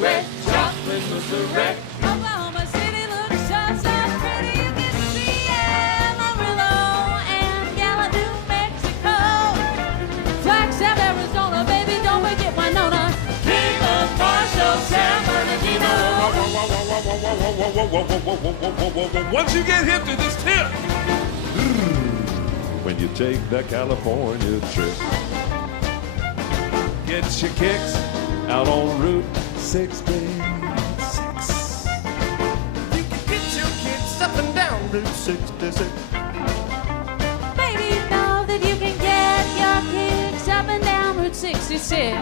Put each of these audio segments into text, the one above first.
wet, Joplin, Missouri. Oklahoma City looks just as pretty. You can see Amarillo and Gallup, New Mexico. Flagstaff, Arizona, baby, don't forget Winona. King of Marshall, San Bernardino. Once you get hip to this tip, when you take the California trip, get your kicks out on Route 66. You can get your kids up and down Route 66. Baby, know that you can get your kicks up and down Route 66.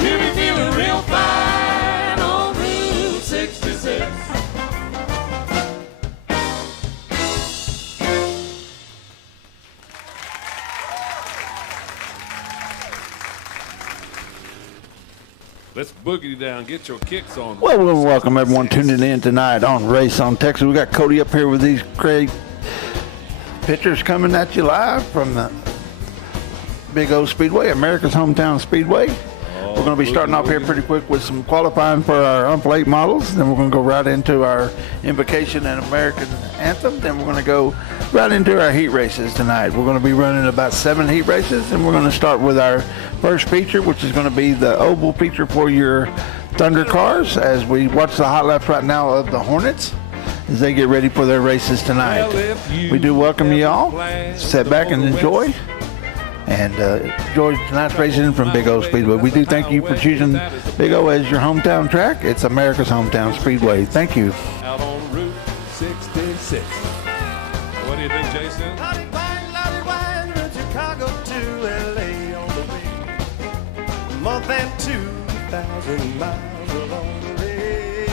You'll be feeling real fine on Route 66. Let's boogie down, get your kicks on. Well, we'll welcome everyone tuning in tonight on Race on Texas. We got Cody up here with these great pictures coming at you live from the Big O Speedway, America's hometown Speedway. We're going to be starting off here pretty quick with some qualifying for our Ump-Late models. Then we're going to go right into our Invocation and American Anthem. Then we're going to go right into our heat races tonight. We're going to be running about 7 heat races, and we're going to start with our first feature, which is going to be the oval feature for your Thunder cars, as we watch the hot laps right now of the Hornets as they get ready for their races tonight. We do welcome you all. Sit back and enjoy. And enjoy tonight's racing from Big O Speedway. We do thank you for choosing Big O as your hometown track. It's America's hometown Speedway. Thank you. Out on Route 66. What do you think, Jason? Lottie wine, from Chicago to LA on the way. More than 2,000 miles along the way.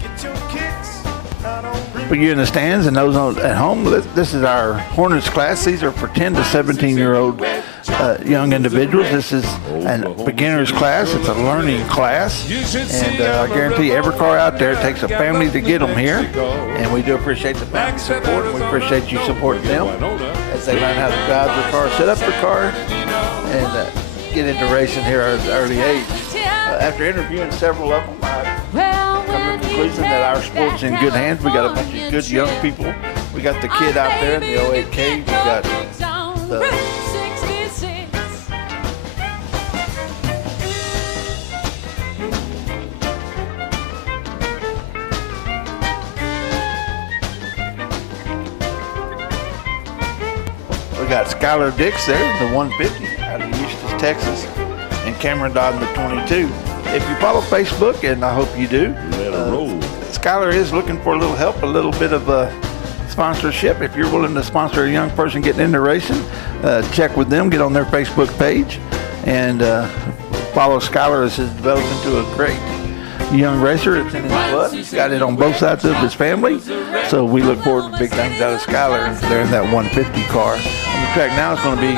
Get your kicks out on Route. For you in the stands and those at home, this is our Hornets class. These are for 10 to 17-year-old young individuals. This is a beginner's class. It's a learning class. And I guarantee every car out there, it takes a family to get them here. And we do appreciate the family support. We appreciate you supporting them as they learn how to drive their car, set up their car, and get into racing here at an early age. After interviewing several of them, I come to the conclusion that our sport's in good hands. We got a bunch of good young people. We got the kid out there in the 08K. We got the We got Skylar Dix there, the 150 out of Eustis, Texas, and Cameron Dodd in the 22. If you follow Facebook, and I hope you do, Skylar is looking for a little help, a little bit of sponsorship. If you're willing to sponsor a young person getting into racing, check with them, get on their Facebook page, and follow Skylar as he's developed into a great young racer. It's in his blood. He's got it on both sides of his family. So we look forward to big things out of Skylar there in that 150 car. On the track now is going to be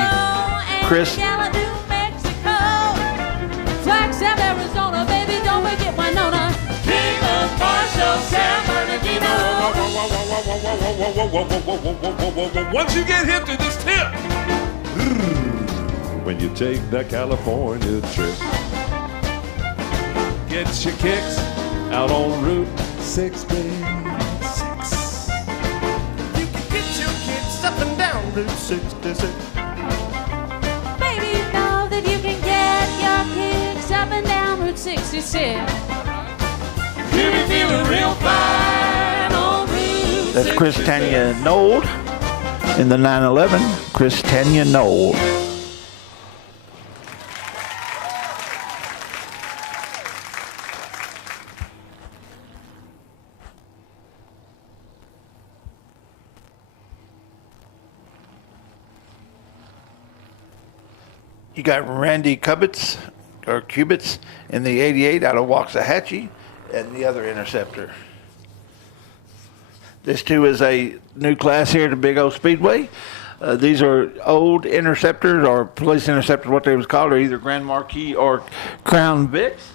Chris. Flagstaff, Arizona, baby, don't forget Winona. King of Marshall, San Bernardino. Once you get hip to this tip, when you take the California trip, get your kicks out on Route 66. You can get your kids up and down Route 66. Baby, know that you can get your kicks up and down Route 66. You'll be feeling real fine on Route 66. That's Chris Tanya Nold in the 911. Chris Tanya Nold. You got Randy Cubits in the 88 out of Waxahachie and the other Interceptor. This too is a new class here at Big O Speedway. These are old Interceptors or police Interceptors, what they was called, or either Grand Marquis or Crown Vics.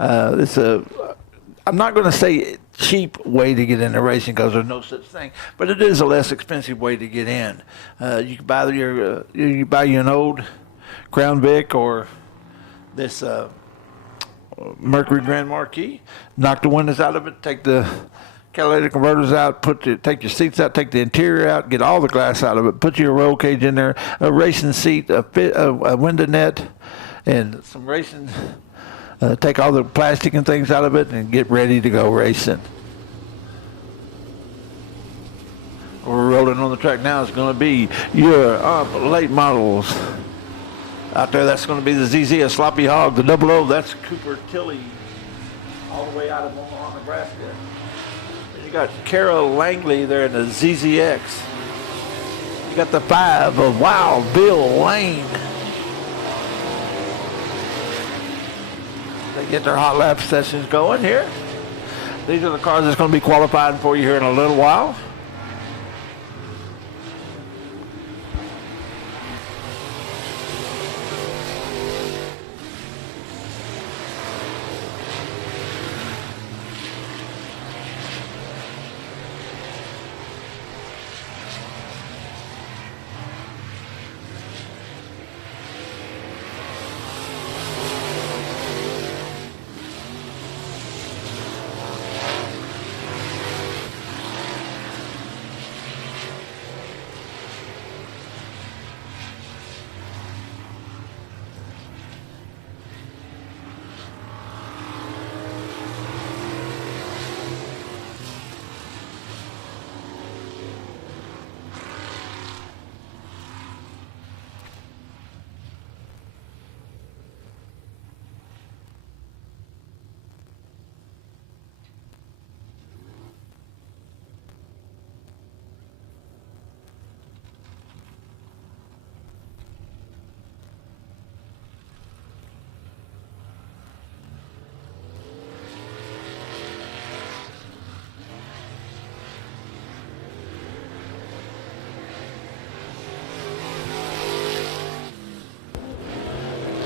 I'm not going to say cheap way to get into racing because there's no such thing, but it is a less expensive way to get in. You can buy you an old Crown Vic or this Mercury Grand Marquis. Knock the windows out of it. Take the catalytic converters out. Take your seats out. Take the interior out. Get all the glass out of it. Put your roll cage in there. A racing seat. A window net, and some racing. Take all the plastic and things out of it, and get ready to go racing. We're rolling on the track now. It's going to be your late models. Out there, that's going to be the ZZ, a Sloppy Hog. The 00, that's Cooper Tilley, all the way out of Omaha, Nebraska. Then you got Carol Langley there in the ZZX. You got the 5 of Wild Bill Lane. They get their hot lap sessions going here. These are the cars that's going to be qualifying for you here in a little while.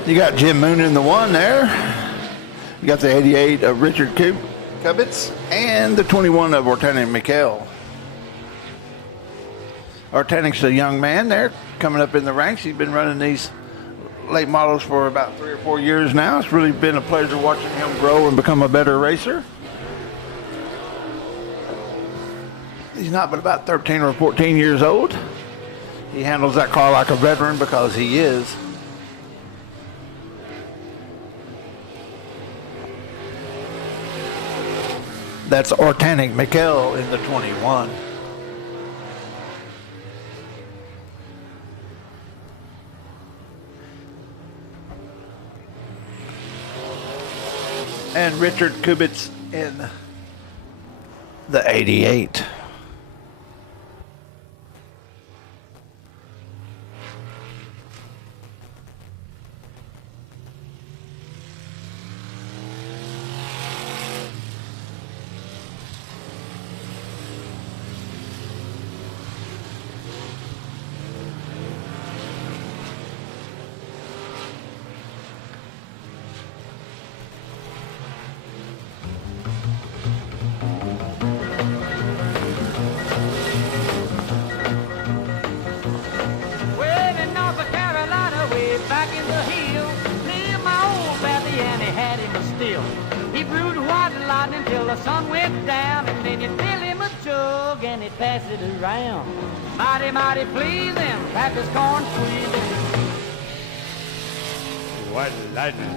You got Jim Moon in the 1 there. You got the 88 of Richard Kubbitz and the 21 of Ortanik Mikkel. Ortanik's a young man there coming up in the ranks. He's been running these late models for about 3 or 4 years now. It's really been a pleasure watching him grow and become a better racer. He's not but about 13 or 14 years old. He handles that car like a veteran because he is. That's Ortanik Mikkel in the 21. And Richard Kubbitz in the 88. Pass it around. Mighty, mighty pleasing. Packers corn squeezing. White lightning.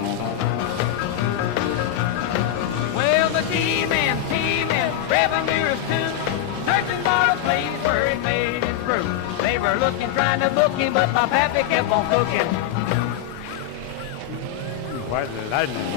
Well, the team-in, revenuers too, searching for a place where he made his brew. They were looking, trying to book him, but my pappy kept on cooking. White lightning.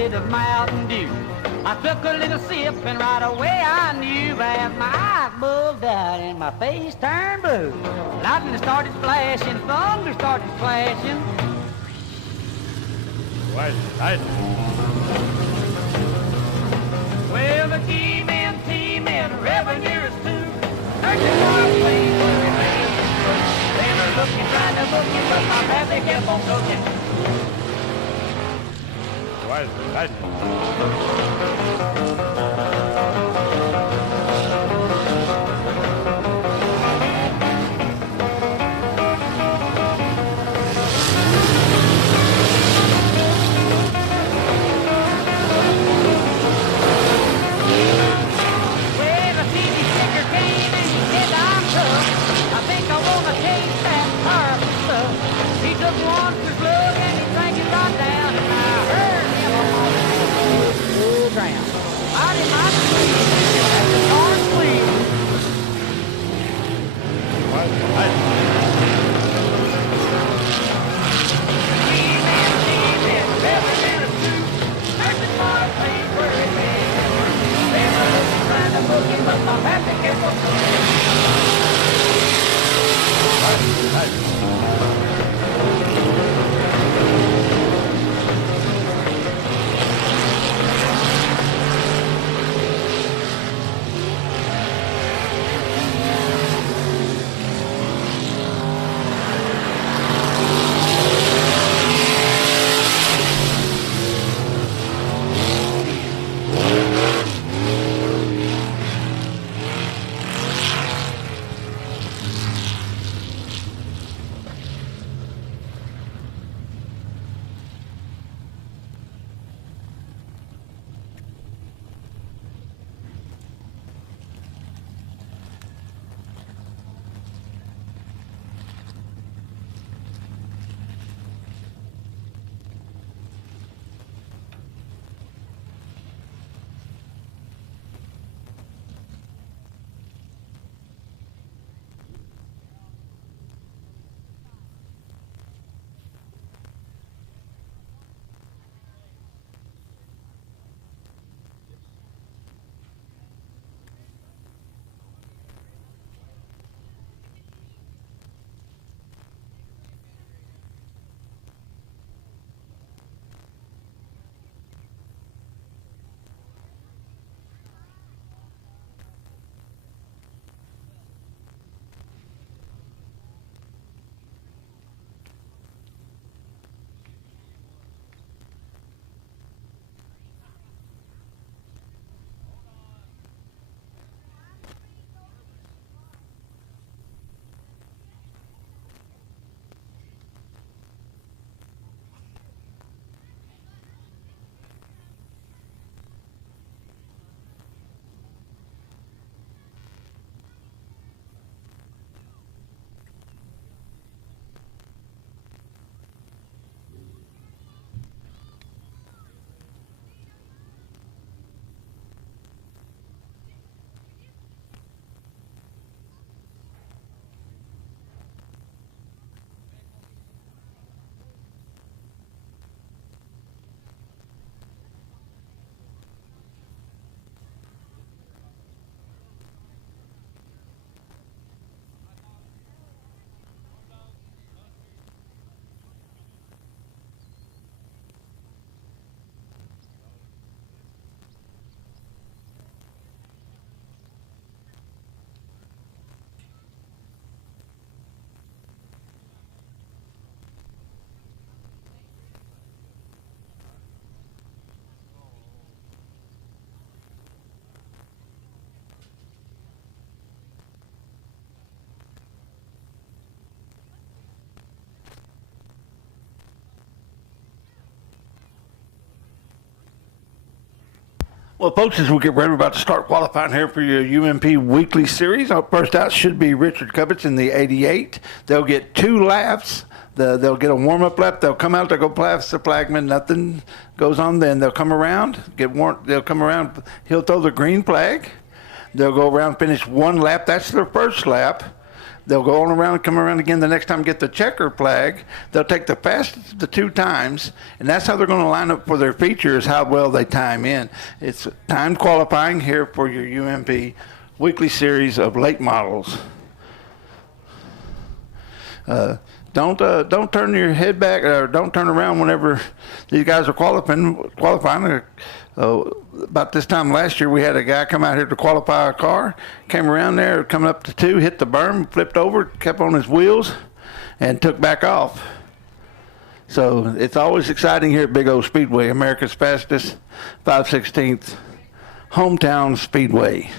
Of Mountain Dew. I took a little sip and right away I knew as my eyes bugged out and my face turned blue. Lightning started flashing, thunder started flashing. White lightning. Well, the team in, revenuers too, searching for a place trying to book him, but my traffic kept on cooking. Why is it riding? Well, I see the sticker came and he said I'm tough. I think I wanna taste that powerful stuff. He took one for slug and he drank it right down, and I heard him on the ground. Out in my sleeve, that's a torn sleeve. Why is it riding? Well, folks, as we get ready, we're about to start qualifying here for your UMP weekly series. Our first out should be Richard Cubbits in the 88. They'll get 2 laps. They'll get a warm-up lap. They'll come out. They'll go past the flagman. Nothing goes on. Then they'll come around. They'll come around. He'll throw the green flag. They'll go around, finish 1 lap. That's their first lap. They'll go on around, come around again the next time, get the checker flag. They'll take the fastest the 2 times, and that's how they're going to line up for their features, how well they time in. It's timed qualifying here for your UMP weekly series of late models. Don't turn your head back, or don't turn around whenever these guys are qualifying. About this time last year, we had a guy come out here to qualify a car, came around there, coming up to 2, hit the berm, flipped over, kept on his wheels, and took back off. So it's always exciting here at Big O Speedway, America's fastest 5/16 hometown speedway.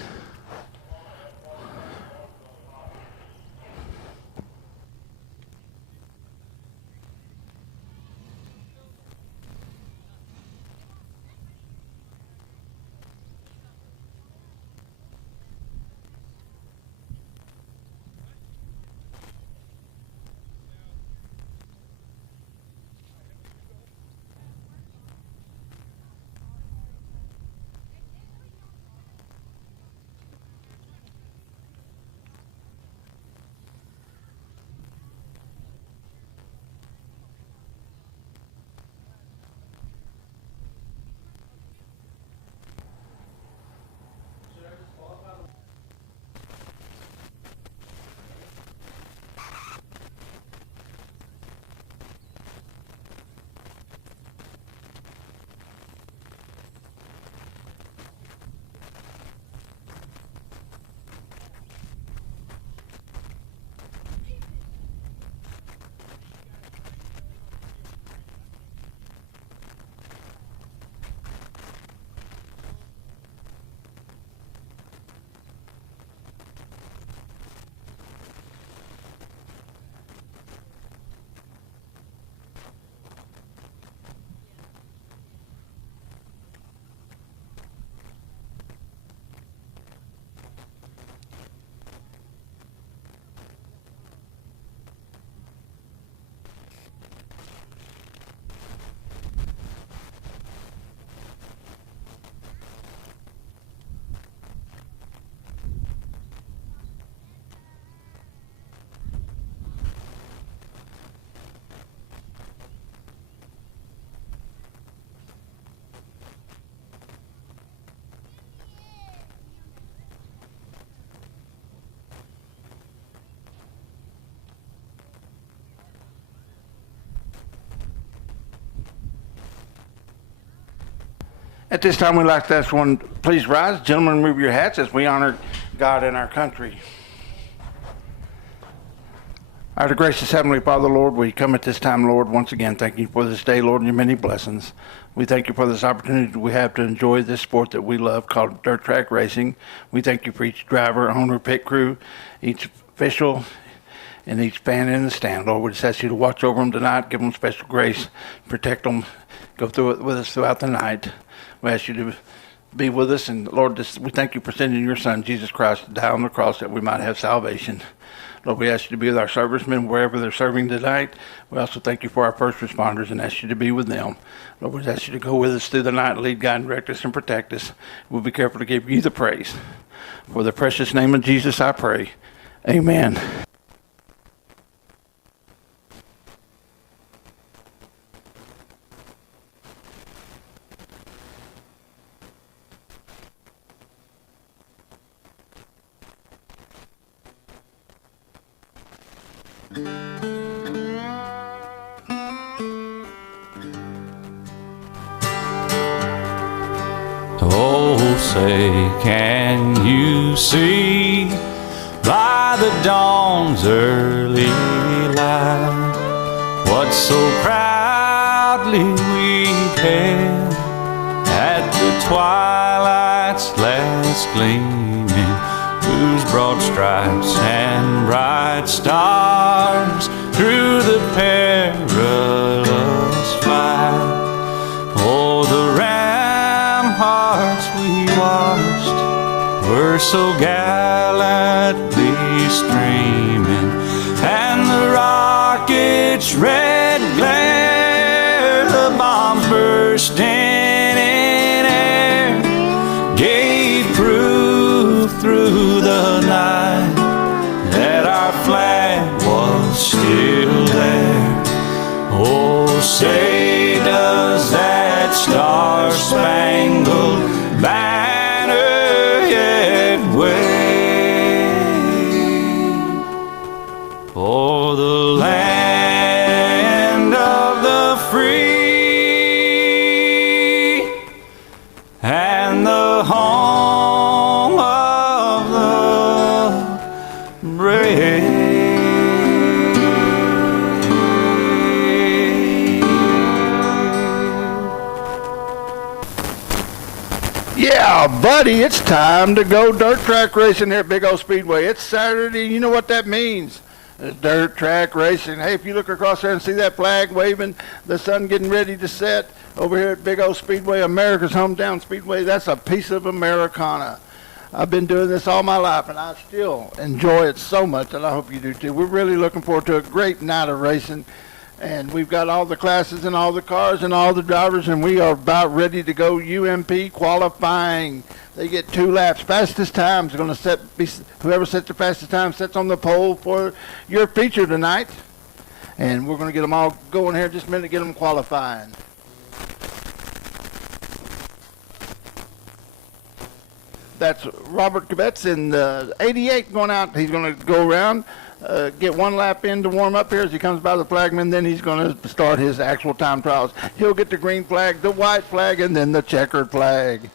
At this time, we'd like to ask one, please rise. Gentlemen, remove your hats as we honor God and our country. Our gracious Heavenly Father, Lord, we come at this time, Lord, once again, thank you for this day, Lord, and your many blessings. We thank you for this opportunity we have to enjoy this sport that we love called dirt track racing. We thank you for each driver, owner, pit crew, each official, and each fan in the stand. Lord, we just ask you to watch over them tonight, give them special grace, protect them, go through it with us throughout the night. We ask you to be with us, and Lord, we thank you for sending your Son, Jesus Christ, to die on the cross that we might have salvation. Lord, we ask you to be with our servicemen wherever they're serving tonight. We also thank you for our first responders and ask you to be with them. Lord, we ask you to go with us through the night, lead, guide, and direct us, and protect us. We'll be careful to give you the praise. For the precious name of Jesus, I pray. Amen. Oh, say, can you see by the dawn's early light what so proudly we hailed at the twilight's last gleaming, whose broad stripes and bright stars through the perilous fight? Oh, the ramparts we watched were so gallantly streaming, and the rocket's red glare, the bombs bursting in air, gave proof through the night that our flag was still there. Oh, say does that star-spangled banner yet wave o'er the land of the free and the home of the brave. Yeah, buddy, it's time to go dirt track racing here at Big O Speedway. It's Saturday, you know what that means. It's dirt track racing. Hey, if you look across there and see that flag waving, the sun getting ready to set over here at Big O Speedway, America's hometown speedway, that's a piece of Americana. I've been doing this all my life, and I still enjoy it so much, and I hope you do too. We're really looking forward to a great night of racing. And we've got all the classes and all the cars and all the drivers, and we are about ready to go UMP qualifying. They get 2 laps. Fastest time is going to whoever sets the fastest time sets on the pole for your feature tonight. And we're going to get them all going here in just a minute to get them qualifying. That's Robert Kvetz in the 88 going out. He's going to go around. Get 1 lap in to warm up here as he comes by the flagman, then he's going to start his actual time trials. He'll get the green flag, the white flag, and then the checkered flag.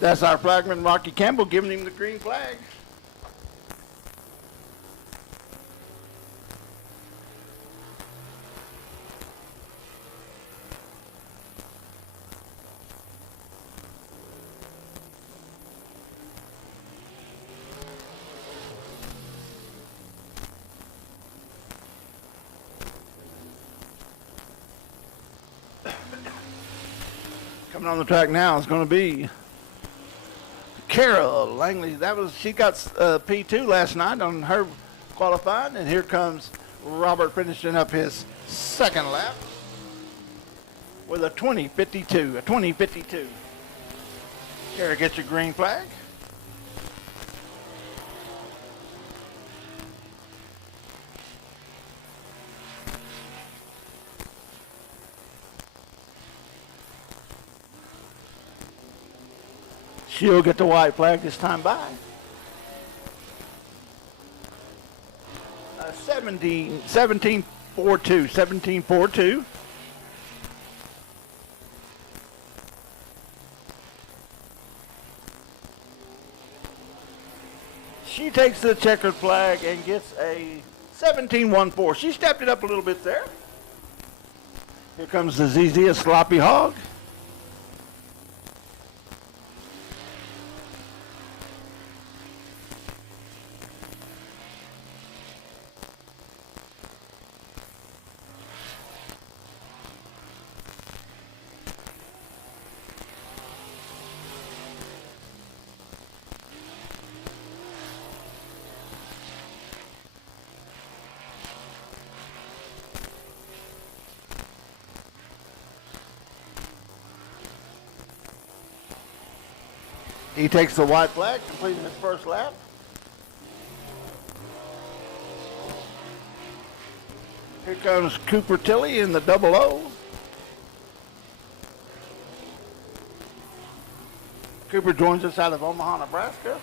That's our flagman, Rocky Campbell, giving him the green flag. Coming on the track now is going to be Kara Langley. She got P2 last night on her qualifying, and here comes Robert finishing up his 2nd lap with a 20:52. Kara gets a green flag. She'll get the white flag this time by. 17:42. She takes the checkered flag and gets a 17:14. She stepped it up a little bit there. Here comes the ZZ, a sloppy hog. He takes the white flag, completing his 1st lap. Here comes Cooper Tilley in the 00. Cooper joins us out of Omaha, Nebraska.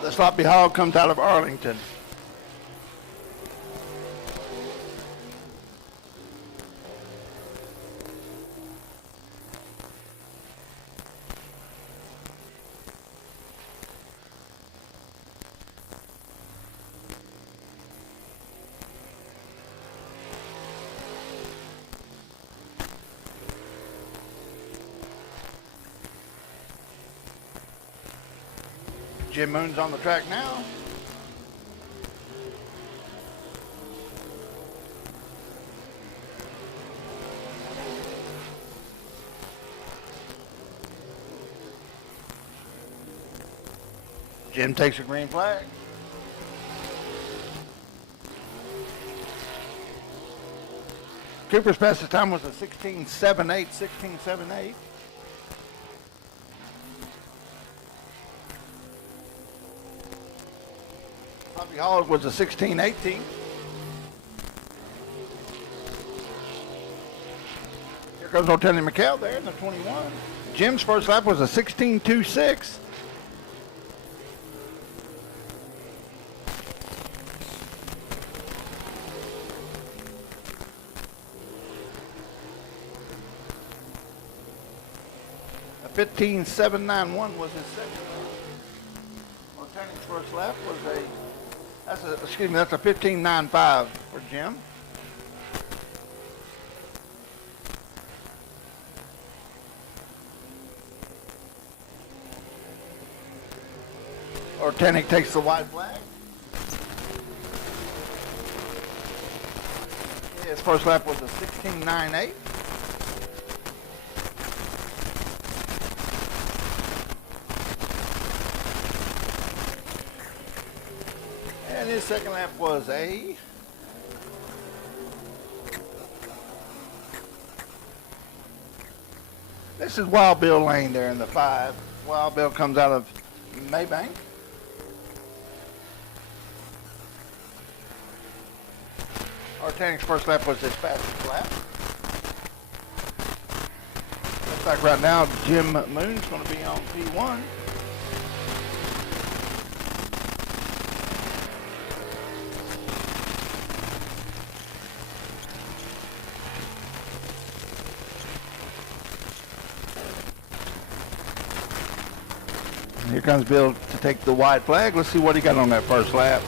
The sloppy hog comes out of Arlington. Jim Moon's on the track now. Jim takes a green flag. Cooper's fastest time was a 16:78. Sloppy Hog was a 16:18. Here comes Lieutenant McHale there in the 21. Jim's first lap was a 16:26. A 15:791 was his second. Lieutenant first lap was that's a 15.95 for Jim. Ortanic takes the white flag. His first lap was a 16.98. And his second lap was a this is Wild Bill Lane there in the 5. Wild Bill comes out of Maybank. Artanic's first lap was his fastest lap. Looks like right now Jim Moon's going to be on P1. Here comes Bill to take the white flag. Let's see what he got on that first lap.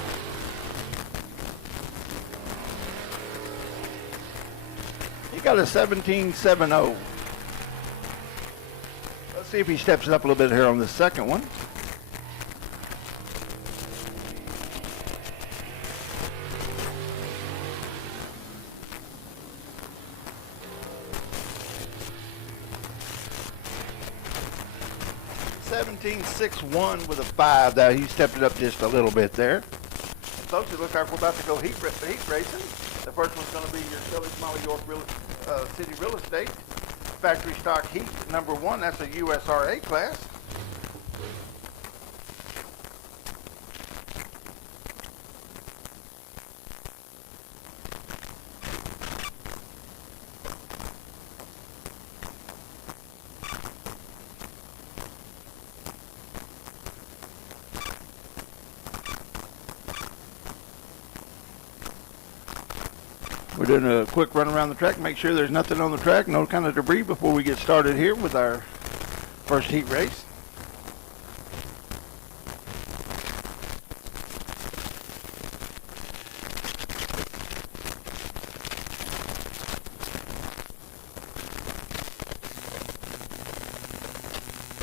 He got a 17.70. Let's see if he steps it up a little bit here on the second one. .6.1 with a 5. Now he stepped it up just a little bit there. Folks, it looks like we're about to go heat racing. The first one's going to be your Philly Smiley York City Real Estate Factory Stock Heat number 1. That's a USRA class. We're doing a quick run around the track, make sure there's nothing on the track, no kind of debris before we get started here with our first heat race.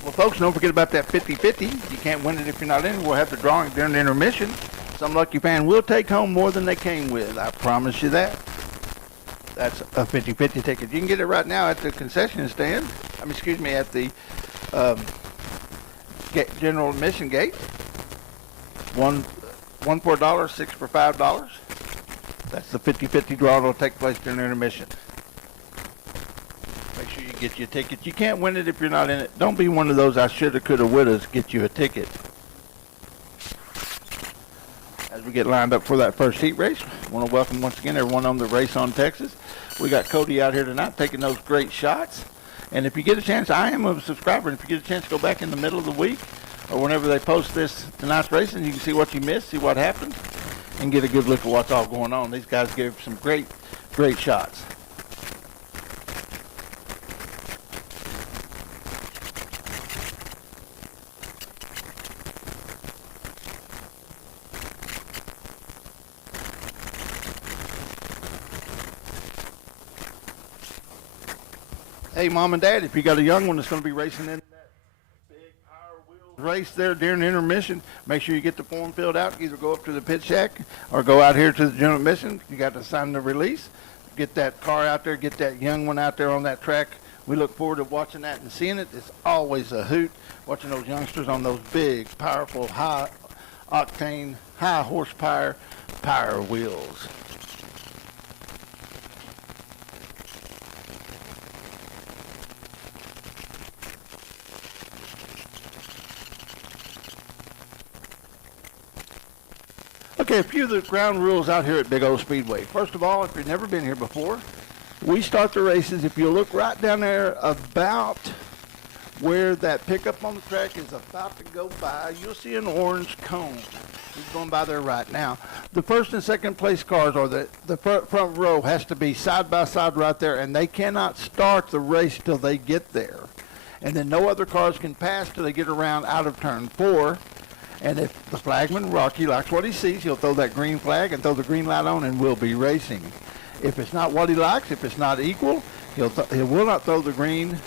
Well, folks, don't forget about that 50-50. You can't win it if you're not in. We'll have the drawing during the intermission. Some lucky fan will take home more than they came with. I promise you that. That's a 50-50 ticket. You can get it right now at the concession stand. At the general admission gate. One for $1, 6 for $5. That's the 50-50 draw that'll take place during intermission. Make sure you get your ticket. You can't win it if you're not in it. Don't be one of those I shoulda, coulda, wouldas get you a ticket. As we get lined up for that first heat race, I want to welcome once again everyone on the Race on Texas. We got Cody out here tonight taking those great shots. And if you get a chance, I am a subscriber, and if you get a chance to go back in the middle of the week or whenever they post tonight's racing, you can see what you missed, see what happened, and get a good look at what's all going on. These guys gave some great shots. Hey, Mom and Dad, if you got a young one that's going to be racing in that big Power Wheels race there during the intermission, make sure you get the form filled out. Either go up to the pit shack or go out here to the general admission. You got to sign the release. Get that car out there, get that young one out there on that track. We look forward to watching that and seeing it. It's always a hoot watching those youngsters on those big, powerful, high-octane, high-horsepower Power Wheels. Okay, a few of the ground rules out here at Big O Speedway. First of all, if you've never been here before, we start the races. If you look right down there about where that pickup on the track is about to go by, you'll see an orange cone. He's going by there right now. The first and second place cars, or the front row, has to be side by side right there, and they cannot start the race till they get there. And then no other cars can pass till they get around out of turn 4. And if the flagman, Rocky, likes what he sees, he'll throw that green flag and throw the green light on, and we'll be racing. If it's not what he likes, if it's not equal, he will not throw the green.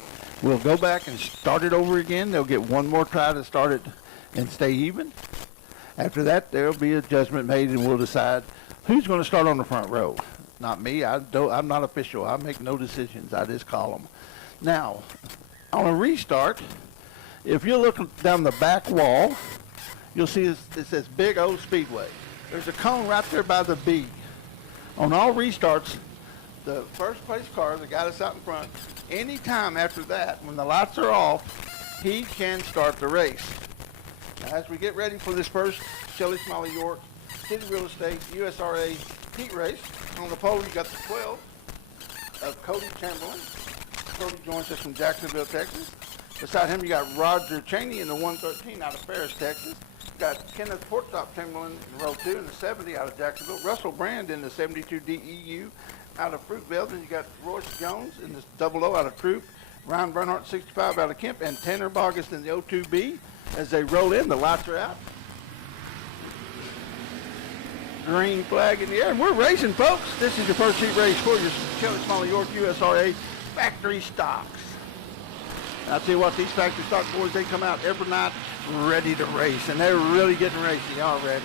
We'll go back and start it over again. They'll get one more try to start it and stay even. After that, there'll be a judgment made, and we'll decide who's going to start on the front row. Not me. I'm not official. I make no decisions. I just call them. Now, on a restart, if you look down the back wall, you'll see it says Big O Speedway. There's a cone right there by the B. On all restarts, the first place car, the guy that's out in front, any time after that, when the lights are off, he can start the race. Now, as we get ready for this first Shelley Smiley York City Real Estate USRA heat race, on the pole you got the 12 of Cody Chamberlain. Cody joins us from Jacksonville, Texas. Beside him you got Roger Cheney in the 113 out of Ferris, Texas. You got Kenneth Portstop Chamberlain in row 2 in the 70 out of Jacksonville. Russell Brand in the 72 DEU out of Fruitvale. Then you got Royce Jones in the 00 out of Troop. Ryan Bernhardt 65 out of Kemp. And Tanner Bogus in the 02B. As they roll in, the lights are out. Green flag in the air. And we're racing, folks. This is your first heat race for your Shelley Smiley York USRA factory stocks. I'll tell you what, these factory stock boys, they come out every night ready to race, and they're really getting racy already.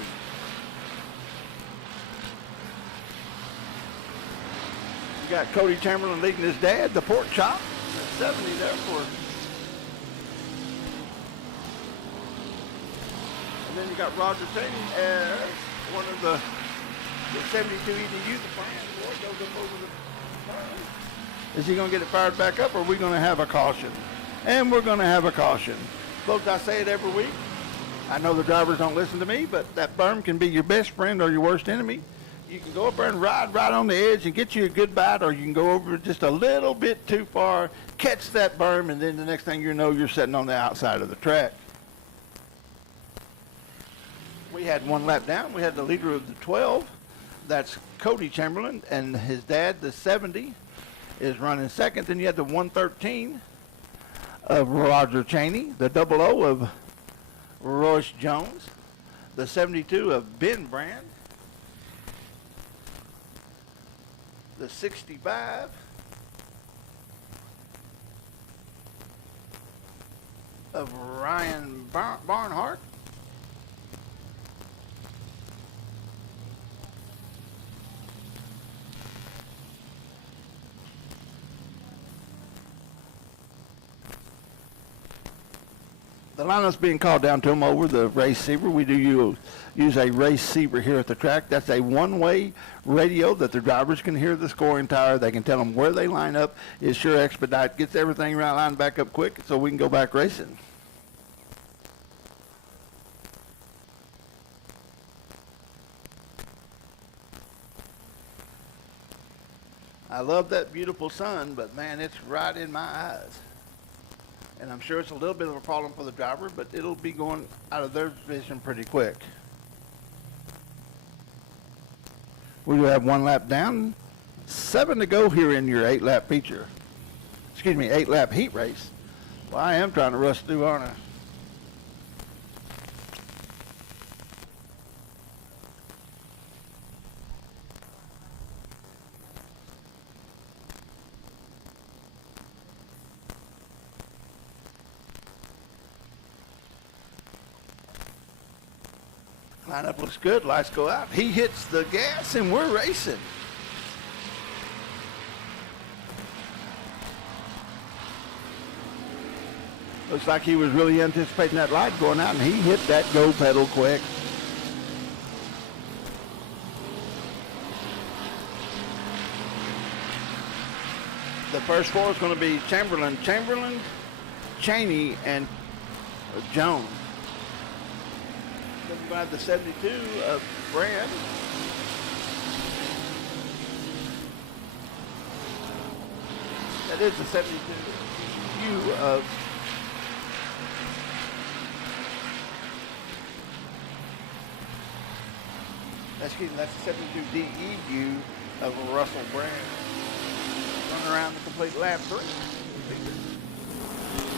You got Cody Chamberlain leading his dad, the pork chop, the 70 there for. And then you got Roger Cheney as one of the 72 EDU, the plan boy goes up over the fire. Is he going to get it fired back up, or are we going to have a caution? And we're going to have a caution. Folks, I say it every week. I know the drivers don't listen to me, but that berm can be your best friend or your worst enemy. You can go up there and ride right on the edge and get you a good bite, or you can go over just a little bit too far, catch that berm, and then the next thing you know, you're sitting on the outside of the track. We had one lap down. We had the leader of the 12. That's Cody Chamberlain, and his dad, the 70, is running second. Then you had the 113 of Roger Cheney, the 00 of Royce Jones, the 72 of Ben Brand, the 65 of Ryan Barnhart, the lineup's being called down to them over the receiver. We do use a receiver here at the track. That's a one-way radio that the drivers can hear the scoring tower. They can tell them where they line up. It sure expedite, gets everything right lined back up quick so we can go back racing. I love that beautiful sun, but man, it's right in my eyes. And I'm sure it's a little bit of a problem for the driver, but it'll be going out of their vision pretty quick. We will have one lap down, 7 to go here in your 8-lap feature. 8-lap heat race. Well, I am trying to rush through, aren't I? Lineup looks good. Lights go out. He hits the gas, and we're racing. Looks like he was really anticipating that light going out, and he hit that go pedal quick. The first four is going to be Chamberlain, Cheney, and Jones. Then you have the 72 of Brand. That is the 72 of excuse me, that's the 72 DEU of Russell Brand. Run around the complete lap 3.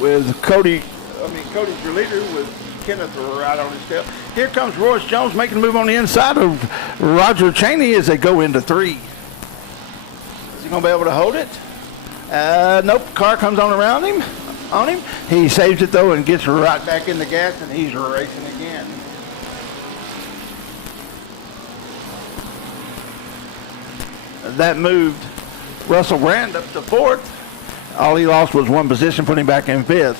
With Cody's your leader with Kenneth right on his tail. Here comes Royce Jones making a move on the inside of Roger Cheney as they go into 3. Is he going to be able to hold it? Nope. Car comes on around him. On him. He saves it though and gets right back in the gas, and he's racing again. That moved Russell Brand up to 4th. All he lost was 1 position, putting him back in 5th.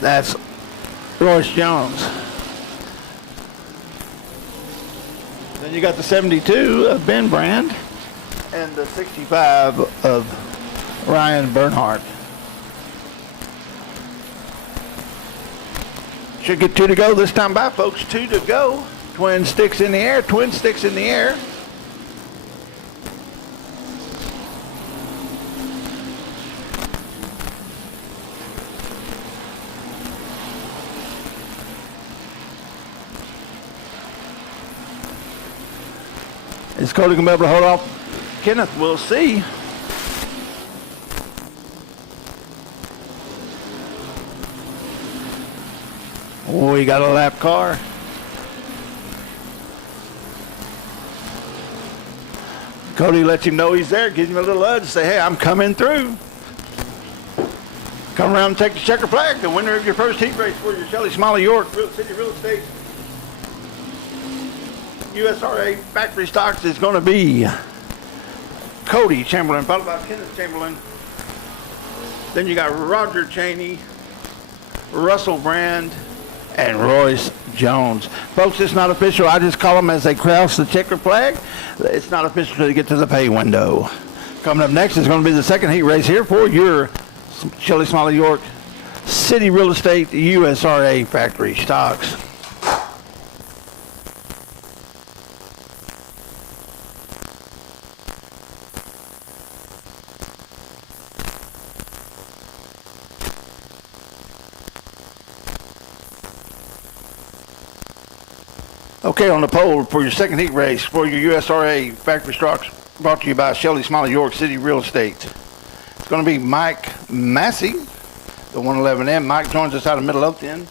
That's Royce Jones. Then you got the 72 of Ben Brand and the 65 of Ryan Bernhardt. Should get 2 to go this time by, folks. 2 to go. Twin sticks in the air. Twin sticks in the air. Is Cody going to be able to hold off Kenneth? We'll see. Oh, he got a lap car. Cody lets him know he's there, gives him a little nudge, say, hey, I'm coming through. Come around and take the checker flag. The winner of your first heat race for your Shelley Smiley York City Real Estate USRA factory stocks is going to be Cody Chamberlain, followed by Kenneth Chamberlain. Then you got Roger Cheney, Russell Brand, and Royce Jones. Folks, it's not official. I just call them as they cross the checker flag. It's not official until they get to the pay window. Coming up next is going to be the second heat race here for your Shelley Smiley York City Real Estate USRA factory stocks. Okay, on the pole for your second heat race for your USRA factory stocks, brought to you by Shelley Smiley York City Real Estate. It's going to be Mike Massey, the 111M. Mike joins us out of Midlothian.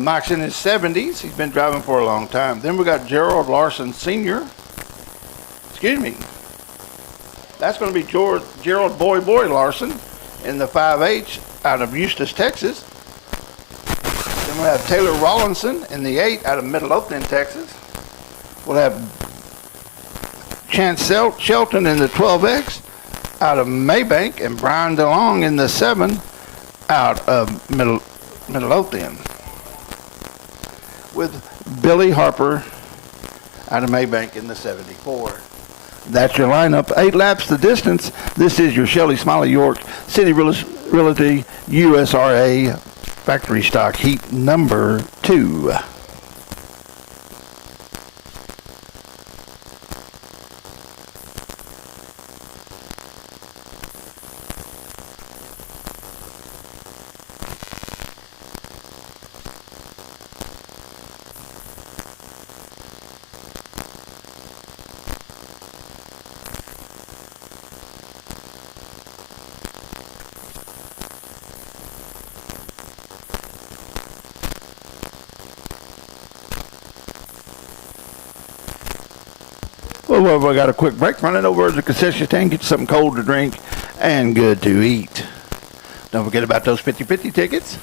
Mike's in his 70s. He's been driving for a long time. Then we got Gerald Larson Sr. Excuse me. That's going to be Gerald Boy Larson in the 5H out of Eustis, Texas. Then we'll have Taylor Rawlinson in the 8 out of Midlothian, Texas. We'll have Chance Shelton in the 12X out of Maybank, and Brian DeLong in the 7 out of Midlothian. With Billy Harper out of Maybank in the 74. That's your lineup. 8 laps the distance. This is your Shelley Smiley York City Realty USRA factory stock heat number 2. Well, we got a quick break. Running over to the concession stand, get you something cold to drink and good to eat. Don't forget about those 50/50 tickets.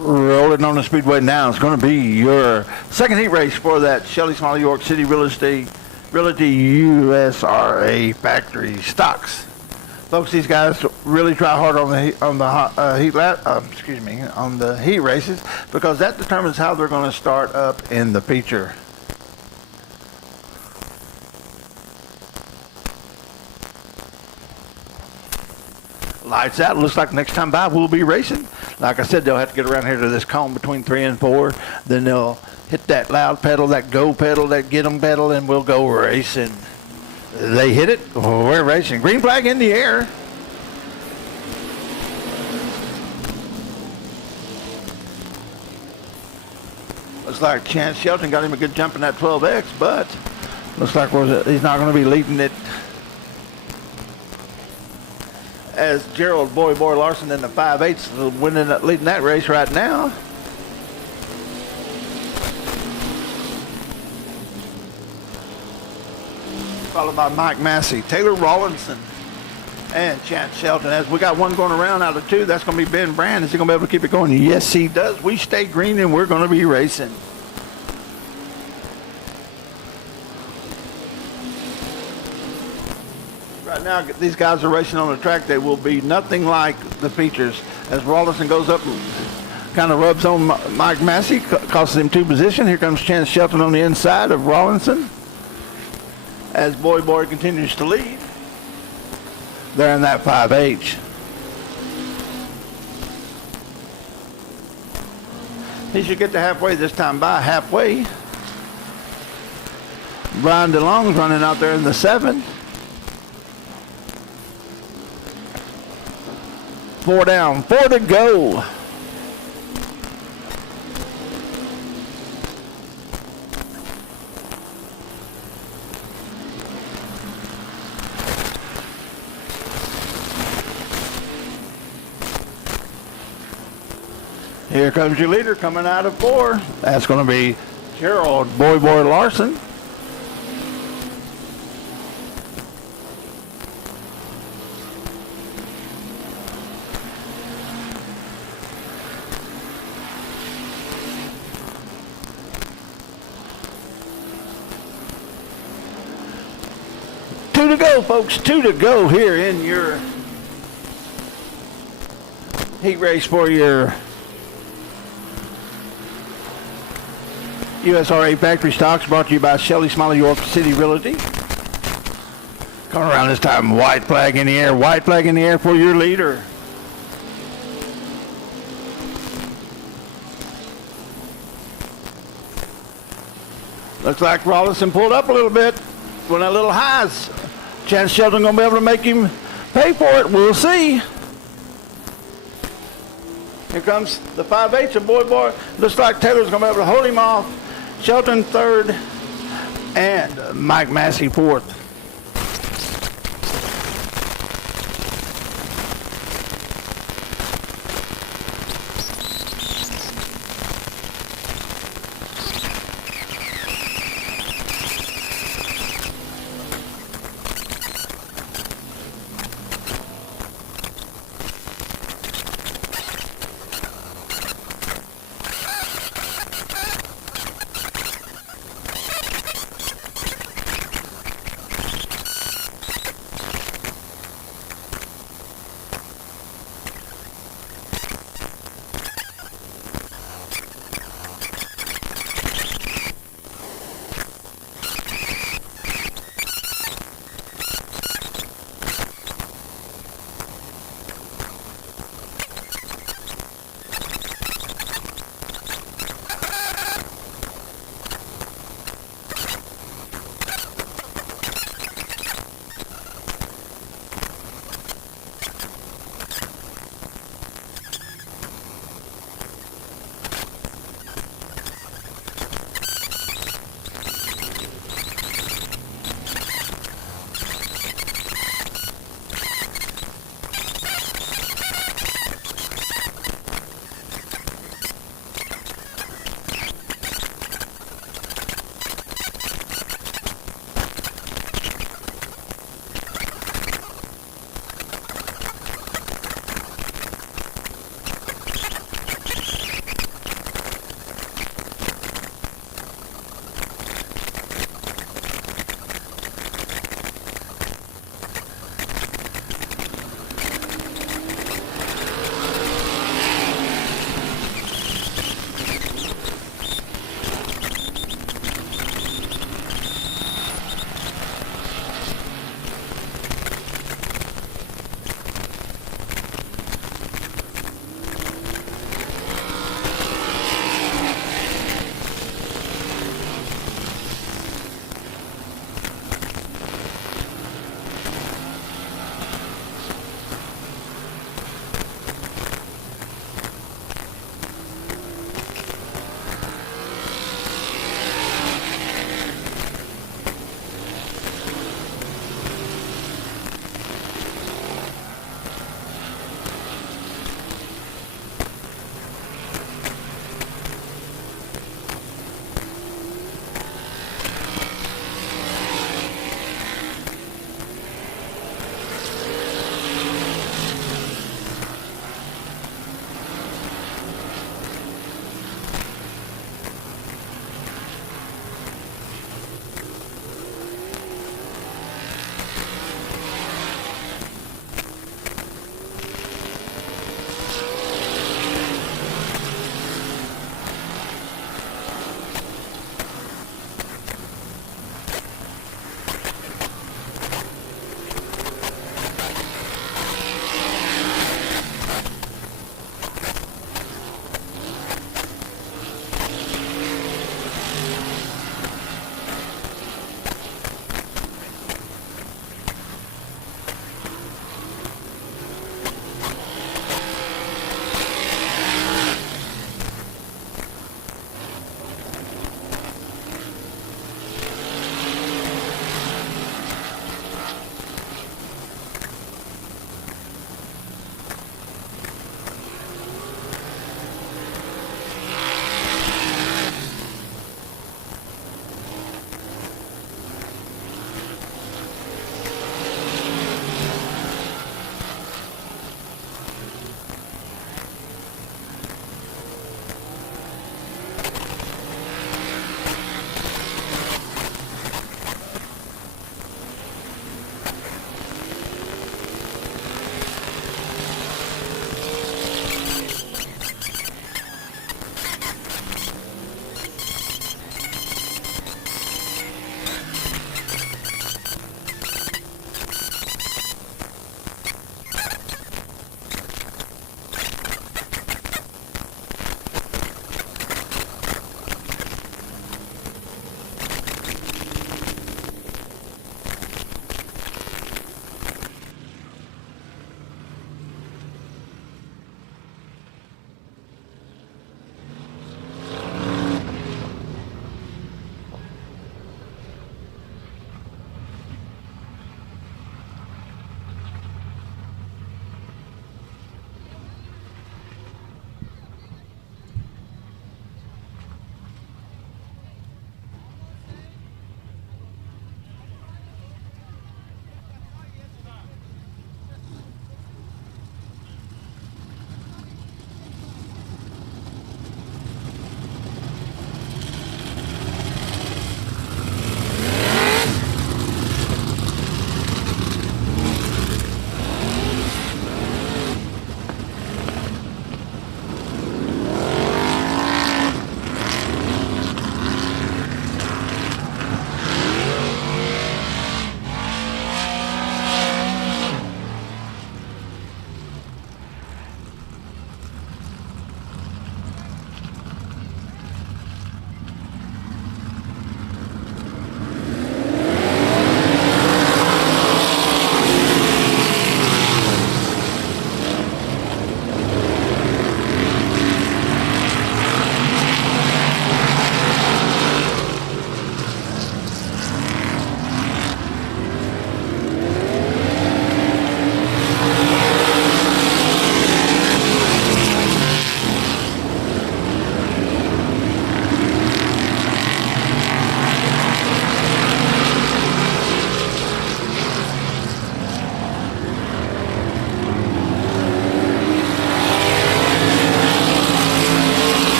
Rolling on the Speedway now. It's going to be your second heat race for that Shelley Smiley York City Real Estate Realty USRA factory stocks. Folks, these guys really try hard on the heat races because that determines how they're going to start up in the feature. Lights out. Looks like next time by we'll be racing. Like I said, they'll have to get around here to this cone between 3 and 4. Then they'll hit that loud pedal, that go pedal, that get 'em pedal, and we'll go racing. They hit it. Oh, we're racing. Green flag in the air. Looks like Chance Shelton got him a good jump in that 12X, but looks like he's not going to be leading it as Gerald Boy Larson in the 5/8 leading that race right now. Followed by Mike Massey, Taylor Rawlinson, and Chance Shelton. As we got one going around out of 2, that's going to be Ben Brand. Is he going to be able to keep it going? Yes, he does. We stay green, and we're going to be racing. Right now, these guys are racing on a track that will be nothing like the features. As Rawlinson goes up and kind of rubs on Mike Massey, costs him 2 position. Here comes Chance Shelton on the inside of Rawlinson. As Boy continues to lead, they're in that 5H. He should get to halfway this time by halfway. Brian DeLong's running out there in the 7. 4 down, 4 to go. Here comes your leader coming out of 4. That's going to be Gerald Boy Larson. Two to go, folks. 2 to go here in your heat race for your USRA factory stocks, brought to you by Shelley Smiley York City Realty. Coming around this time, white flag in the air. White flag in the air for your leader. Looks like Rawlinson pulled up a little bit. Went a little highs. Chance Shelton going to be able to make him pay for it. We'll see. Here comes the 5/8 of Boy. Looks like Taylor's going to be able to hold him off. Shelton 3rd and Mike Massey 4th.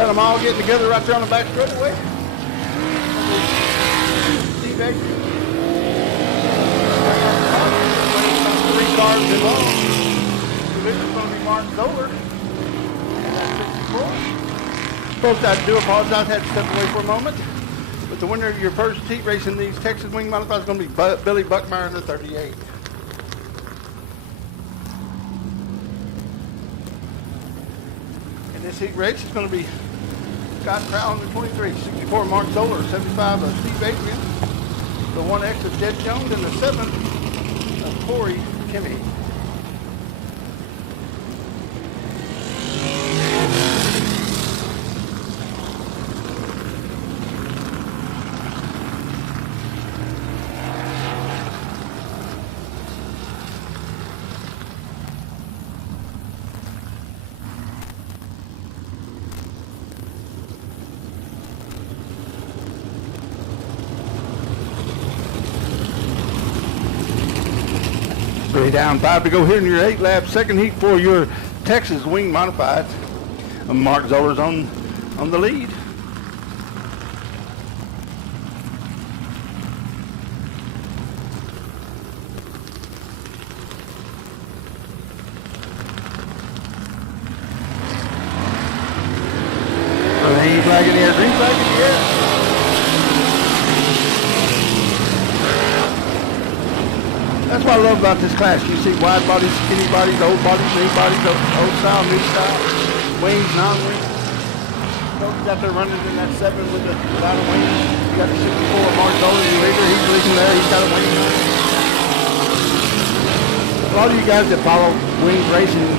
got them all getting together right there on the back straightaway. Steve Adrian. 3 cars involved. The leader's going to be Mark Zoller. And that's 64. Folks, I do apologize. I had to step away for a moment. But the winner of your first heat race in these Texas Wing Modifieds is going to be Billy Buckmeyer in the 38. In this heat race, it's going to be Scott Crowell in the 23, 64 Mark Zoller, 75 of Steve Adrian, the 1X of Jed Jones, and the 7 of Corey Kimmy. Down 5 to go here in your 8-lap second heat for your Texas Wing Modified. Mark Zoller's on the lead. Green flag in the air, green flag in the air. That's what I love about this class. You see wide bodies, skinny bodies, old bodies, new bodies, old style, new style, wings, non-wings. Folks out there running in that 7 without a wing. You got the 64 Mark Zoller, your leader. He's leading there. He's got a wing. A lot of you guys that follow wings racing,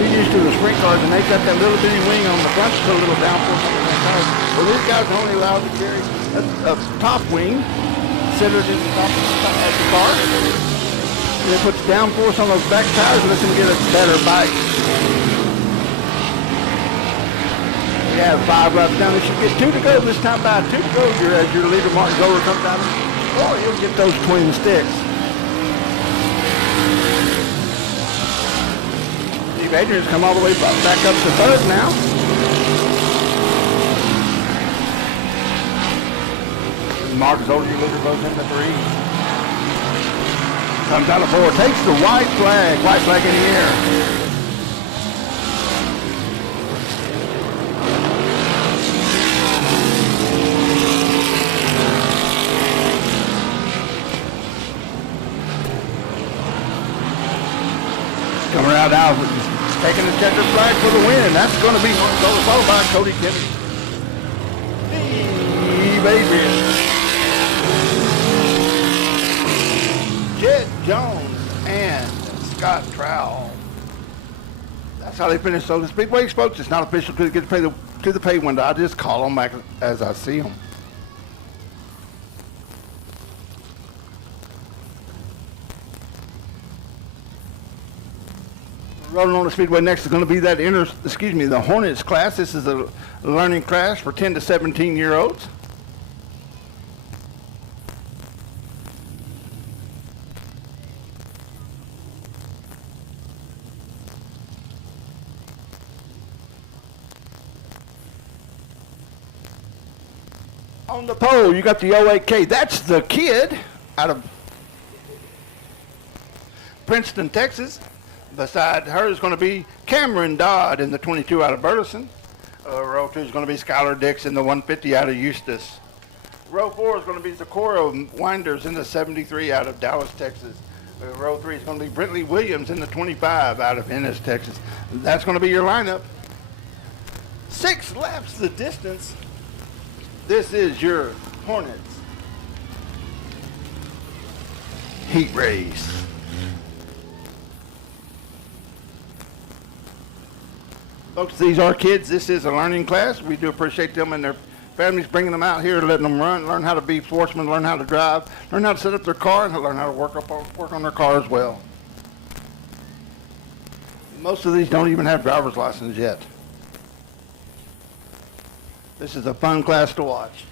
you're used to the sprint cars, and they've got that little bitty wing on the front to put a little downforce on the car. Well, these guys are only allowed to carry a top wing centered in the top of the car. And it puts downforce on those back tires and lets them get a better bite. You have 5 laps down. If you get 2 to go this time, by 2 to go, as your leader Mark Zoller comes out, or you'll get those twin sticks. Steve Adrian's come all the way back up to 3rd now. Mark Zoller, your leader, goes into 3. Comes out of 4, takes the white flag in the air. Coming out now, taking the checkered flag for the win. That's going to be followed by Cody Kimmy. Steve Adrian. Jed Jones and Scott Trowell. That's how they finish. So the Speedway folks, it's not official to get to the pay window. I just call them back as I see them. Rolling on the Speedway next is going to be that the Hornets class. This is a learning class for 10 to 17-year-olds. On the pole, you got the 08K. That's the kid out of Princeton, Texas. Beside her is going to be Cameron Dodd in the 22 out of Burleson. Row 2 is going to be Skylar Dix in the 150 out of Eustis. Row 4 is going to be Socorro Winders in the 73 out of Dallas, Texas. Row 3 is going to be Brentley Williams in the 25 out of Ennis, Texas. That's going to be your lineup. 6 laps the distance. This is your Hornets heat race. Folks, these are kids. This is a learning class. We do appreciate them and their families bringing them out here, letting them run, learn how to be sportsmen, learn how to drive, learn how to set up their car, and learn how to work on their car as well. Most of these don't even have driver's license yet. This is a fun class to watch.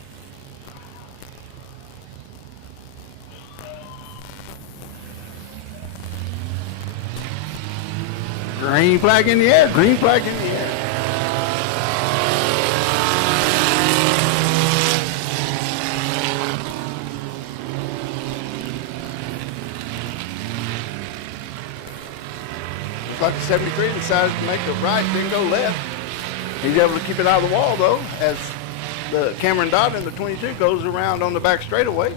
Green flag in the air, green flag in the air. Looks like the 73 decided to make the right, then go left. He's able to keep it out of the wall, though, as the Cameron Dodd in the 22 goes around on the back straightaway.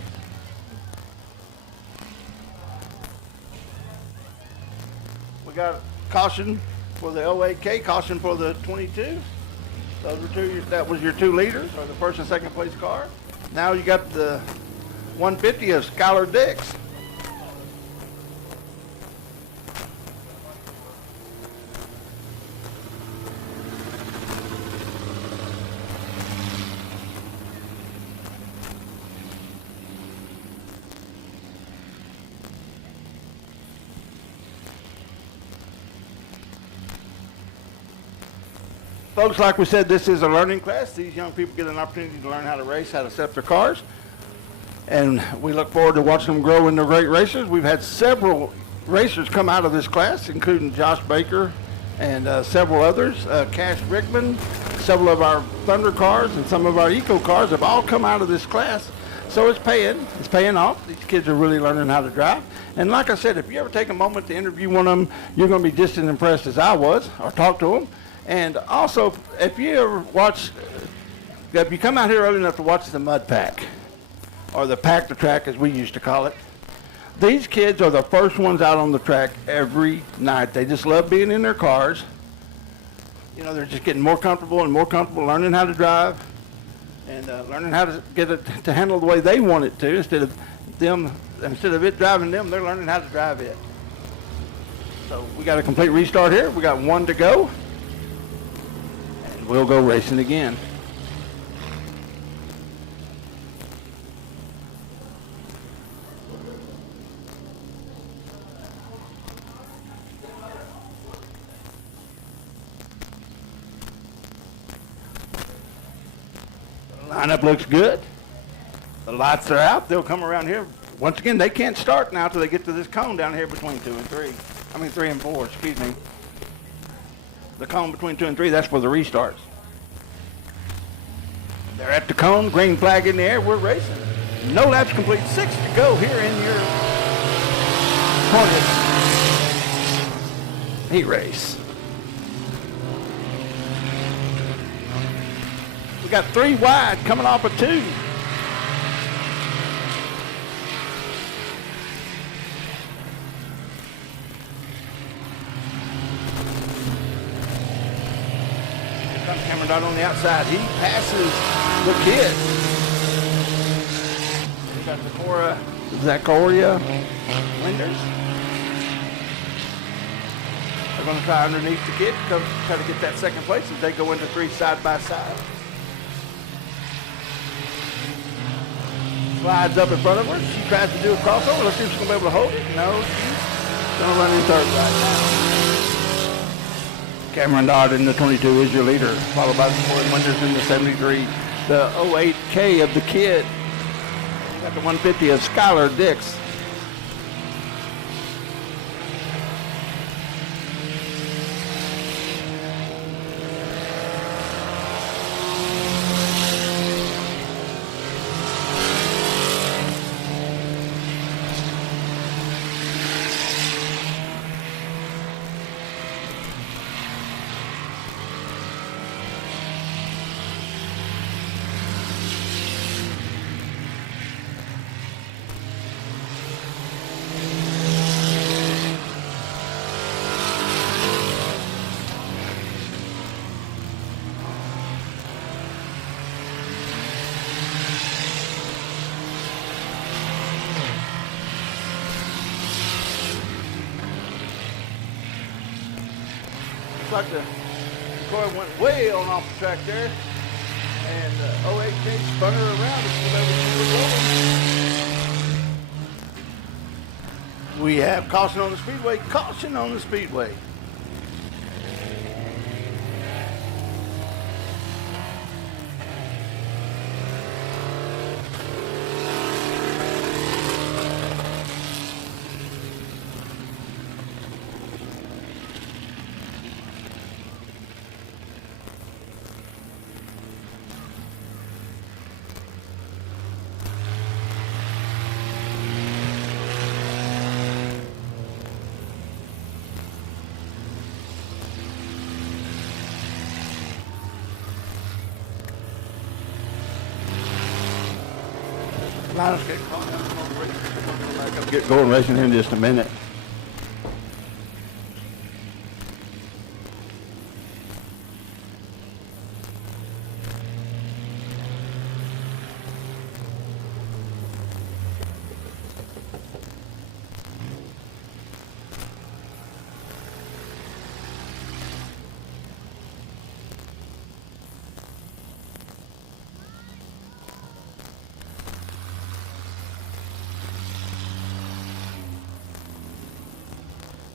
We got caution for the 08K, caution for the 22. Those were two. That was your 2 leaders, or the first and second place car. Now you got the 150 of Skylar Dix. Folks, like we said, this is a learning class. These young people get an opportunity to learn how to race, how to set their cars. And we look forward to watching them grow into great racers. We've had several racers come out of this class, including Josh Baker and several others. Cash Rickman, several of our Thunder cars, and some of our Eco cars have all come out of this class. So it's paying off. These kids are really learning how to drive. And like I said, if you ever take a moment to interview one of them, you're going to be just as impressed as I was, or talk to them. And also, if you come out here early enough to watch the mud pack, or the pack the track as we used to call it, these kids are the first ones out on the track every night. They just love being in their cars. You know, they're just getting more comfortable and more comfortable learning how to drive, and learning how to get it to handle the way they want it to, instead of it driving them, they're learning how to drive it. So we got a complete restart here. We got 1 to go. We'll go racing again. The lineup looks good. The lights are out. They'll come around here. Once again, they can't start now till they get to this cone down here between 3 and 4, excuse me. The cone between 2 and 3, that's for the restarts. They're at the cone, green flag in the air, we're racing. No laps complete, 6 to go here in your Hornet heat race. We got 3 wide coming off of 2. Cameron Dodd on the outside. He passes the kid. We got Zachoria Winders. They're going to try underneath the kid, try to get that second place as they go into 3 side by side. Slides up in front of her. She tries to do a crossover. Let's see if she's going to be able to hold it. No, she's going to run in third right now. Cameron Dodd in the 22 is your leader, followed by Corey Winters in the 73. The 08K of the kid. You got the 150 of Skylar Dix. Like the car went way on off the track there, and 08K spun her around and she was rolling. We have caution on the speedway, caution on the speedway. Let us get calm down. We'll back up, get going racing here in just a minute.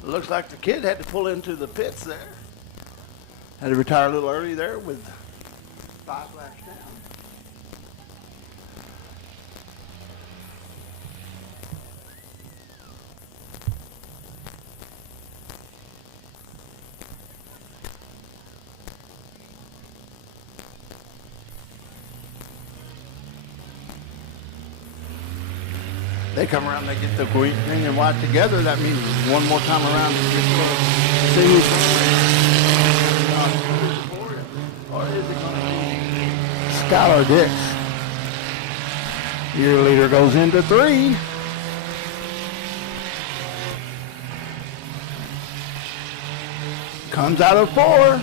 Looks like the kid had to pull into the pits there. Had to retire a little early there with 5 laps down. They come around, they get the green and white together. That means one more time around to see who's or is it going to be Skylar Dix? Your leader goes into 3. Comes out of 4.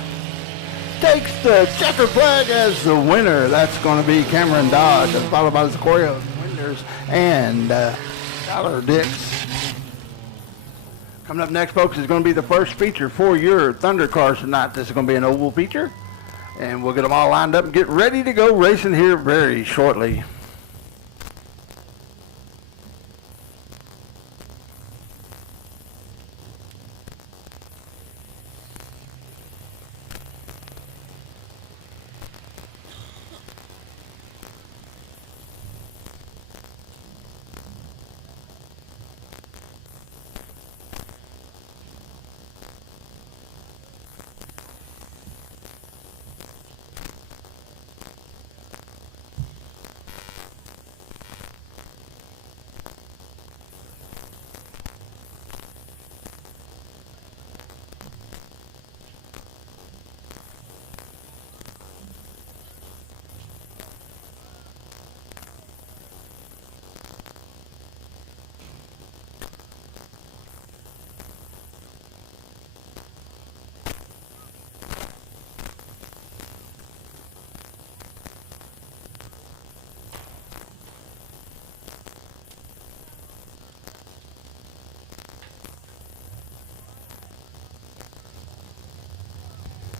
Takes the checker flag as the winner. That's going to be Cameron Dodge, followed by the Sequoia Winders and Skylar Dix. Coming up next, folks, is going to be the first feature for your Thunder Cars tonight. This is going to be an oval feature, and we'll get them all lined up and get ready to go racing here very shortly.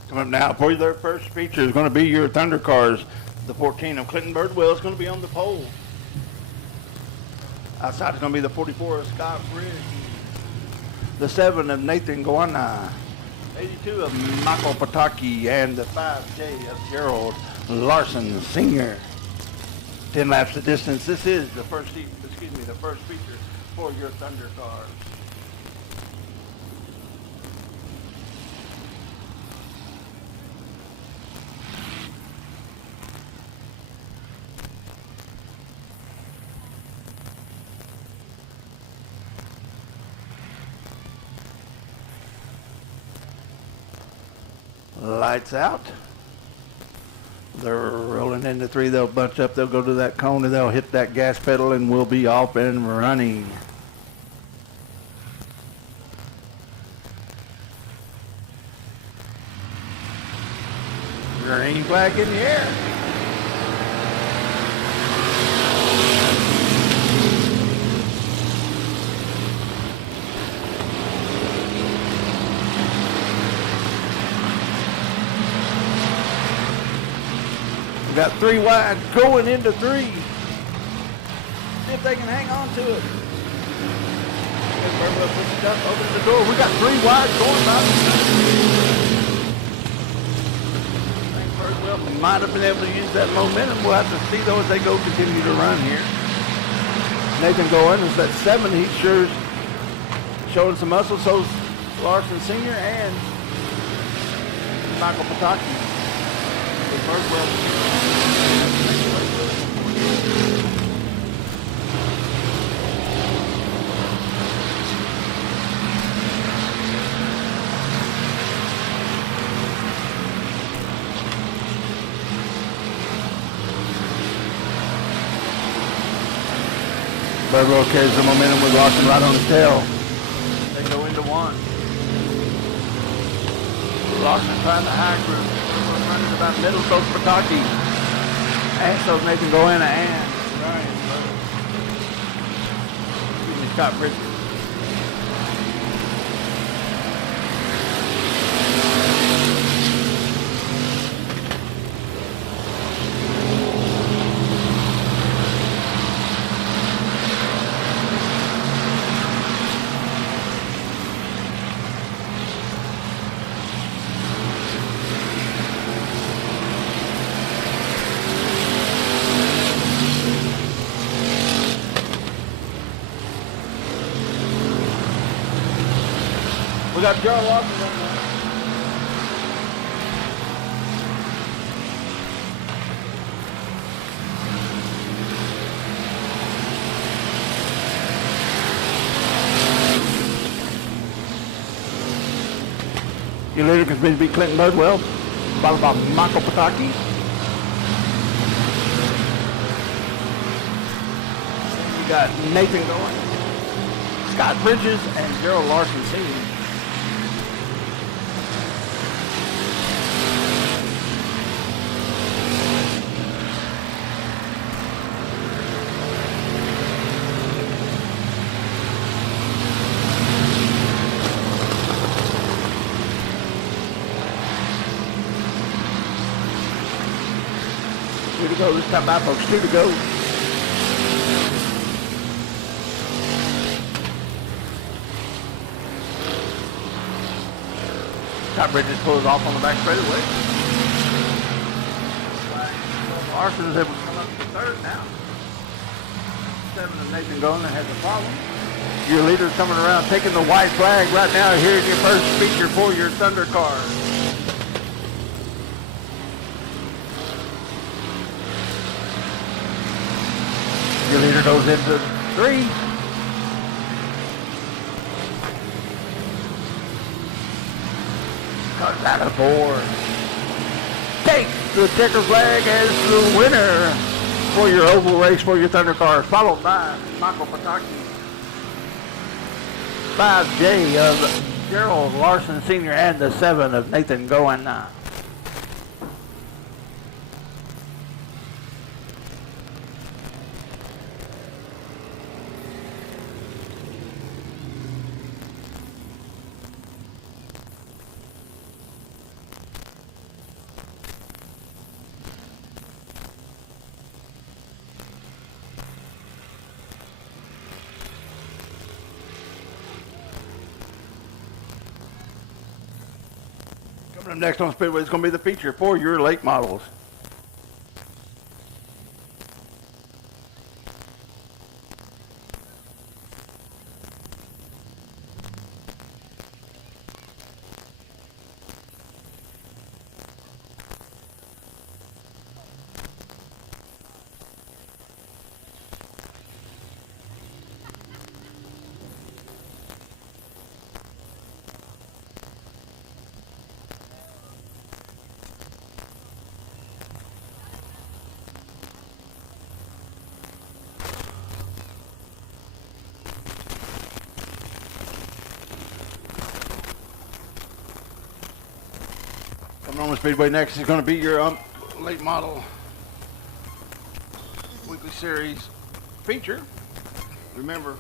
Coming up now for their first feature is going to be your Thunder Cars. The 14 of Clinton Birdwell is going to be on the pole. Outside is going to be the 44 of Scott Briggs. The 7 of Nathan Guana. 82 of Michael Pataki. And the 5J of Gerald Larson Sr. 10 laps of distance. This is the first feature for your Thunder Cars. Lights out. They're rolling into 3. They'll bunch up. They'll go to that cone and they'll hit that gas pedal and we'll be off and running. Green flag in the air. We got 3 wide going into 3. See if they can hang on to it. Birdwell puts it up, opens the door. We got 3 wide going by. I think Birdwell might have been able to use that momentum. We'll have to see though as they go continue to run here. Nathan going is that 7. He's sure showing some muscle. So's Larson Sr. and Michael Pataki. Birdwell. Birdwell carries the momentum with Larson right on his tail. They go into one. Larson trying to high cruise. Birdwell running about middle, so Pataki. And so Nathan go in and Ryan. Scott Bridges. We got Gerald Larson in there. Your leader continues to be Clinton Birdwell, followed by Michael Pataki. You got Nathan going, Scott Bridges, and Gerald Larson Sr. Two to go this time by, folks. 2 to go. Scott Bridges pulls off on the back straightaway. Larson is able to come up to third now. 7 of Nathan Gona has a problem. Your leader's coming around taking the white flag right now here in your first feature for your Thunder car. Your leader goes into 3. Comes out of 4. Takes the checker flag as the winner for your oval race for your Thunder car, followed by Michael Pataki. 5J of Gerald Larson Sr. and the 7 of Nathan Goen. Coming up next on Speedway is going to be the feature for your late models. Coming on with Speedway next is going to be your late model weekly series feature. Remember,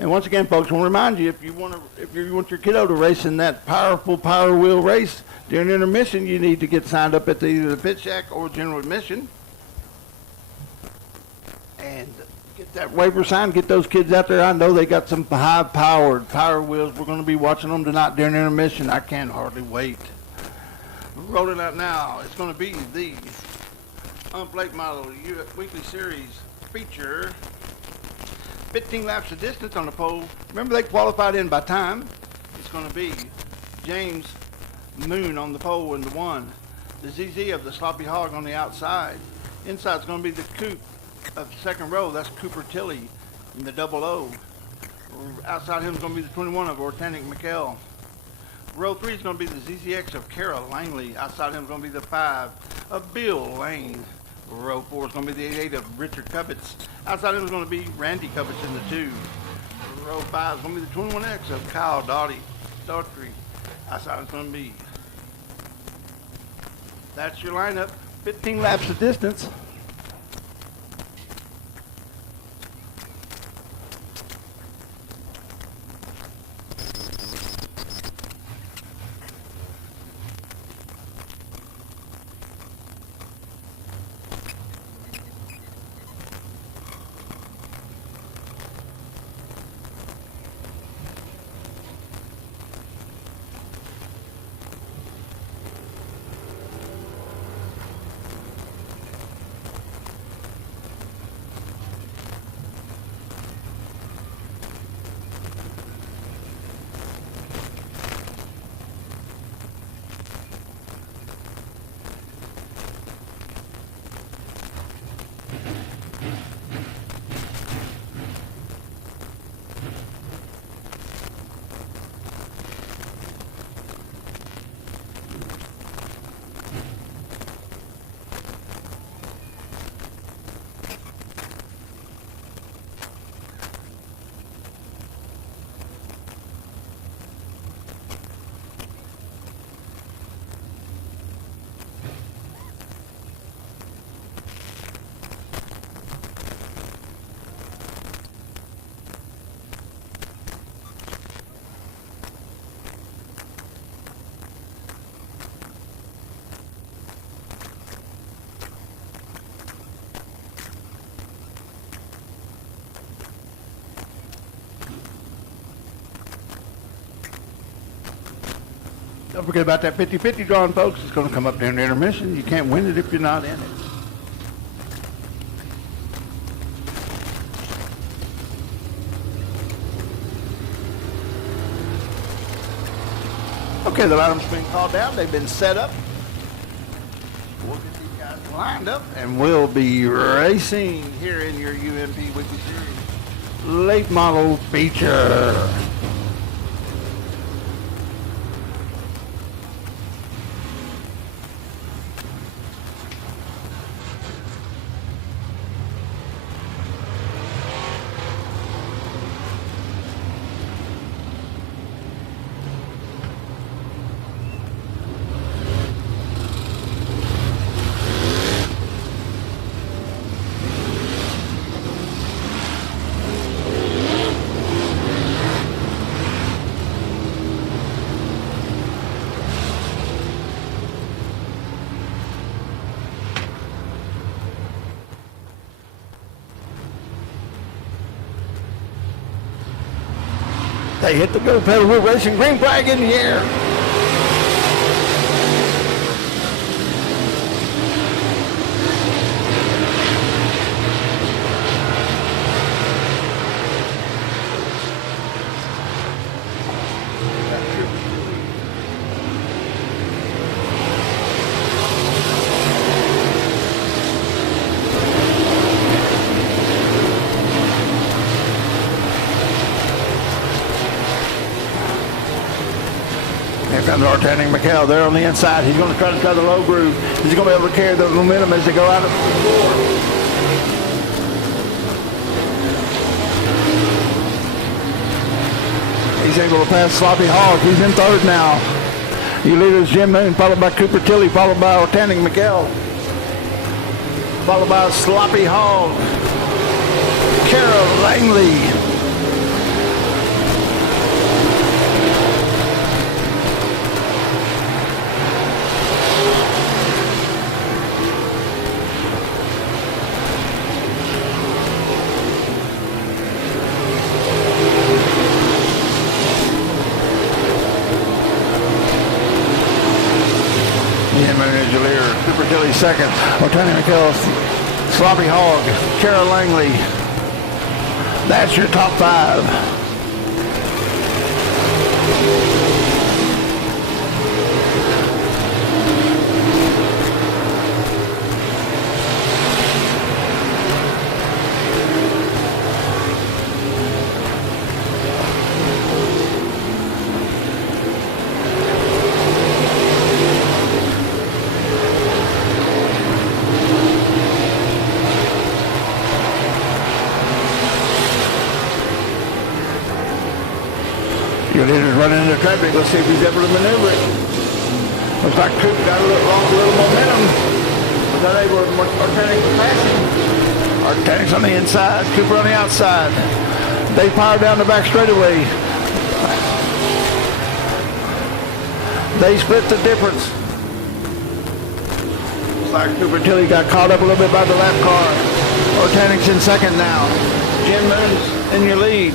and once again, folks, I want to remind you, if you want your kiddo to race in that powerful Power Wheel race during intermission, you need to get signed up at either the pit shack or general admission. And get that waiver signed, get those kids out there. I know they got some high-powered Power Wheels. We're going to be watching them tonight during intermission. I can't hardly wait. Rolling out now, it's going to be the late model weekly series feature. 15 laps of distance on the pole. Remember, they qualified in by time. It's going to be James Moon on the pole in the 1. The ZZ of the Sloppy Hog on the outside. Inside's going to be the Coupe of the second row. That's Cooper Tilley in the 00. Outside him is going to be the 21 of Ortanic McKell. Row 3 is going to be the ZZX of Carol Langley. Outside him is going to be the 5 of Bill Lane. Row 4 is going to be the 88 of Richard Cubbits. Outside it was going to be Randy Cubbits in the 2. Row 5 is going to be the 21X of Kyle Daughtry. Outside it's going to be. That's your lineup. 15 laps of distance. Don't forget about that 50-50 drawing, folks. It's going to come up during the intermission. You can't win it if you're not in it. Okay, the lineup's been called down. They've been set up. We'll get these guys lined up, and we'll be racing here in your UMP Weekly Series late model feature. They hit the go pedal, we're racing, green flag in the air. Here comes Artanic McHale there on the inside. He's going to try to the low groove. He's going to be able to carry the momentum as they go out of the floor. He's able to pass Sloppy Hog. He's in third now. You leaders Jim Moon, followed by Cooper Tilley, followed by Artanic McHale, followed by Sloppy Hog, Carol Langley. Cooper Tilley second, Artanic McHale, Sloppy Hog, Carol Langley. That's your top 5. running into traffic. Let's see if he's able to maneuver it. Looks like Coop got a little momentum. Was that able to Artanic passing? Artanic's on the inside, Cooper on the outside. They power down the back straightaway. They split the difference. Looks like Cooper Tilly got caught up a little bit by the lap car. Artanic's in second now. Jim Moon's in your lead.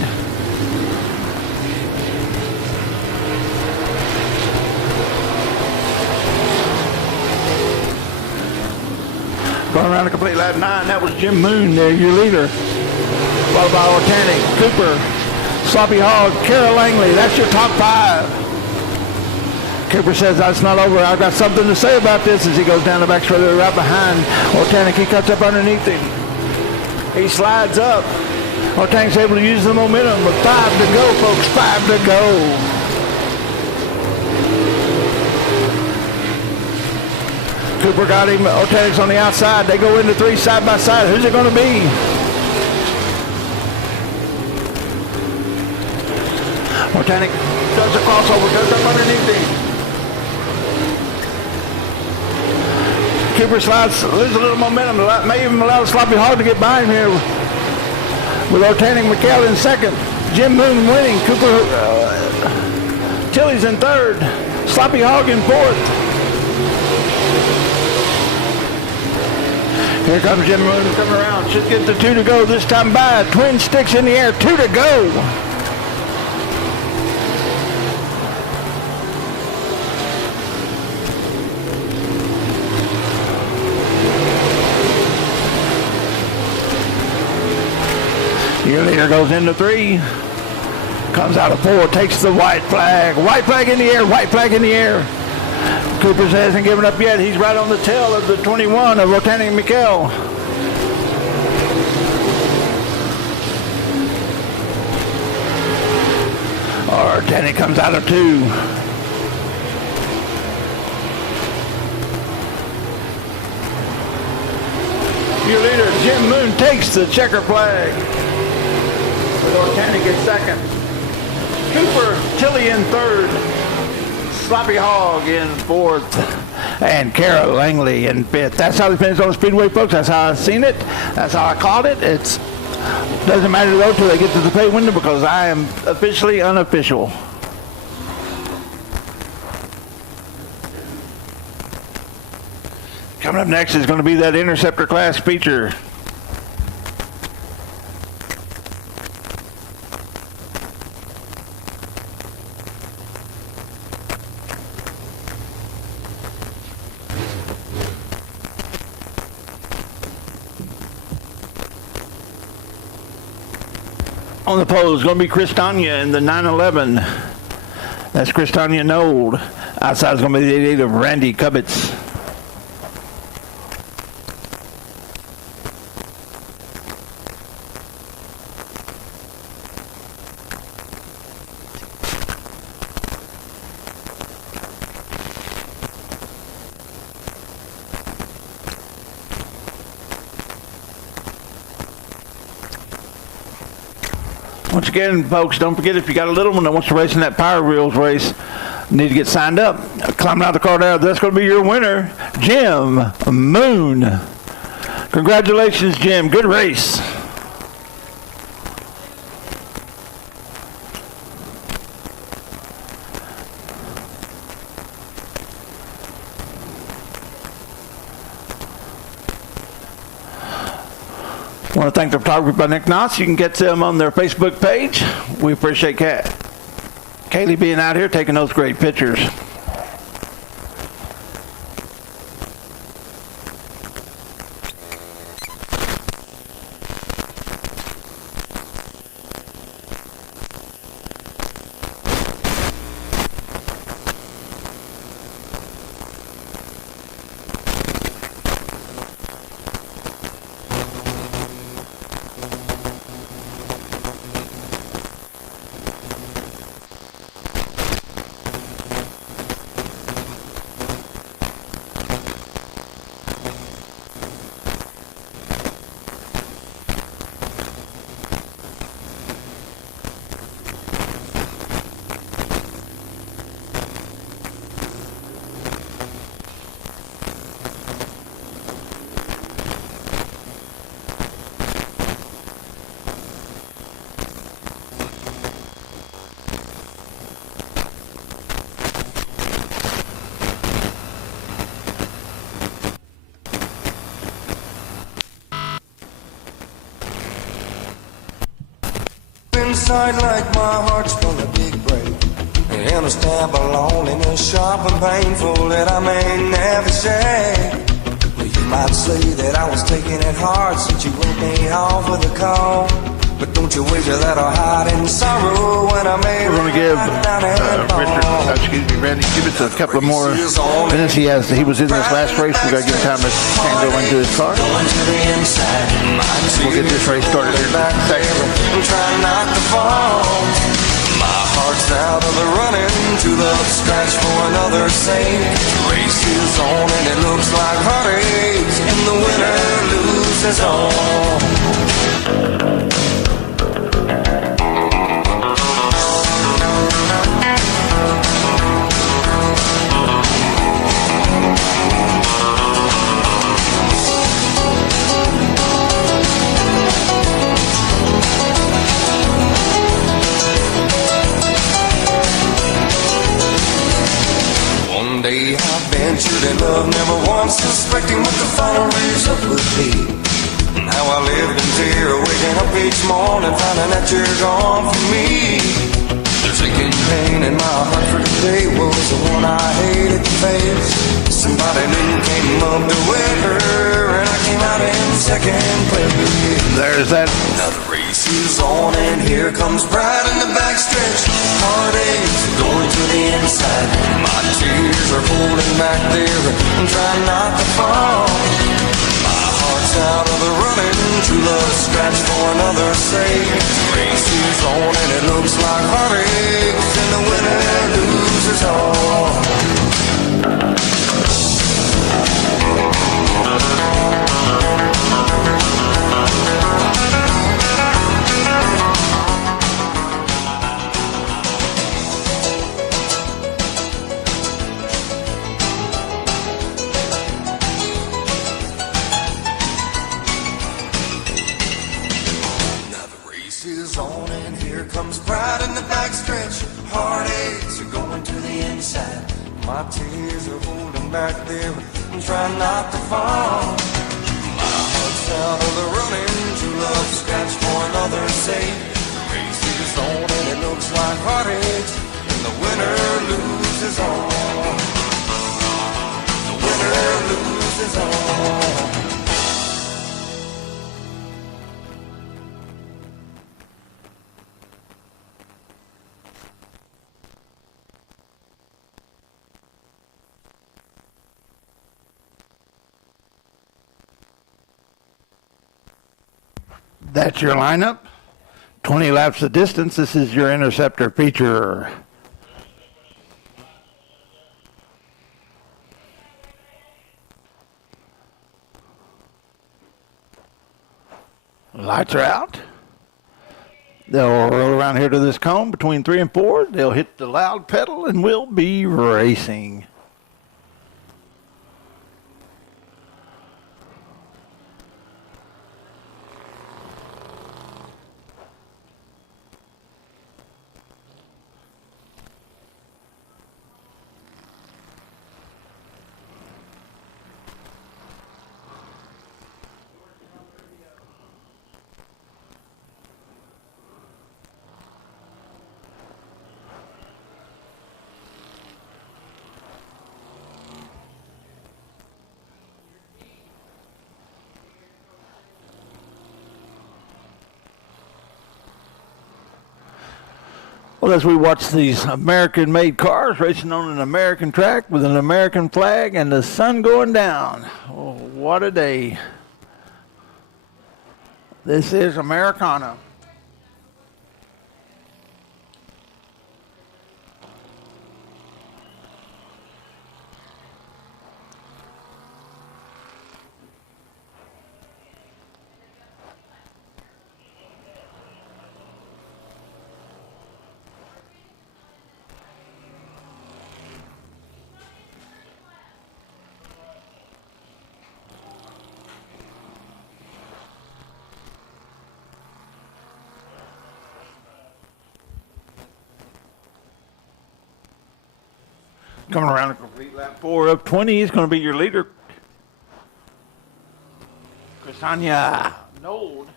Going around a complete lap 9, that was Jim Moon there, your leader. Followed by Organic, Cooper, Sloppy Hog, Carol Langley, that's your top 5. Cooper says that's not over. I've got something to say about this as he goes down the back straight right behind Organic. He cuts up underneath him. He slides up. Organic's able to use the momentum with 5 to go, folks, 5 to go. Cooper got him. Organic's on the outside. They go into 3 side by side. Who's it going to be? Organic does a crossover, goes up underneath him. Cooper slides, loses a little momentum. May even allow the Sloppy Hog to get by him here. With Organic McHale in second. Jim Moon winning. Cooper Tilly's in third. Sloppy Hog in fourth. Here comes Jim Moon coming around. Should get the 2 to go this time by. Twin sticks in the air. 2 to go. Your leader goes into 3. Comes out of 4. Takes the white flag. White flag in the air. White flag in the air. Cooper hasn't given up yet. He's right on the tail of the 21 of Organic McHale. Organic comes out of 2. Your leader, Jim Moon, takes the checker flag. With Organic in second. Cooper Tilly in third. Sloppy Hog in fourth, and Carol Langley in fifth. That's how it finished on the Speedway, folks. That's how I've seen it. That's how I called it. It doesn't matter though till they get to the pay window because I am officially unofficial. Coming up next is going to be that Interceptor class feature. On the pole is going to be Chris Tanya in the 911. That's Chris Tanya Nold. Outside is going to be the 88 of Randy Cubbits. Once again, folks, don't forget if you got a little one that wants to race in that Power Wheels race, you need to get signed up. Climbing out the car there, that's going to be your winner, Jim Moon. Congratulations, Jim. Good race. I want to thank the photographer by Nick Knotts. You can get them on their Facebook page. We appreciate Kaylee being out here taking those great pictures. inside like my heart's full of big break. And a stab of loneliness, sharp and painful that I may never shake. Well, you might say that I was taking it hard since you wrote me off with a call. But don't you wager that I'll hide in sorrow when I may. We're going to give Randy Gibbons a couple of more minutes. He was in this last race. We've got to give him time to go into his car. We'll get this race started here in a second. I'm trying not to fall. My heart's out of the running, to the scratch for another save. Race is on and it looks like heartaches, and the winner loses all. One day I ventured in love, never once suspecting what the final result would be. Now I lived in fear, waking up each morning, finding that you're gone from me. The sinking pain in my heart for today was the one I hated to face. Somebody new came up to win her, and I came out in second place. There's that. Now the race is on, and here comes pride in the backstretch. Heartaches going to the inside. My tears are holding back there. I'm trying not to fall. My heart's out of the running, true love scratch for another save. Race is on, and it looks like heartaches, and the winner loses all. On and here comes pride in the backstretch. Heartaches are going to the inside. My tears are holding back there. I'm trying not to fall. My heart's out of the running. True love scratch for another save. The race is on and it looks like heartaches, and the winner loses all. The winner loses all. That's your lineup. 20 laps of distance. This is your Interceptor feature. Lights are out. They'll roll around here to this cone between 3 and 4. They'll hit the loud pedal and we'll be racing. Well, as we watch these American-made cars racing on an American track with an American flag and the sun going down. Oh, what a day. This is Americana. Coming around a complete lap 4 of 20 is going to be your leader, Ksenia Nold.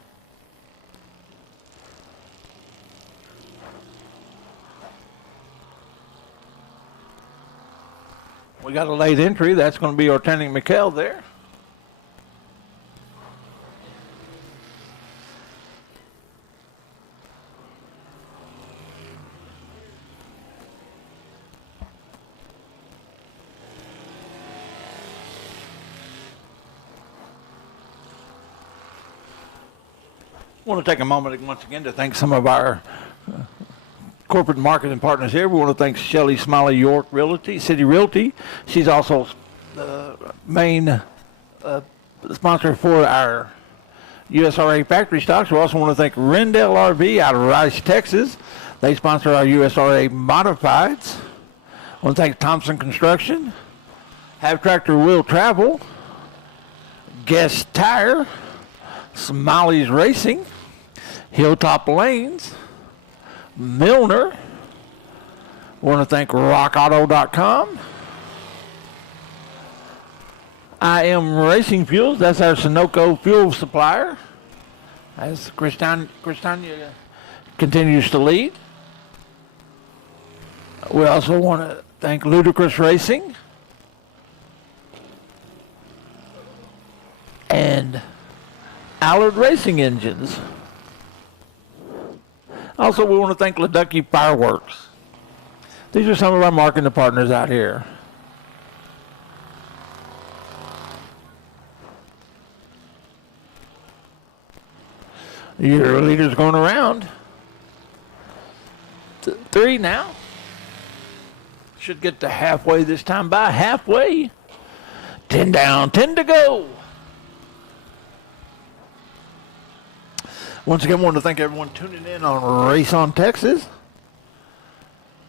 We got a late entry. That's going to be Ortanic Mikkel there. I want to take a moment once again to thank some of our corporate marketing partners here. We want to thank Shelley Smiley York Realty, City Realty. She's also the main sponsor for our USRA factory stocks. We also want to thank Rendell RV out of Rice, Texas. They sponsor our USRA modifieds. I want to thank Thompson Construction, Have Tractor Will Travel, Guest Tire, Smiley's Racing, Hilltop Lanes, Milner. Want to thank RockAuto.com. I Am Racing Fuels. That's our Sunoco fuel supplier. As Christiania continues to lead. We also want to thank Ludicrous Racing and Allard Racing Engines. Also, we want to thank Leducky Fireworks. These are some of our marketing partners out here. Your leader's going around. 3 now. Should get to halfway this time by. Halfway. 10 down, 10 to go. Once again, I want to thank everyone tuning in on Race on Texas.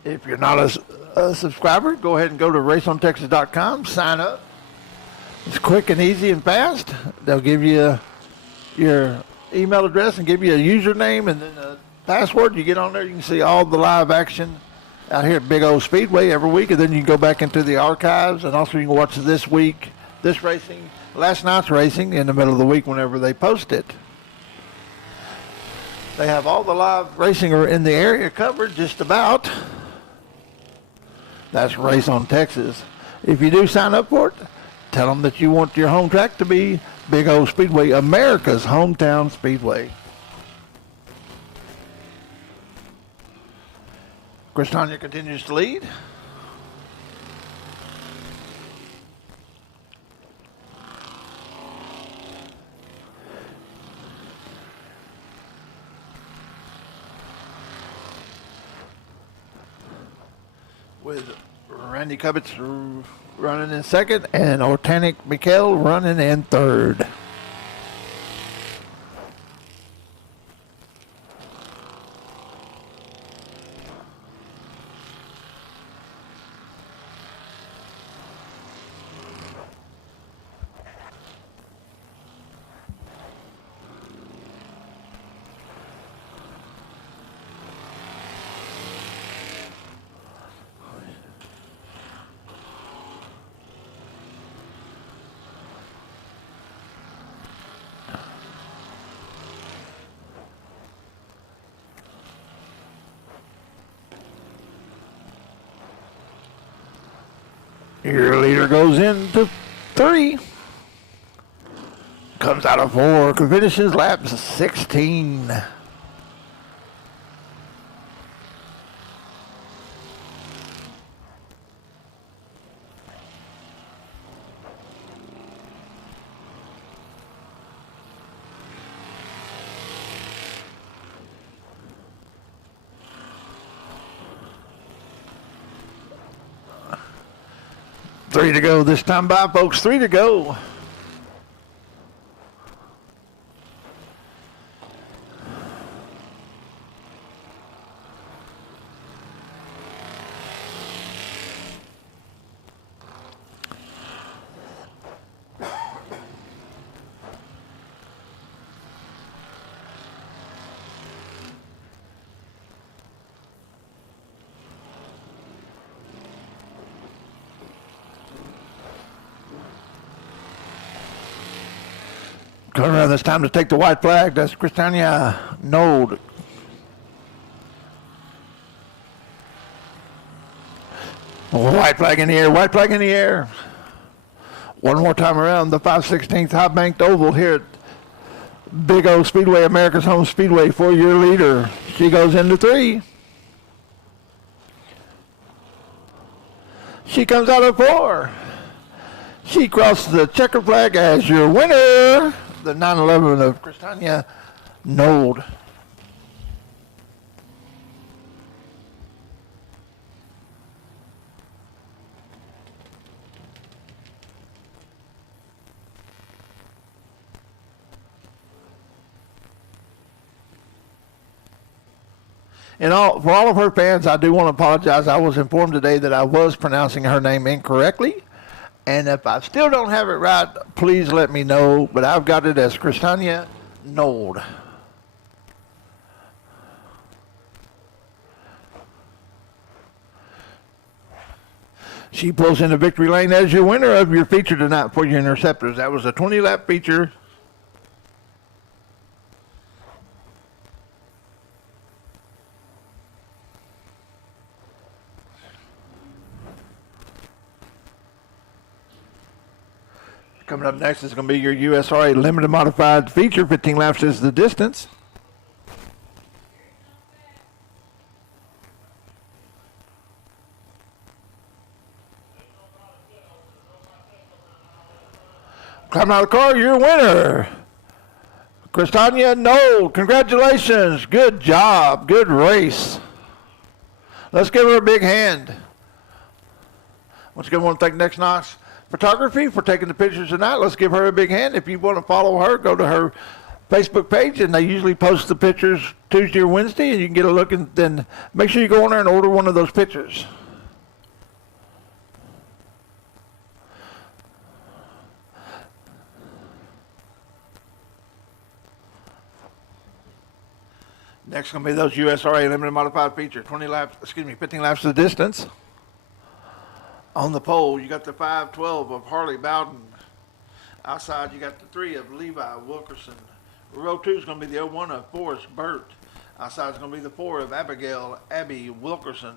If you're not a subscriber, go ahead and go to raceontexas.com, sign up. It's quick and easy and fast. They'll give you your email address and give you a username and then a password. You get on there, you can see all the live action out here at Big O Speedway every week, and then you can go back into the archives, and also you can watch this racing, last night's racing in the middle of the week whenever they post it. They have all the live racing in the area covered, just about. That's Race on Texas. If you do sign up for it, tell them that you want your home track to be Big O Speedway, America's hometown speedway. Christiania continues to lead. With Randy Cubbits running in second and Ortanic Mikkel running in third. Your leader goes into 3. Comes out of 4. Finishes laps 16. Three to go this time by, folks. 3 to go. Coming around this time to take the white flag. That's Christiania Node. White flag in the air, white flag in the air. One more time around the 5/16 high banked oval here at Big O Speedway, America's home speedway, for your leader. She goes into 3. She comes out of 4. She crosses the checker flag as your winner, the 911 of Christina Nold. And for all of her fans, I do want to apologize. I was informed today that I was pronouncing her name incorrectly. And if I still don't have it right, please let me know. But I've got it as Christina Nold. She pulls into victory lane as your winner of your feature tonight for your Interceptors. That was a 20-lap feature. Coming up next is going to be your USRA limited modified feature. 15 laps is the distance. Coming out of the car, your winner, Christina Nold. Congratulations. Good job. Good race. Let's give her a big hand. Once again, I want to thank Next Knox Photography for taking the pictures tonight. Let's give her a big hand. If you want to follow her, go to her Facebook page, and they usually post the pictures Tuesday or Wednesday, and you can get a look, and then make sure you go on there and order one of those pictures. Next going to be those USRA limited modified feature, 15 laps of the distance. On the pole, you got the 512 of Harley Bowden. Outside, you got the 3 of Levi Wilkerson. Row 2 is going to be the 01 of Forrest Burt. Outside is going to be the 4 of Abby Wilkerson.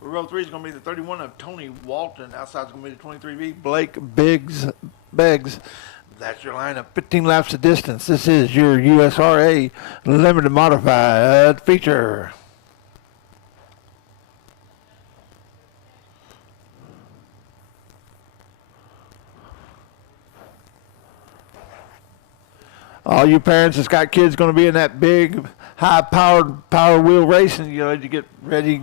Row 3 is going to be the 31 of Tony Walton. Outside is going to be the 23B Blake Beggs. That's your lineup. 15 laps of distance. This is your USRA limited modified feature. All you parents that's got kids going to be in that big, high-powered power wheel racing, you know, you get ready.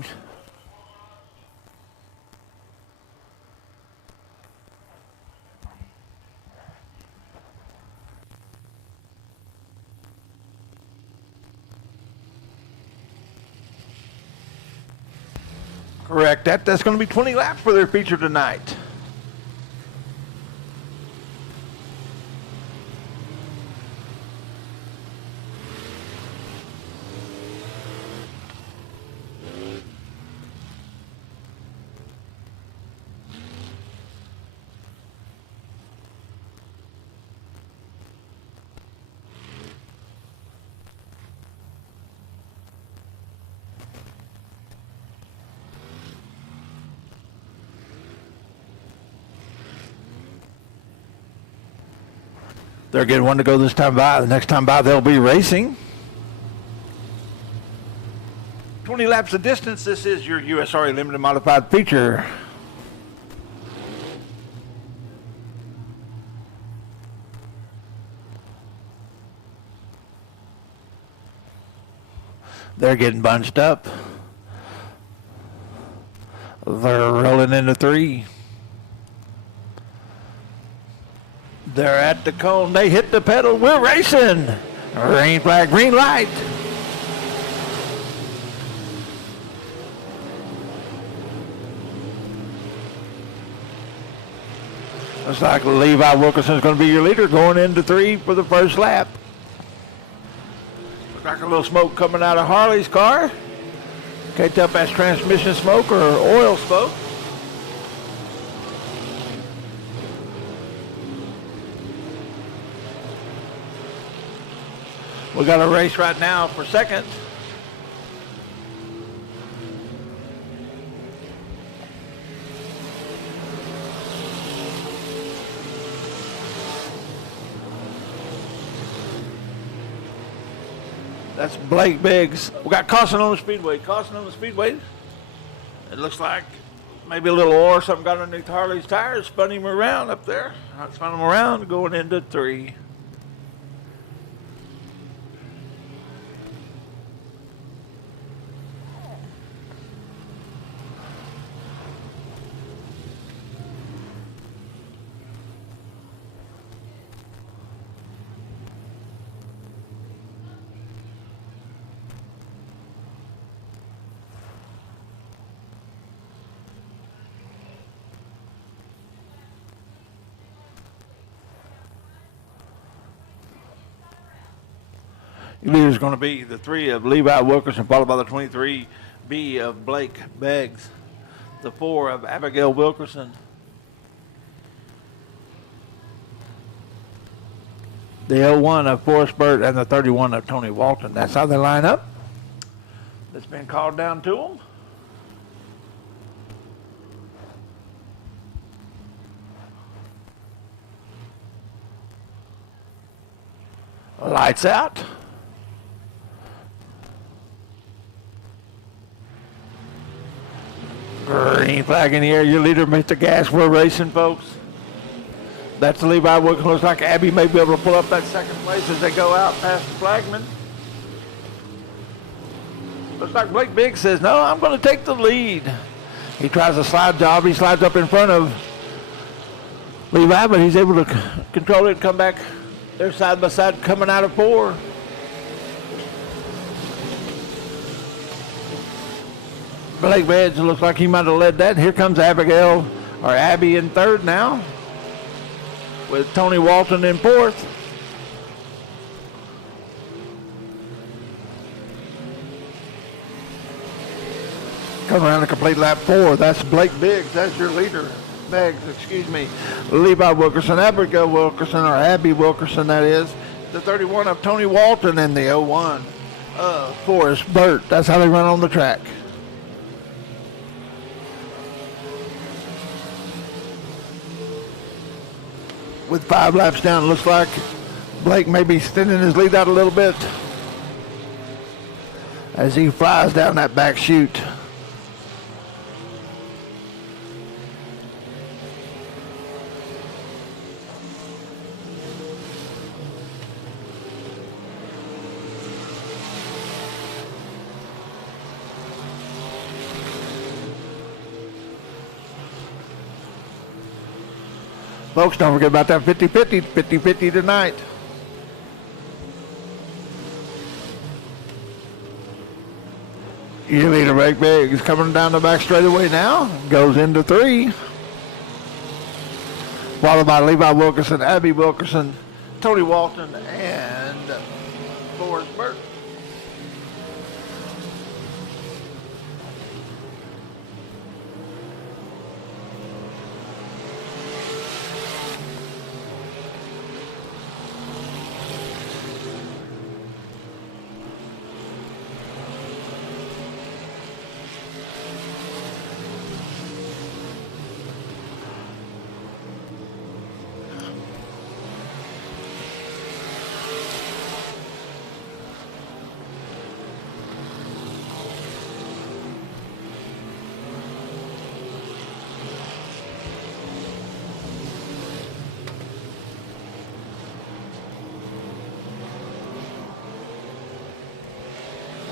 Correct. That's going to be 20 laps for their feature tonight. They're getting one to go this time by. The next time by, they'll be racing. 20 laps of distance. This is your USRA limited modified feature. They're getting bunched up. They're rolling into 3. They're at the cone. They hit the pedal. We're racing. Green flag, green light. Looks like Levi Wilkerson is going to be your leader going into 3 for the first lap. Looks like a little smoke coming out of Harley's car. Can't tell if that's transmission smoke or oil smoke. We got a race right now for second. That's Blake Biggs. We got caution on the Speedway. Caution on the Speedway. It looks like maybe a little oil or something got underneath Harley's tires, spun him around up there. Spun him around, going into 3. Your leader is going to be the 3 of Levi Wilkerson, followed by the 23B of Blake Beggs, the 4 of Abigail Wilkerson, the 01 of Forrest Burt, and the 31 of Tony Walton. That's how they line up. That's been called down to them. Lights out. Green flag in the air. Your leader, Mr. Gas. We're racing, folks. That's Levi Wilkerson. Looks like Abby may be able to pull up that second place as they go out past the flagman. Looks like Blake Biggs says, no, I'm going to take the lead. He tries a slide job. He slides up in front of Levi, but he's able to control it and come back. They're side by side coming out of 4. Blake Biggs looks like he might have led that. Here comes Abigail, or Abby in 3rd now, with Tony Walton in 4th. Come around a complete lap 4. That's Blake Biggs. That's your leader. Beggs, excuse me. Levi Wilkerson, Abigail Wilkerson, or Abby Wilkerson, that is. The 31 of Tony Walton and the 01 of Forrest Burt. That's how they run on the track. With 5 laps down, it looks like Blake may be extending his lead out a little bit as he flies down that back chute. Folks, don't forget about that 50-50, 50-50 tonight. Your leader, Blake Biggs, is coming down the back straightaway now. Goes into 3. Followed by Levi Wilkerson, Abby Wilkerson, Tony Walton, and Forrest Burt.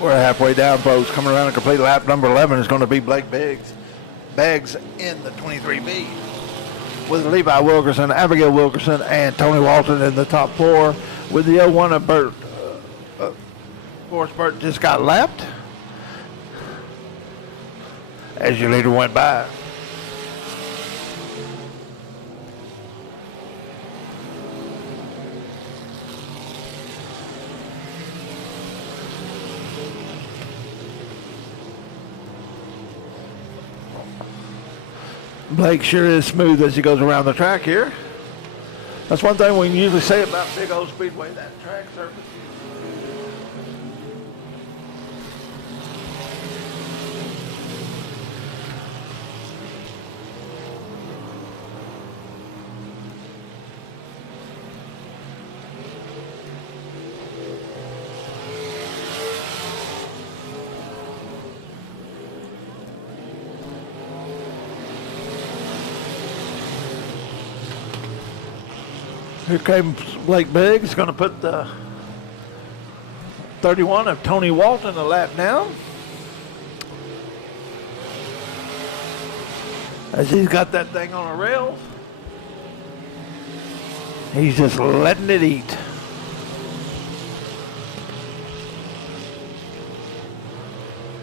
We're halfway down, folks. Coming around a complete lap. Number 11 is going to be Blake Biggs. Beggs in the 23B. With Levi Wilkerson, Abigail Wilkerson, and Tony Walton in the top 4. With the 01 of Burt. Forrest Burt just got lapped as your leader went by. Blake sure is smooth as he goes around the track here. That's one thing we can usually say about Big O Speedway, that track surface. Here came Blake Biggs, going to put the 31 of Tony Walton a lap down. As he's got that thing on a rail, he's just letting it eat.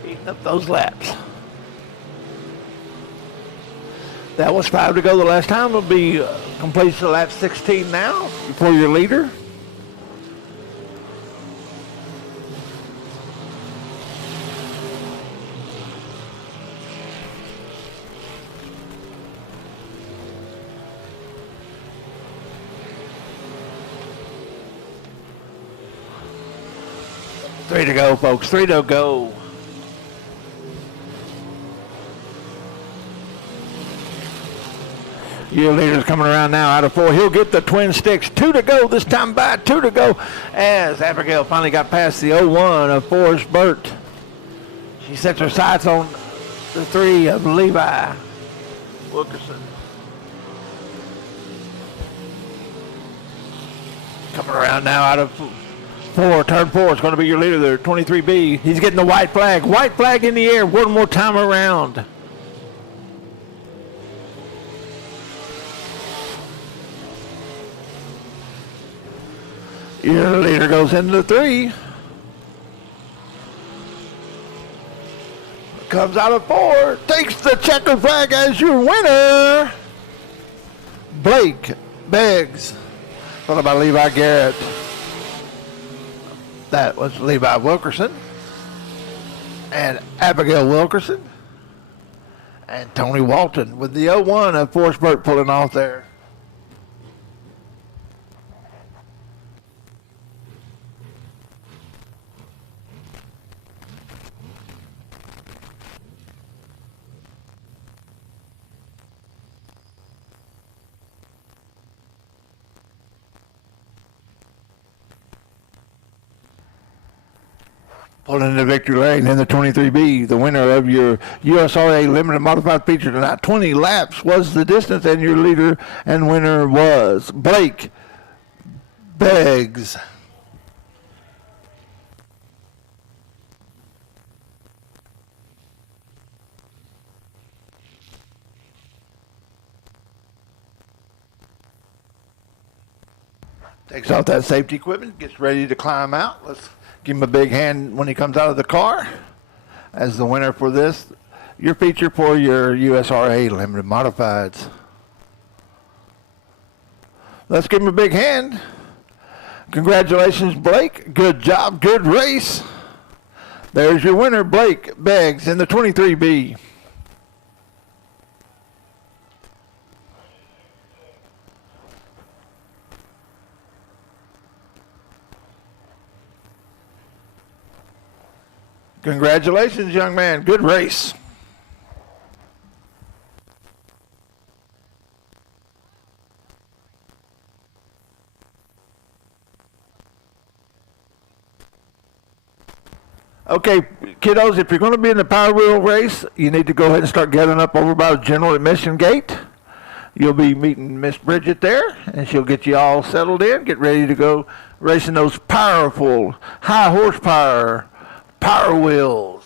Eating up those laps. That was 5 to go the last time. It'll be completes to lap 16 now before your leader. Three to go, folks. 3 to go. Your leader's coming around now out of 4. He'll get the twin sticks. 2 to go this time by. 2 to go as Abigail finally got past the 01 of Forrest Burt. She sets her sights on the 3 of Levi Wilkerson. Coming around now out of 4. Turn 4 is going to be your leader there, 23B. He's getting the white flag. White flag in the air one more time around. Your leader goes into 3. Comes out of 4. Takes the checkered flag as your winner. Blake Beggs. Followed by Levi Garrett. That was Levi Wilkerson. And Abigail Wilkerson. And Tony Walton with the 01 of Forrest Burt pulling off there. Pulling the victory lane in the 23B, the winner of your USRA Limited Modified Feature tonight. 20 laps was the distance, and your leader and winner was Blake Beggs. Takes off that safety equipment, gets ready to climb out. Let's give him a big hand when he comes out of the car as the winner for this, your feature for your USRA Limited Modifieds. Let's give him a big hand. Congratulations, Blake. Good job. Good race. There's your winner, Blake Beggs in the 23B. Congratulations, young man. Good race. Okay, kiddos, if you're going to be in the Power Wheel race, you need to go ahead and start gathering up over by the general admission gate. You'll be meeting Miss Bridget there, and she'll get you all settled in. Get ready to go racing those powerful, high horsepower Power Wheels.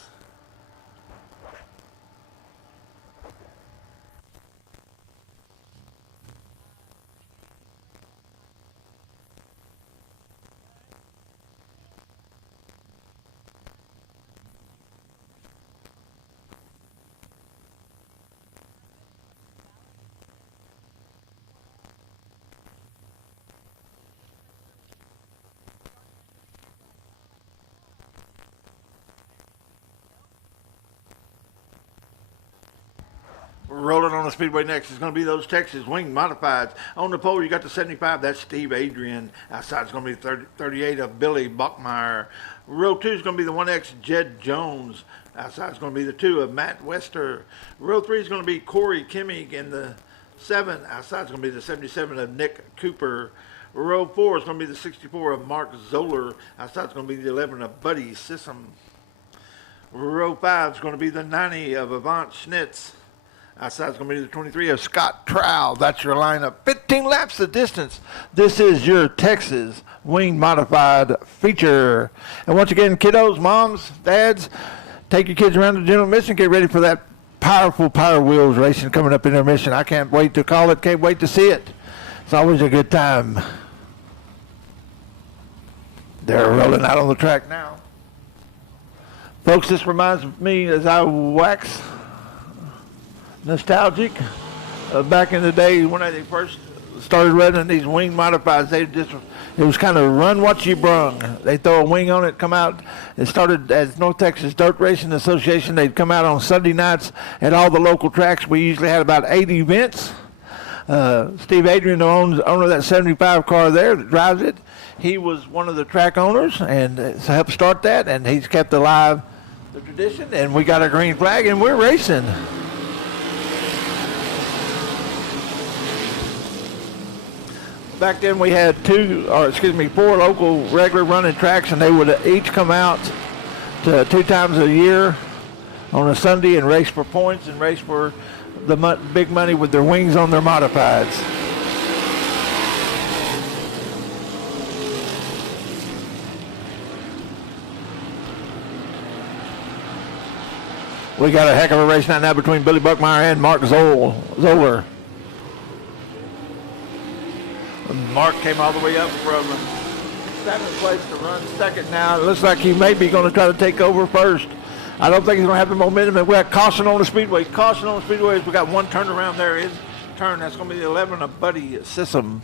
Rolling on the Speedway next is going to be those Texas Wing Modifieds. On the pole, you got the 75. That's Steve Adrian. Outside is going to be 38 of Billy Buckmeyer. Row 2 is going to be the 1X Jed Jones. Outside is going to be the 2 of Matt Wester. Row 3 is going to be Corey Kimmig. And the 7, outside is going to be the 77 of Nick Cooper. Row 4 is going to be the 64 of Mark Zoller. Outside is going to be the 11 of Buddy Sissom. Row 5 is going to be the 90 of Avant Schnitz. Outside's going to be the 23 of Scott Trow. That's your lineup. 15 laps the distance. This is your Texas Wing Modified feature. And once again, kiddos, moms, dads, take your kids around the general mission. Get ready for that powerful Power Wheels racing coming up in their mission. I can't wait to call it. Can't wait to see it. It's always a good time. They're rolling out on the track now. Folks, this reminds me as I wax nostalgic. Back in the day when they first started running these wing modifieds, it was kind of run what you brung. They throw a wing on it, come out. It started as North Texas Dirt Racing Association. They'd come out on Sunday nights at all the local tracks. We usually had about 8 events. Steve Adrian, the owner of that 75 car there that drives it, he was one of the track owners and helped start that, and he's kept alive the tradition, and we got a green flag, and we're racing. Back then we had 4 local regular running tracks, and they would each come out to 2 times a year on a Sunday and race for points and race for the big money with their wings on their modifieds. We got a heck of a race now between Billy Buckmeyer and Mark Zoller. Mark came all the way up from 7th place to run second now. It looks like he may be going to try to take over first. I don't think he's going to have the momentum. And we got caution on the Speedway. Caution on the Speedway. We got one turn around there. His turn. That's going to be the 11 of Buddy Sissom.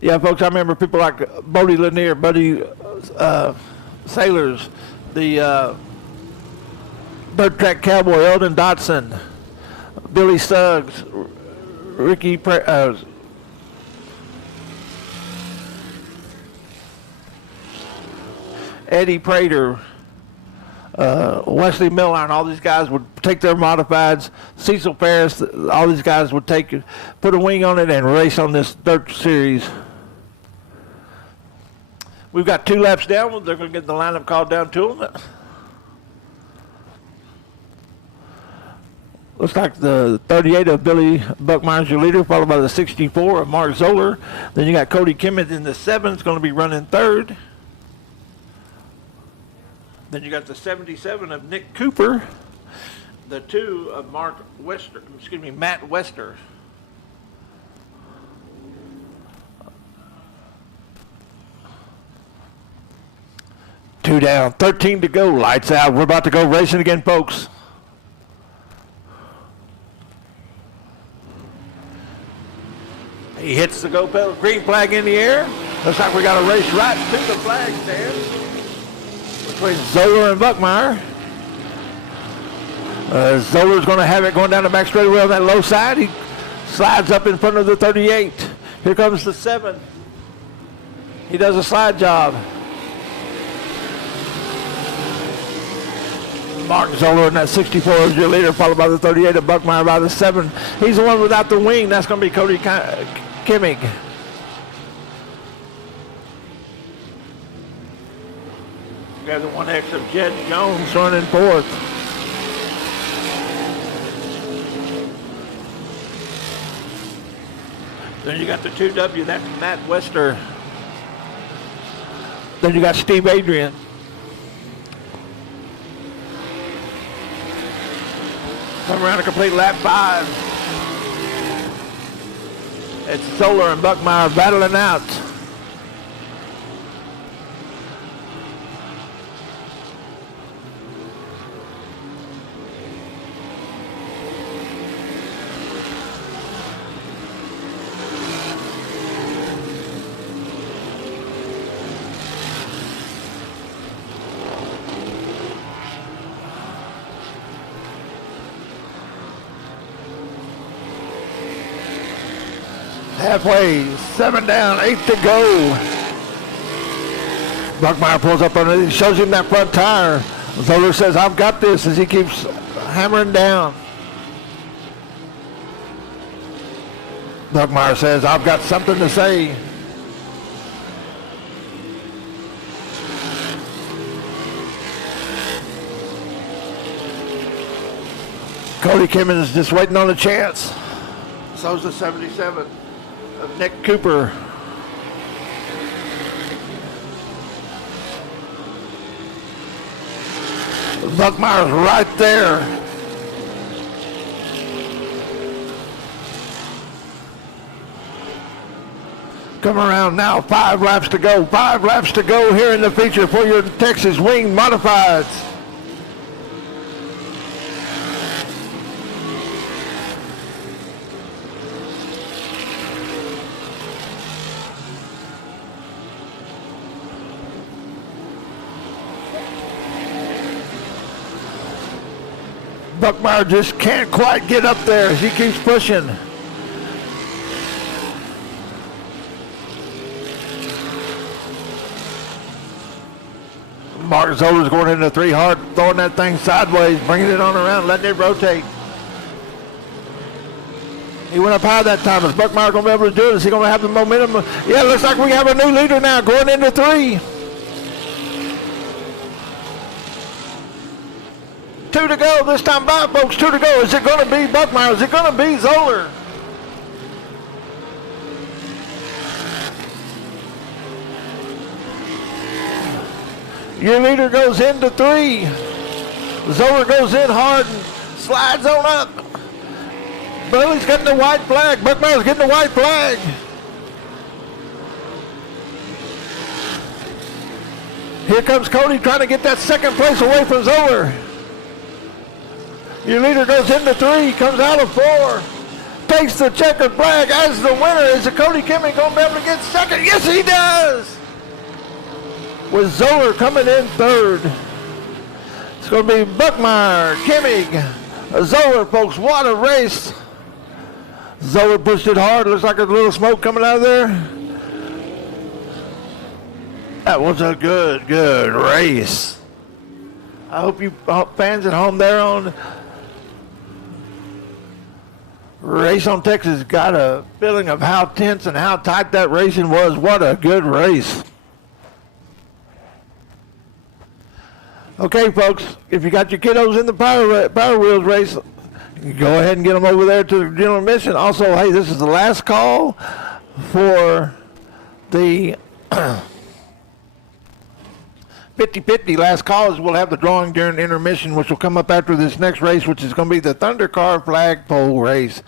Yeah, folks, I remember people like Bodie Lanier, Buddy Sailors, the Dirt Track Cowboy, Eldon Dotson, Billy Suggs, Ricky Eddie Prater, Wesley Miller, and all these guys would take their modifieds. Cecil Ferris, all these guys would put a wing on it and race on this dirt series. We've got 2 laps down. They're going to get the lineup called down to them. Looks like the 38 of Billy Buckmeyer's your leader, followed by the 64 of Mark Zoller. Then you got Cody Kimmett in the 7th, going to be running 3rd. Then you got the 77 of Nick Cooper, the 2 of Matt Wester. Two down, 13 to go, lights out. We're about to go racing again, folks. He hits the go pedal, green flag in the air. Looks like we got a race right to the flag stand between Zoller and Buckmeyer. Zoller's going to have it going down the back straightaway on that low side. He slides up in front of the 38. Here comes the 7. He does a slide job. Mark Zoller in that 64 is your leader, followed by the 38 of Buckmeyer by the 7. He's the one without the wing. That's going to be Cody Kimmig. You got the 1X of Jed Jones running 4th. Then you got the 2W, that's Matt Wester. Then you got Steve Adrian. Come around a complete lap 5. It's Zoller and Buckmeyer battling out. Halfway, 7 down, 8 to go. Buckmeyer pulls up on it, shows him that front tire. Zoller says, I've got this, as he keeps hammering down. Buckmeyer says, I've got something to say. Cody Kimmons is just waiting on a chance. So's the 77 of Nick Cooper. Buckmeyer's right there. Come around now, 5 laps to go. 5 laps to go here in the feature for your Texas Wing Modifieds. Buckmeyer just can't quite get up there as he keeps pushing. Mark Zoller's going into 3 hard, throwing that thing sideways, bringing it on around, letting it rotate. He went up high that time. Is Buckmeyer going to be able to do it? Is he going to have the momentum? Yeah, looks like we have a new leader now going into 3. 2 to go this time by, folks. 2 to go. Is it going to be Buckmeyer? Is it going to be Zoller? Your leader goes into 3. Zoller goes in hard and slides on up. Billy's getting the white flag. Buckmeyer's getting the white flag. Here comes Cody trying to get that second place away from Zoller. Your leader goes into 3, comes out of 4, takes the checkered flag as the winner. Is Cody Kimming going to be able to get second? Yes, he does! With Zoller coming in 3rd. It's going to be Buckmeyer, Kimming, Zoller, folks. What a race. Zoller pushed it hard. Looks like a little smoke coming out of there. That was a good race. I hope you fans at home there on Race on Texas got a feeling of how tense and how tight that racing was. What a good race. Okay, folks, if you got your kiddos in the Power Wheels race, go ahead and get them over there to the general admission. Also, hey, this is the last call for the 50-50 last calls. We'll have the drawing during intermission, which will come up after this next race, which is going to be the Thunder Car Flagpole race.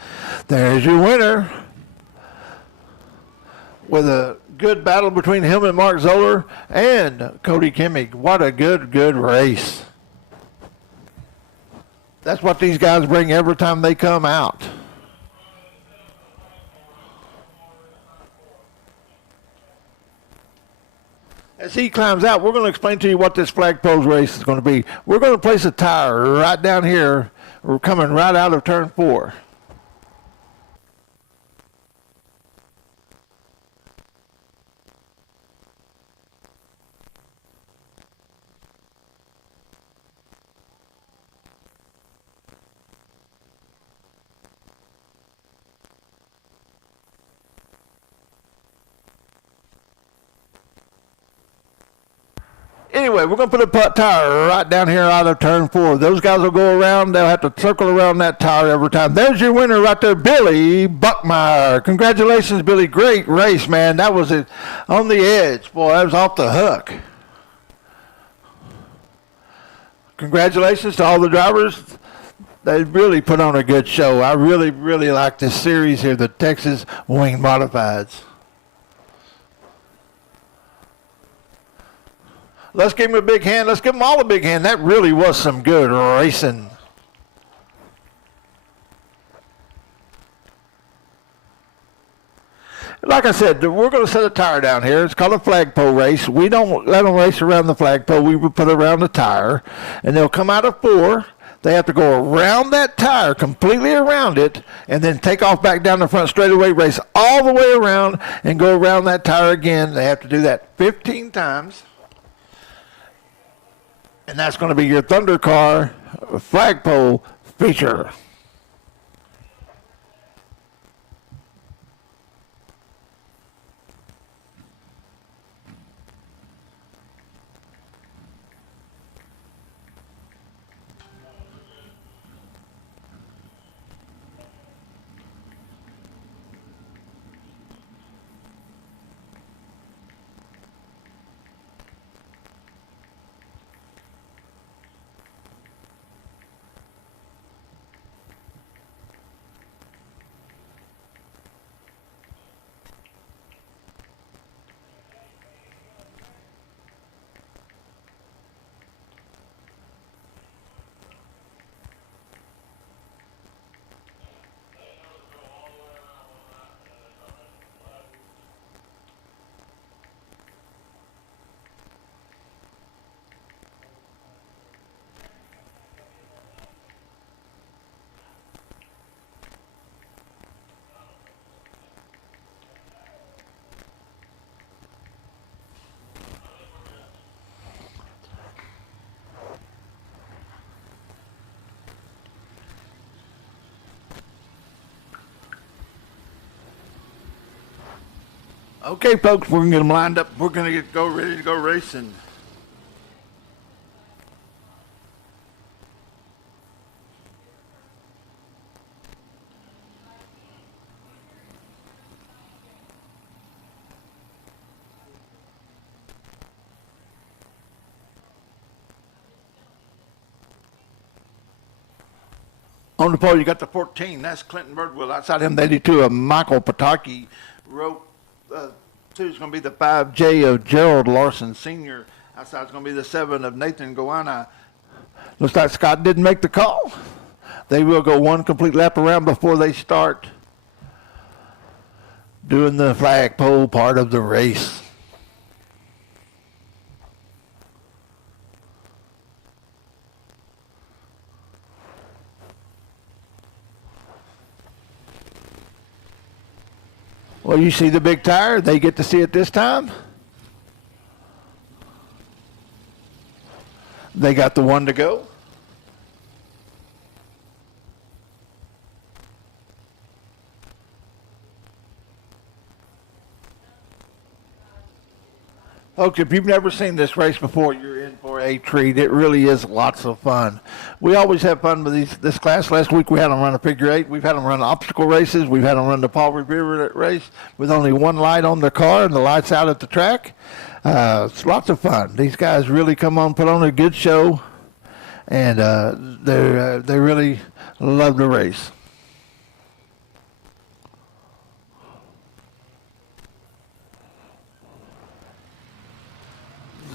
There's your winner with a good battle between him and Mark Zoller and Cody Kimming. What a good race. That's what these guys bring every time they come out. As he climbs out, we're going to explain to you what this flagpole race is going to be. We're going to place a tire right down here. We're coming right out of turn 4. Anyway, we're going to put a tire right down here out of turn 4. Those guys will go around. They'll have to circle around that tire every time. There's your winner right there, Billy Buckmeyer. Congratulations, Billy. Great race, man. That was it on the edge. Boy, that was off the hook. Congratulations to all the drivers. They really put on a good show. I really like this series here, the Texas Wing Modifieds. Let's give him a big hand. Let's give them all a big hand. That really was some good racing. Like I said, we're going to set a tire down here. It's called a flagpole race. We don't let them race around the flagpole. We put it around the tire, and they'll come out of 4. They have to go around that tire, completely around it, and then take off back down the front straightaway, race all the way around, and go around that tire again. They have to do that 15 times. And that's going to be your Thunder Car Flagpole feature. Okay, folks, we're gonna get them lined up. We're gonna go ready to go racing. On the pole, you got the 14. That's Clinton Birdwell. Outside him, the 82 of Michael Pataki. Rope 2 is going to be the 5J of Gerald Larson Sr. Outside is going to be the 7 of Nathan Gowana. Looks like Scott didn't make the call. They will go one complete lap around before they start doing the flagpole part of the race. Well, you see the big tire. They get to see it this time. They got the one to go. Folks, if you've never seen this race before, you're in for a treat. It really is lots of fun. We always have fun with this class. Last week we had them run a figure eight. We've had them run obstacle races. We've had them run the Paul Revere race with only one light on the car and the lights out at the track. It's lots of fun. These guys really come on, put on a good show, and they really love the race.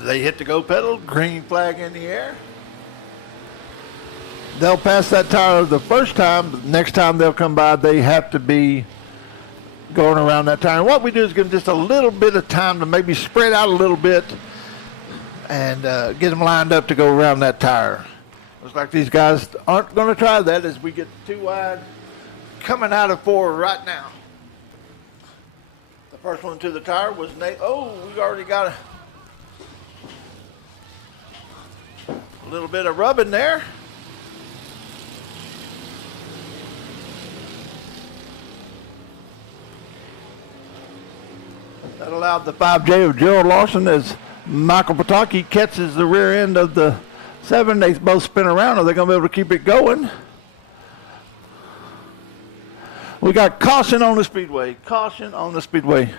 They hit the go pedal, green flag in the air. They'll pass that tire the first time. Next time they'll come by, they have to be going around that tire. And what we do is give them just a little bit of time to maybe spread out a little bit and get them lined up to go around that tire. Looks like these guys aren't going to try that as we get too wide coming out of 4 right now. The first one to the tire was Nate. Oh, we already got a little bit of rubbing there. That allowed the 5J of Gerald Larson as Michael Pataki catches the rear end of the 7. They both spin around. Are they going to be able to keep it going? We got caution on the Speedway. Caution on the Speedway.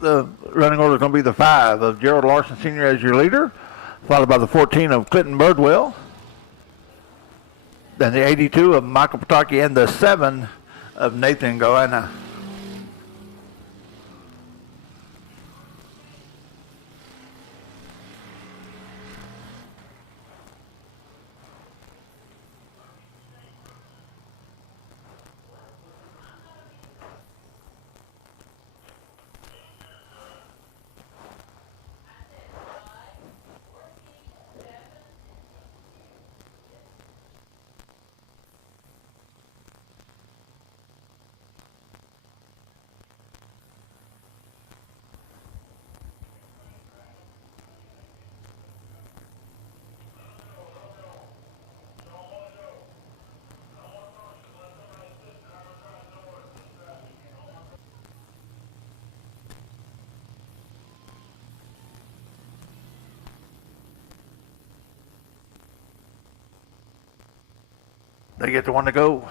The running order is going to be the 5 of Gerald Larson Sr. as your leader, followed by the 14 of Clinton Birdwell, then the 82 of Michael Pataki, and the 7 of Nathan Goana. They get the one to go.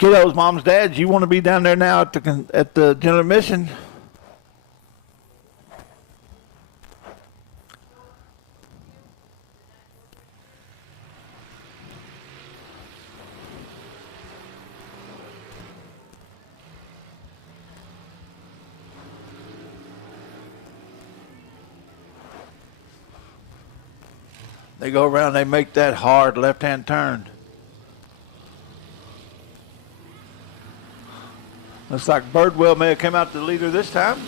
Kiddos, moms, dads, you want to be down there now at the general admission? They go around, they make that hard left-hand turn. Looks like Birdwell may have come out the leader this time.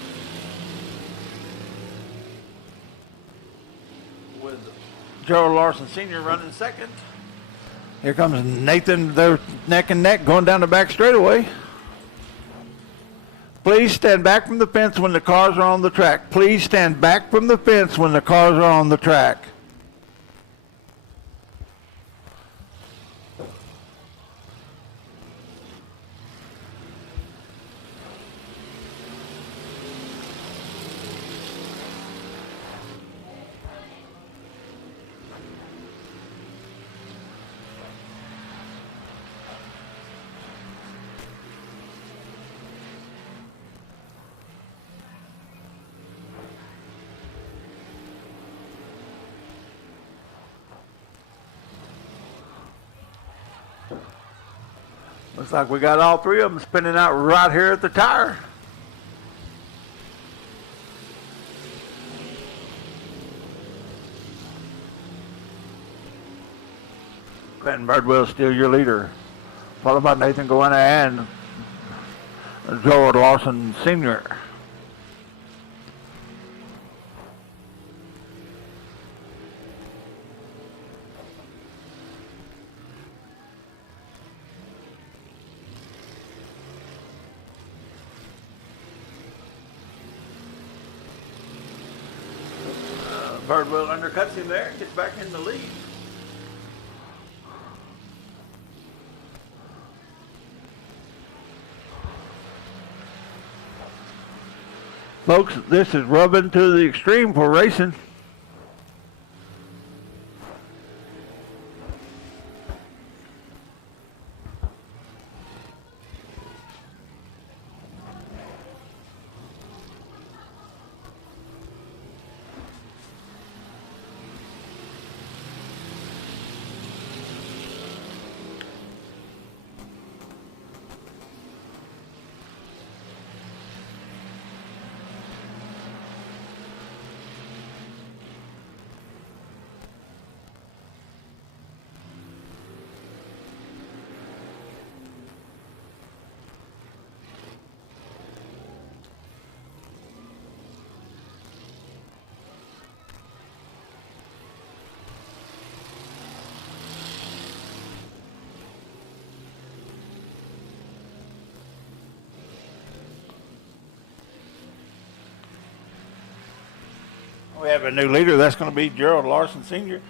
with Gerald Larson Sr. running second. Here comes Nathan. They're neck and neck going down the back straightaway. Please stand back from the fence when the cars are on the track. Please stand back from the fence when the cars are on the track. Looks like we got all three of them spinning out right here at the tire. Clinton Birdwell still your leader, followed by Nathan Goanna and Gerald Larson Sr. Birdwell undercuts him there, gets back in the lead. Folks, this is rubbing to the extreme for racing. We have a new leader. That's going to be Gerald Larson Sr.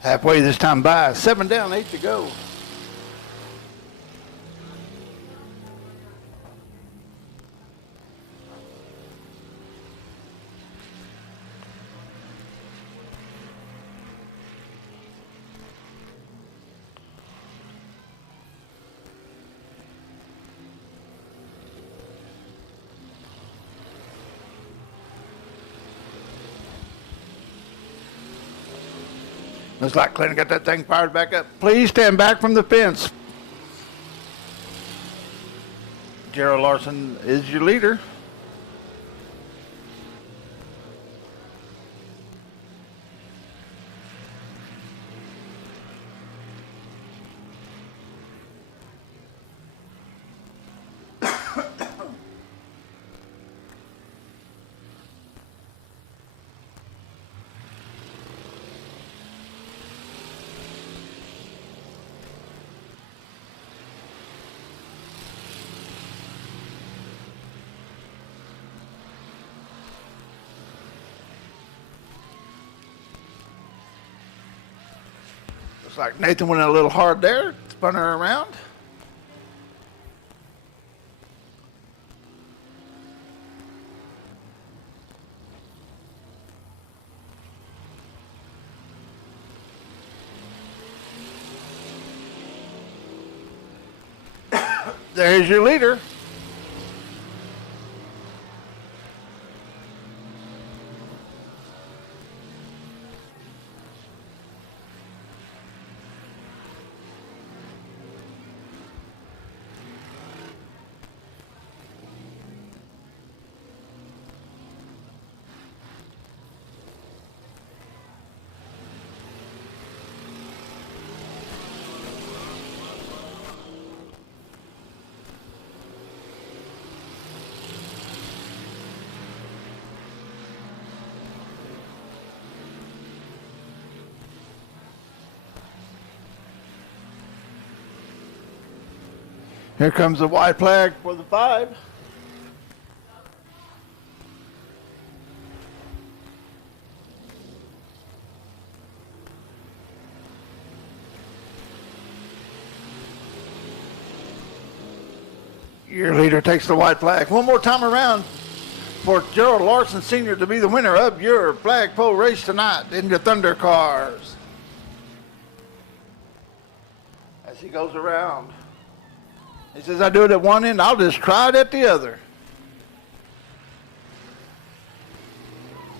Halfway this time by. 7 down, 8 to go. Looks like Clinton got that thing fired back up. Please stand back from the fence. Gerald Larson is your leader. Looks like Nathan went a little hard there, spun her around. There's your leader. Here comes the white flag for the 5. Your leader takes the white flag. One more time around for Gerald Larson Sr. to be the winner of your flagpole race tonight in your Thunder cars. As he goes around. He says, I do it at one end, I'll just try it at the other.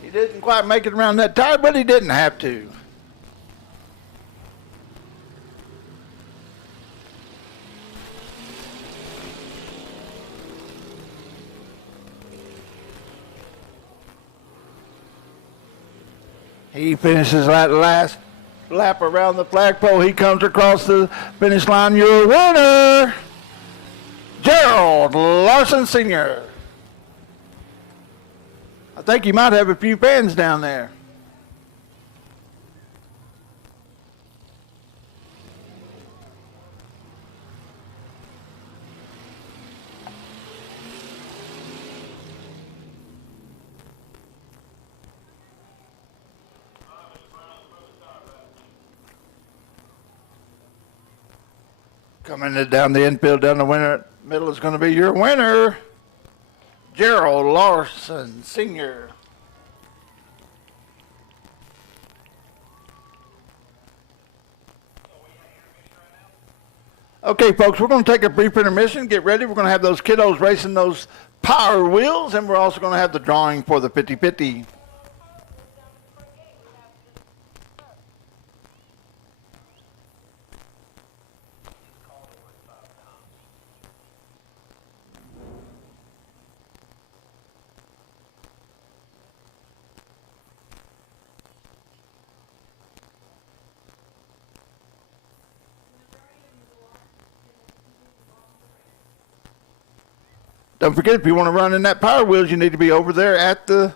He didn't quite make it around that tire, but he didn't have to. He finishes that last lap around the flagpole. He comes across the finish line. Your winner, Gerald Larson Sr. I think you might have a few fans down there. Coming down the infield, down the middle is going to be your winner, Gerald Larson Sr. Okay, folks, we're going to take a brief intermission. Get ready. We're going to have those kiddos racing those power wheels, and we're also going to have the drawing for the 50-50. Don't forget, if you want to run in that power wheels, you need to be over there at the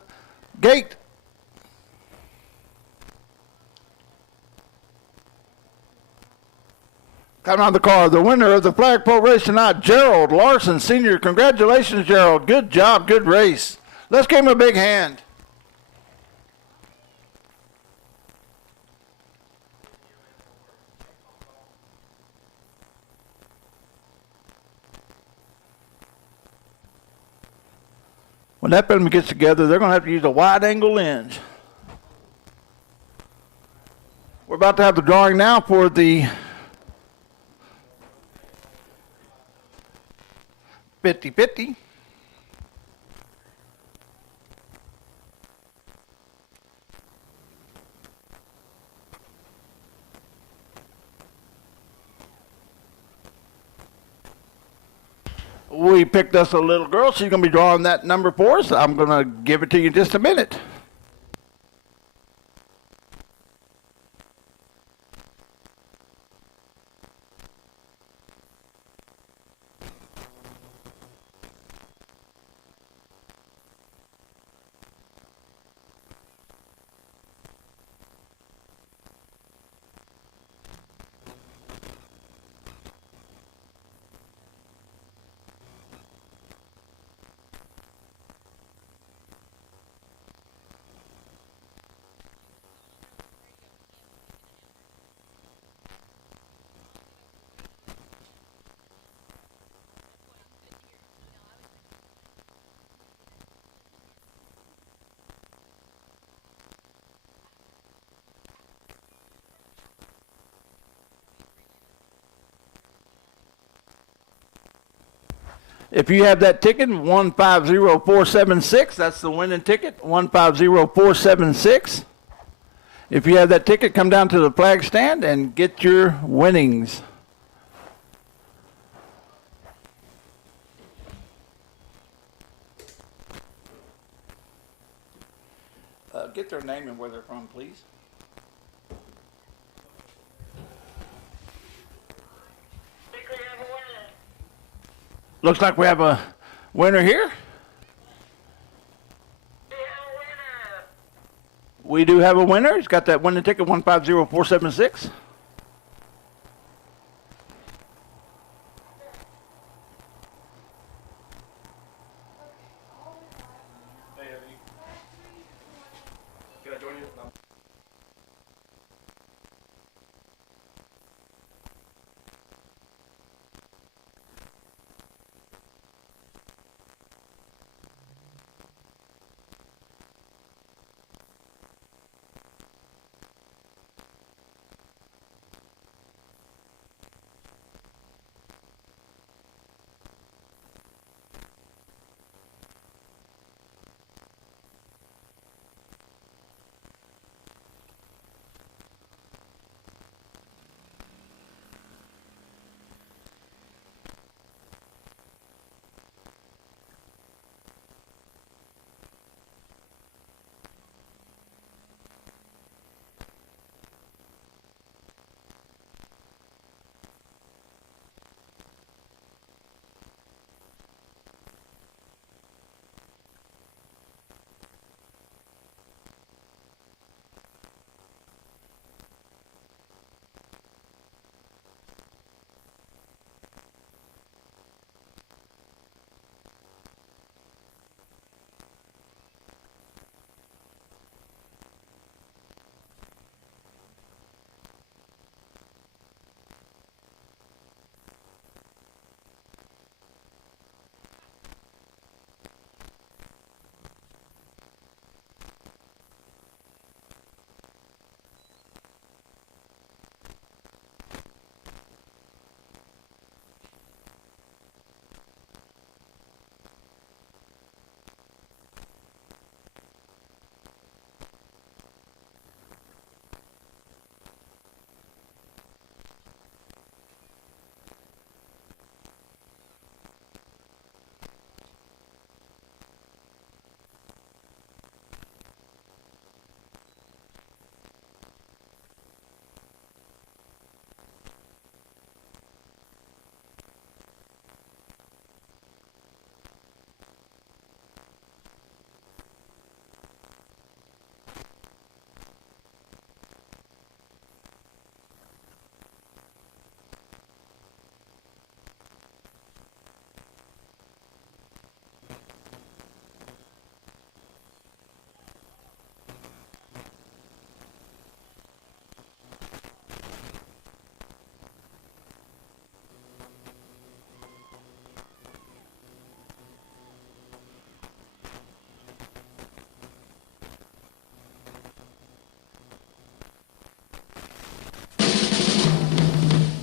gate. Coming out of the car, the winner of the flagpole race tonight, Gerald Larson Sr. Congratulations, Gerald. Good job, good race. Let's give him a big hand. When that film gets together, they're going to have to use a wide-angle lens. We're about to have the drawing now for the 50-50. We picked us a little girl. She's going to be drawing that number for us. I'm going to give it to you in just a minute. If you have that ticket, 150476, that's the winning ticket, 150476. If you have that ticket, come down to the flag stand and get your winnings. Get their name and where they're from, please. Looks like we have a winner here. We do have a winner. He's got that winning ticket, 150476.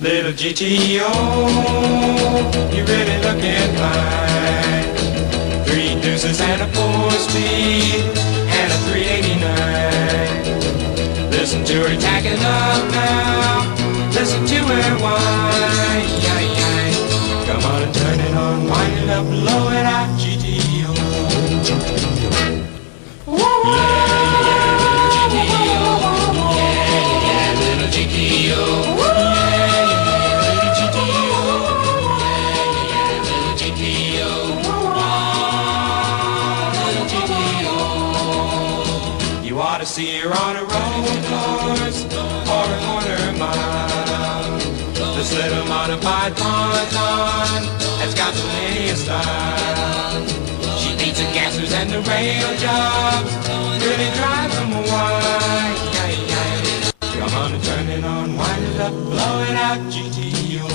Little GTO, you're really looking fine. 3 deuces and a 4-speed and a 389. Listen to her tacking up now. Listen to her whine. Come on and turn it on, wind it up, blow it out, GTO. Little GTO. You ought to see her on a road course or a quarter mile. This little modified ponton has got plenty of style. She beats the gassers and the rail jobs, really drives them wild. Come on and turn it on, wind it up, blow it out, GTO.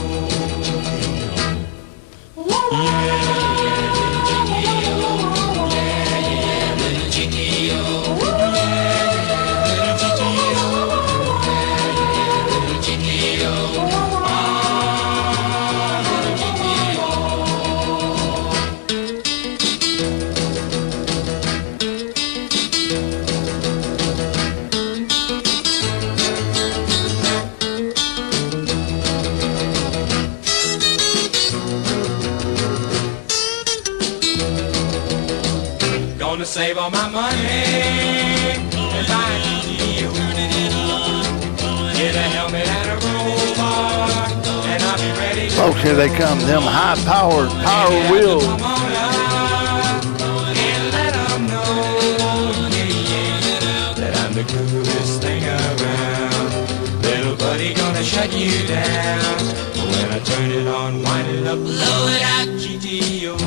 Gonna save all my money and buy a GTO. Get a helmet and a roll bar, and I'll be ready. Folks, here they come. Them high-powered power wheels. Come on up and let 'em know, that I'm the coolest thing around. Little buddy gonna shut you down. When I turn it on, wind it up, blow it out, GTO.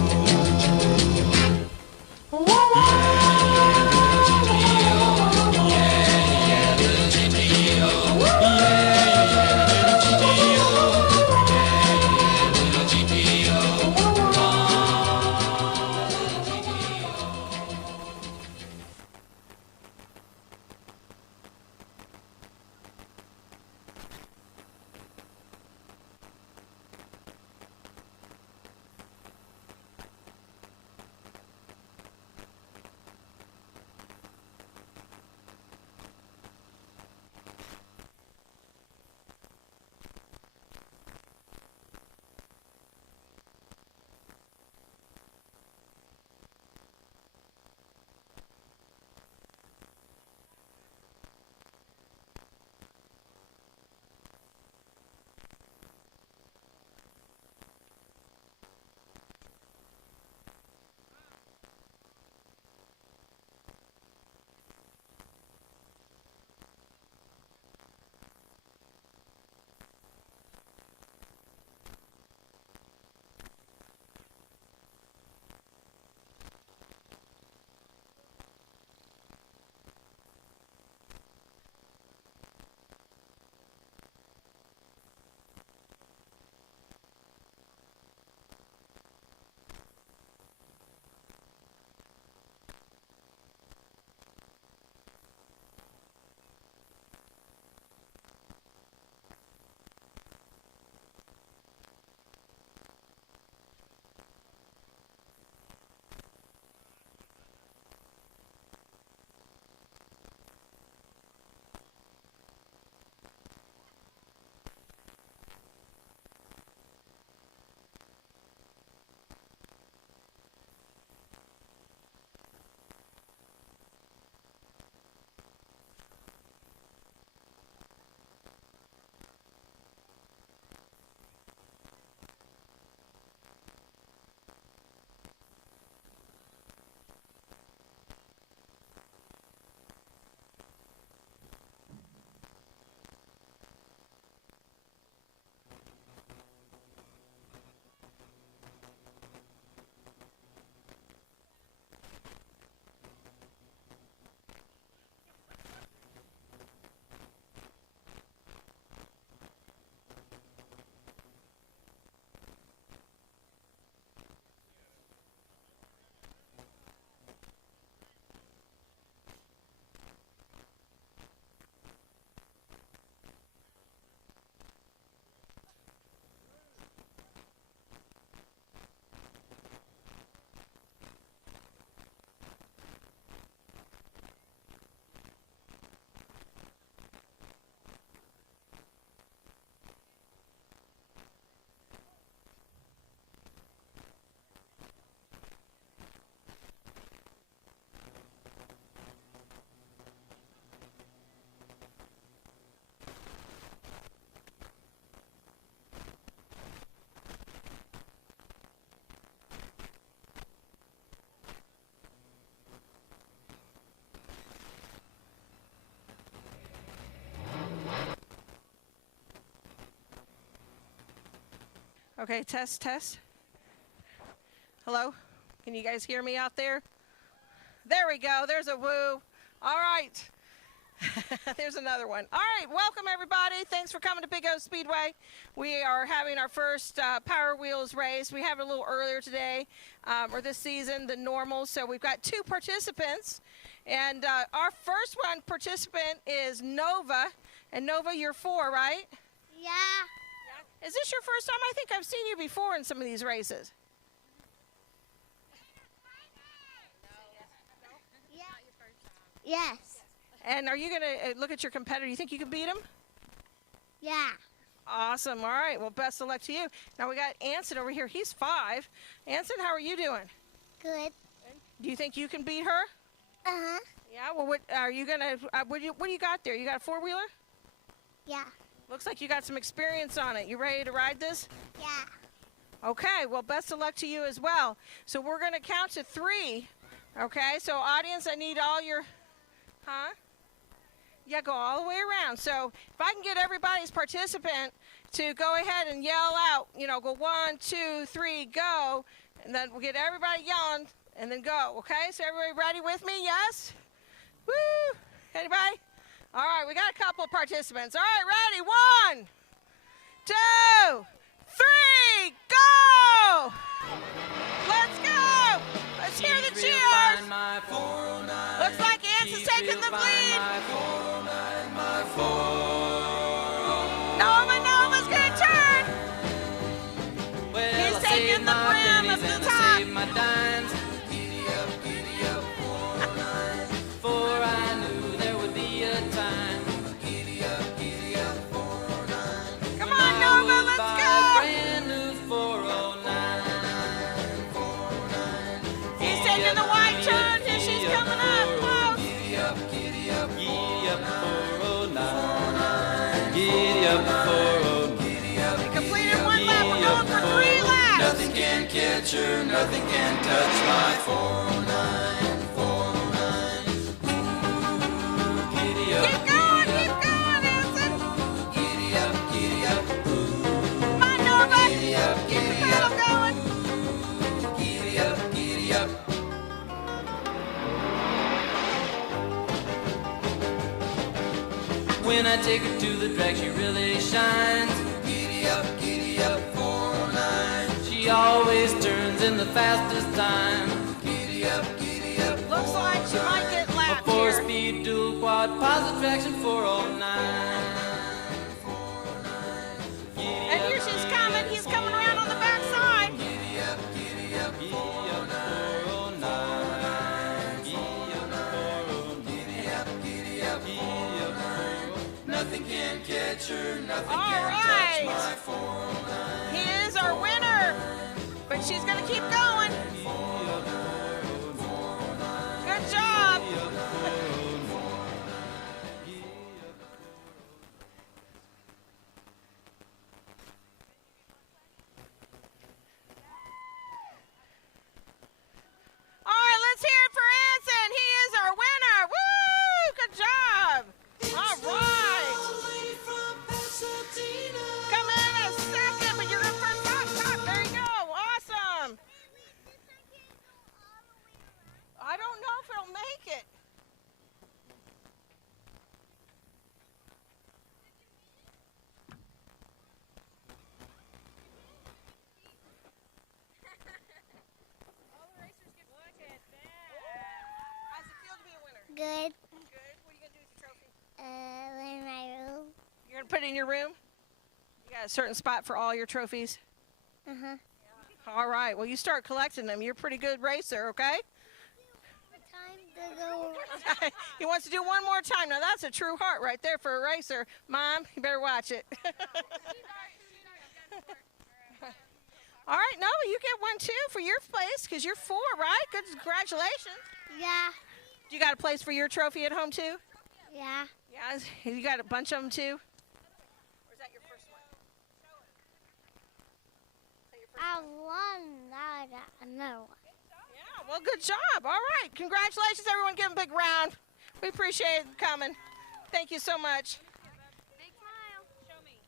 Okay, test, test. Hello? Can you guys hear me out there? There we go. There's a woo. All right. There's another one. All right, welcome everybody. Thanks for coming to Big O Speedway. We are having our first Power Wheels race. We have it a little earlier today, or this season, than normal. So we've got 2 participants. And our first one participant is Nova. And Nova, you're 4, right? Yeah. Is this your first time? I think I've seen you before in some of these races. Yes. And are you going to look at your competitor? You think you can beat him? Yeah. Awesome. All right. Well, best of luck to you. Now we got Anson over here. He's 5. Anson, how are you doing? Good. Do you think you can beat her? Uh-huh. Yeah. Well, what are you going to, what do you got there? You got a 4-wheeler? Yeah. Looks like you got some experience on it. You ready to ride this? Yeah. Okay. Well, best of luck to you as well. So we're going to count to 3. Okay. So audience, I need all your, huh? Yeah, go all the way around. So if I can get everybody's participant to go ahead and yell out, you know, go 1, 2, 3, go, and then we'll get everybody yelling and then go. Okay, so everybody ready with me? Yes? Woo! Anybody? All right, we got a couple of participants. All right, ready? 1, 2, 3, go! Let's go! Let's hear the cheers! Looks like Anson's taking the lead. Nova's gonna turn. He's taking the brim up the top. For I knew there would be a time. Come on, Nova, let's go. Brand new 409. He's taking the wide turn. Here she's coming up close. Giddy up 409. Giddy up 409. We completed 1 lap. We're going for 3 laps. Nothing can catch her, nothing can touch my 409, 409. Giddy up, Keep going, Anson. giddy up, giddy up, Come on, Nova. Keep the pedal going. giddy up, giddy up. When I take her to the track, she really shines. Giddy up, 409. She always turns in the fastest time. Giddy up, Looks like she might get A lapped 4-speed here. dual quad positive traction 409. And here she's coming. He's coming around on the back side. Giddy up 409. Giddy up 409. nothing can catch her, nothing All can right. touch my 409. He is our winner, but she's going to keep going. Good job. All right, let's hear it for Anson. He is our winner. Woo! Good job. All right. Come in a second, but you're in first top. There you go. Awesome. I don't know if it'll make it. How's it feel to be a winner? Good. Good. What are you going to do with your trophy? In my room. You're going to put it in your room? You got a certain spot for all your trophies? Uh-huh. All right. Well, you start collecting them. You're a pretty good racer, okay? Time to go. He wants to do one more time. Now, that's a true heart right there for a racer. Mom, you better watch it. All right, Noah, you get 1 too for your place because you're 4, right? Good, congratulations. Yeah. You got a place for your trophy at home too? Yeah. Yeah, you got a bunch of them too? Or is that your first one? I won. Now I got another one. Yeah, well, good job. All right, congratulations, everyone. Give them a big round. We appreciate you coming. Thank you so much. Big smile. Show me.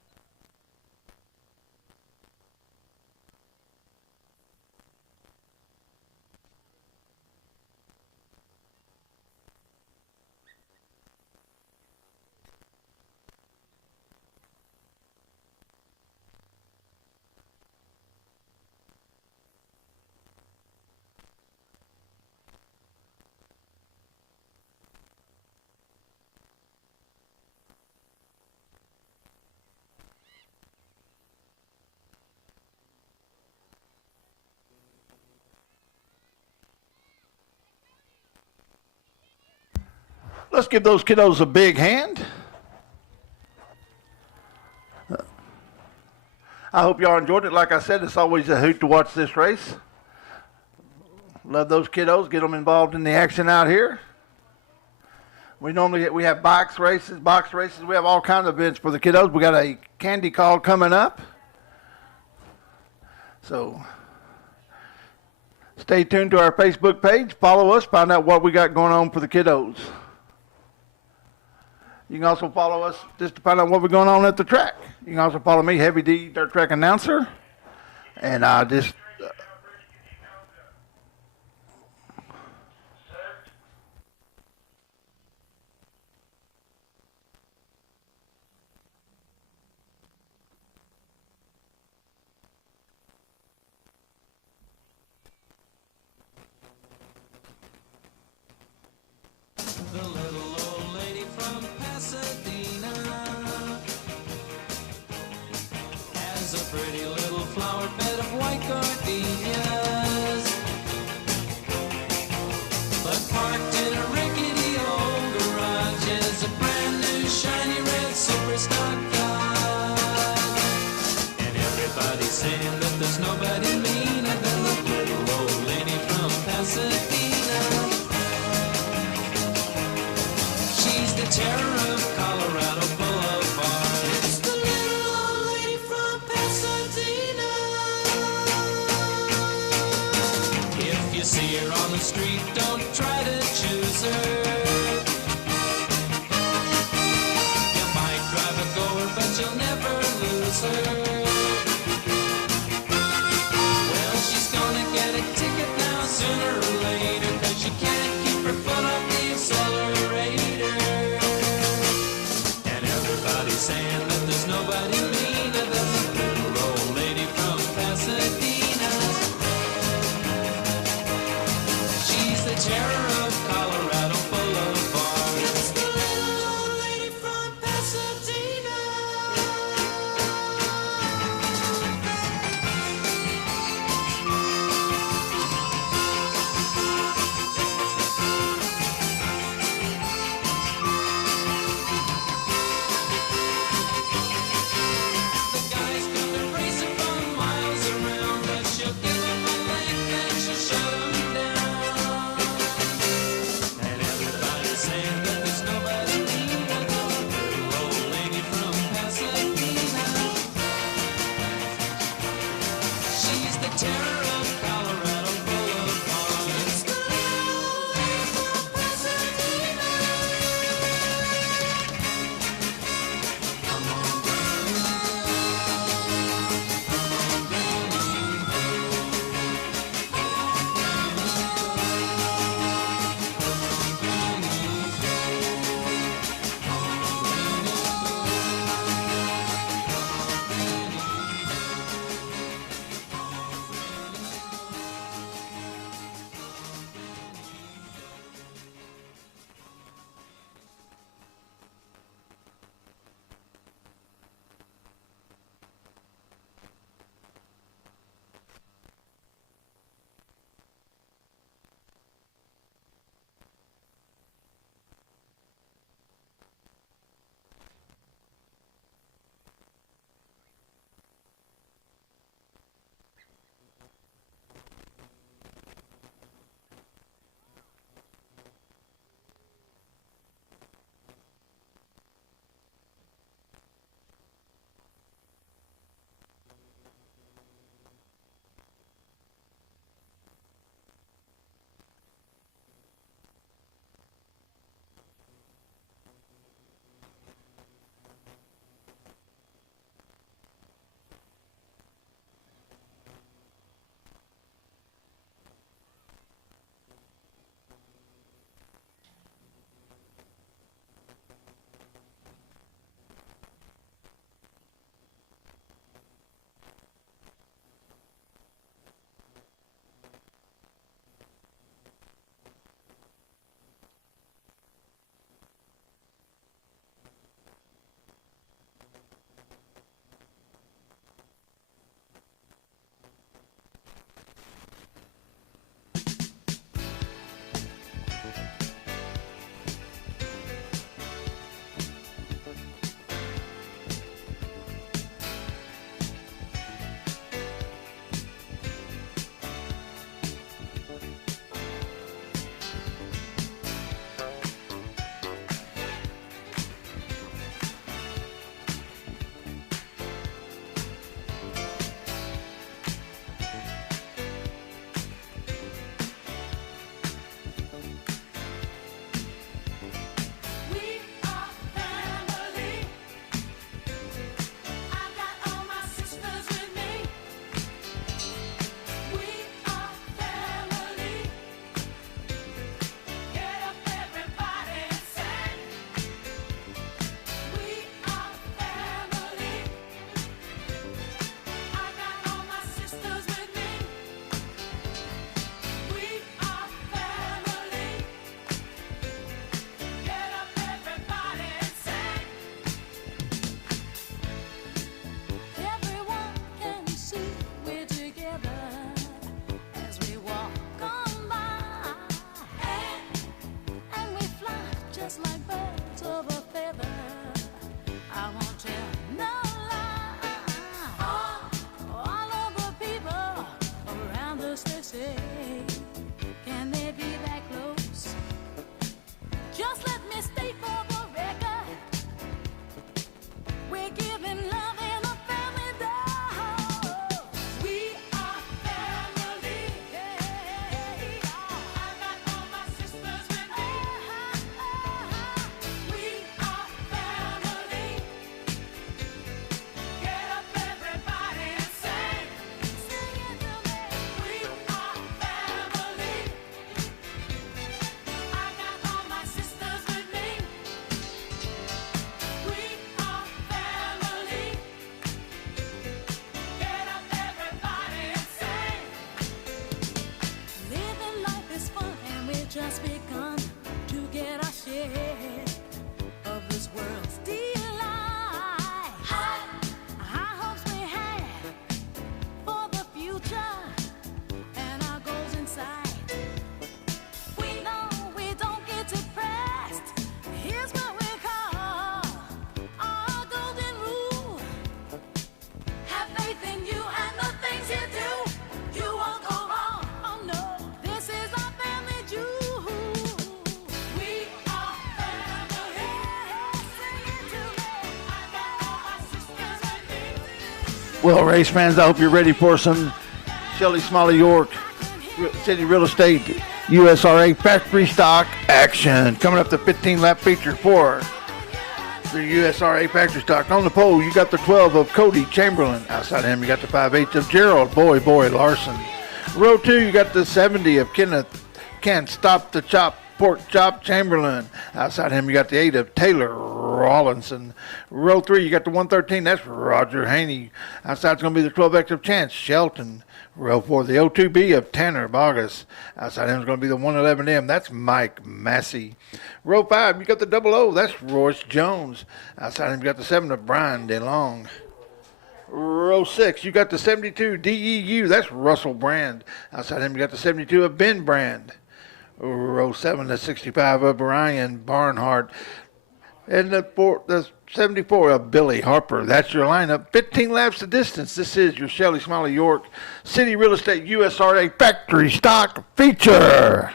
Let's give those kiddos a big hand. I hope y'all enjoyed it. Like I said, it's always a hoot to watch this race. Love those kiddos. Get them involved in the action out here. We have box races. We have all kinds of events for the kiddos. We got a candy call coming up. So stay tuned to our Facebook page. Follow us. Find out what we got going on for the kiddos. You can also follow us just to find out what we're going on at the track. You can also follow me, Heavy D, Dirt Track Announcer. And I just... The little old lady from Pasadena has a pretty little flower bed of white gardenias, but parked in a rickety old garage is a brand new shiny red superstar car. And everybody's saying that there's nobody meaner than the little old lady from Pasadena. She's the terror of Colorado Boulevard. It's the little old lady from Pasadena. If you see her on the street, don't try to choose her. You might drive a goer, but you'll never lose her. Well, she's gonna get a ticket now sooner or later, 'cause she can't keep her foot off the accelerator. Well, race fans, I hope you're ready for some Shelley Smalley York City Real Estate USRA factory stock action. Coming up, the 15-lap feature for the USRA factory stock. On the pole, you got the 12 of Cody Chamberlain. Outside him, you got the 5/8 of Gerald Boy Larson. Row 2, you got the 70 of Kenneth Can't Stop the Chop Pork Chop Chamberlain. Outside him, you got the 8 of Taylor Rawlinson. Row 3, you got the 113. That's Roger Haney. Outside's going to be the 12X of Chance Shelton. Row 4, the 02B of Tanner Bogus. Outside him is going to be the 111M. That's Mike Massey. Row 5, you got the 00. That's Royce Jones. Outside him, you got the 7 of Brian DeLong. Row 6, you got the 72 DEU. That's Russell Brand. Outside him, you got the 72 of Ben Brand. Row 7, the 65 of Brian Barnhart. And the 74 of Billy Harper. That's your lineup. 15 laps the distance. This is your Shelley Smalley York City Real Estate USRA factory stock feature.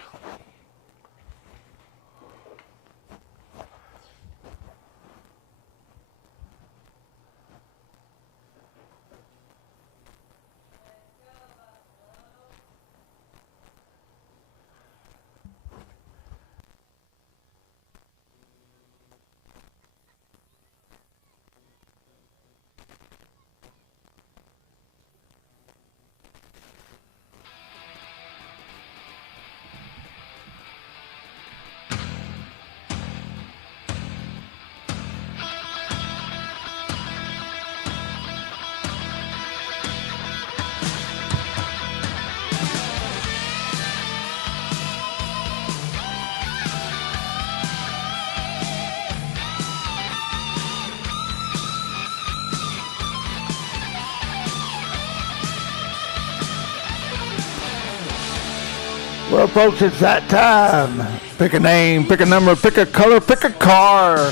Well, folks, it's that time. Pick a name, pick a number, pick a color, pick a car.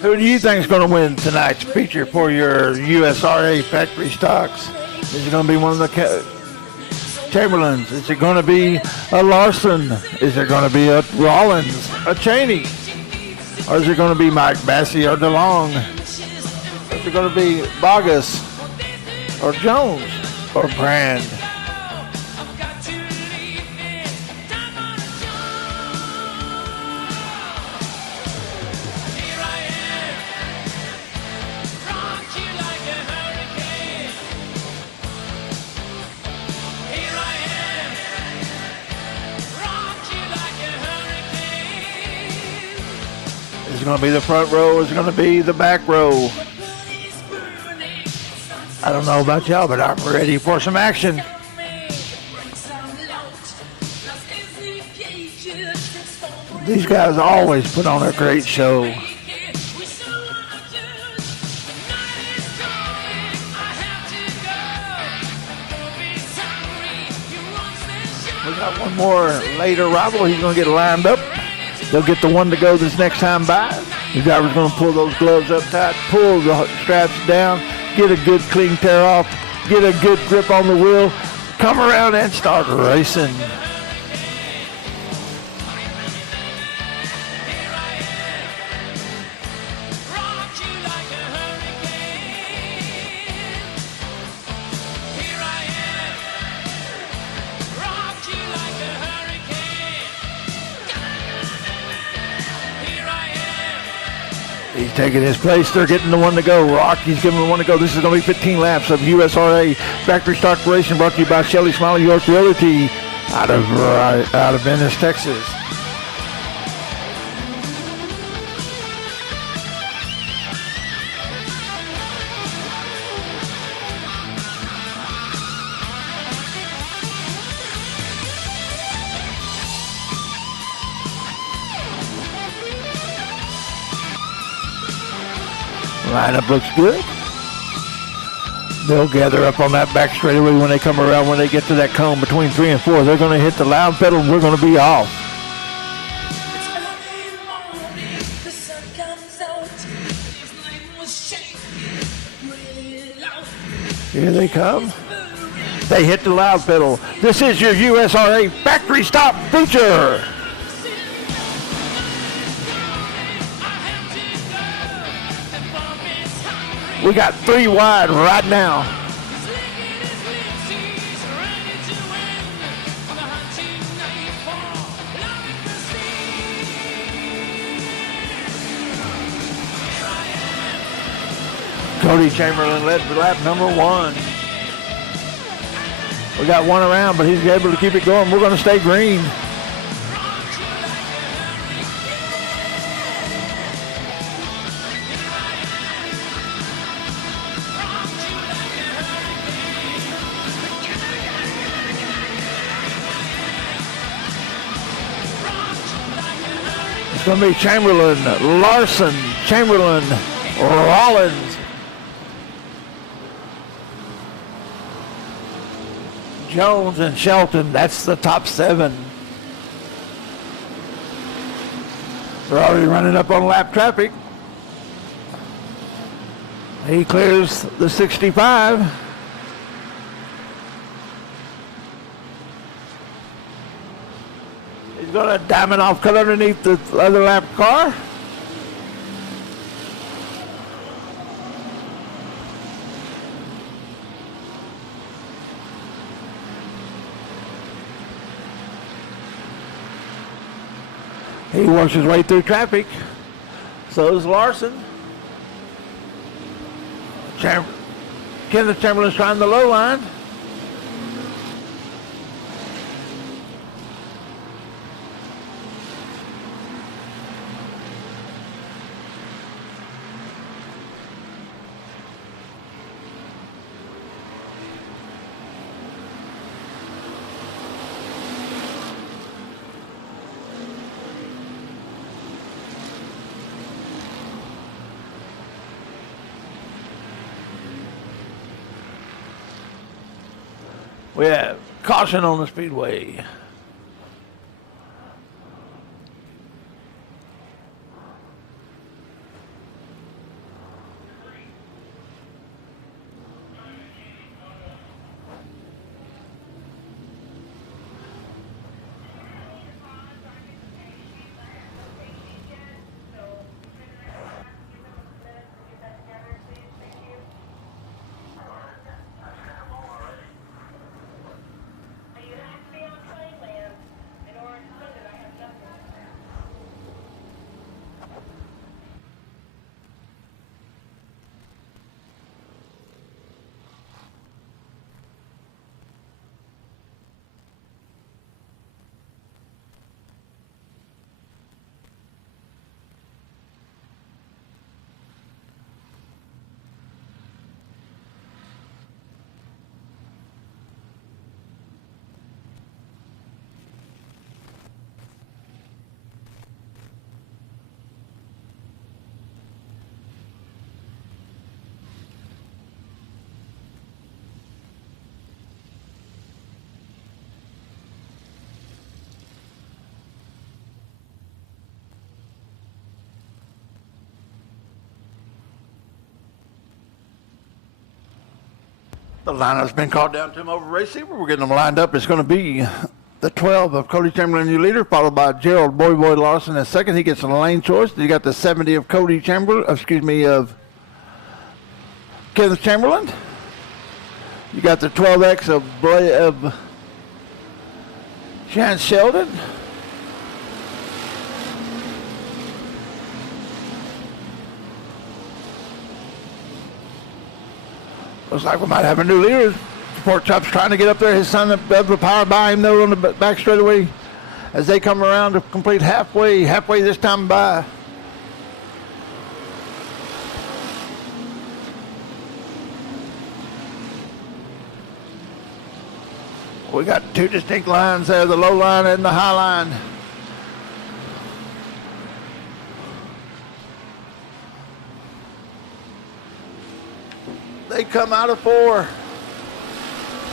Who do you think is going to win tonight's feature for your USRA factory stocks? Is it going to be one of the Chamberlains? Is it going to be a Larson? Is it going to be a Rollins, a Cheney? Or is it going to be Mike Massey or DeLong? Is it going to be Bogus or Jones or Brand? Is it going to be the front row? Is it going to be the back row? I don't know about y'all, but I'm ready for some action. These guys always put on a great show. We got one more late arrival. He's going to get lined up. They'll get the one to go this next time by. The driver's going to pull those gloves up tight, pull the straps down, get a good clean tear off, get a good grip on the wheel, come around and start racing. He's taking his place. They're getting the one to go. Rocky's giving the one to go. This is going to be 15 laps of USRA Factory Stock Racing, brought to you by Shelley Smalley York Realty out of Venice, Texas. Lineup looks good. They'll gather up on that back straightaway when they come around. When they get to that cone between 3 and 4, they're going to hit the loud pedal and we're going to be off. Here they come. They hit the loud pedal. This is your USRA Factory Stop feature. We got 3 wide right now. Cody Chamberlain led for lap number 1. We got one around, but he's able to keep it going. We're going to stay green. It's going to be Chamberlain, Larson, Chamberlain, Rollins, Jones, and Shelton. That's the top 7. They're already running up on lap traffic. He clears the 65. He's going to diamond off cut underneath the other lap car. He works his way through traffic. So is Larson. Kenneth Chamberlain's trying the low line. We have caution on the speedway. The lineup's been called down to him over receiver. We're getting them lined up. It's going to be the 12 of Cody Chamberlain, new leader, followed by Gerald Boy Larson in second. He gets a lane choice. You got the 70 of Cody Chamberlain, of Kenneth Chamberlain. You got the 12X of Chance Sheldon. Looks like we might have a new leader. Pork Chop's trying to get up there. His son able to power by him though on the back straightaway as they come around to complete halfway this time by. We got two distinct lines there, the low line and the high line. They come out of 4.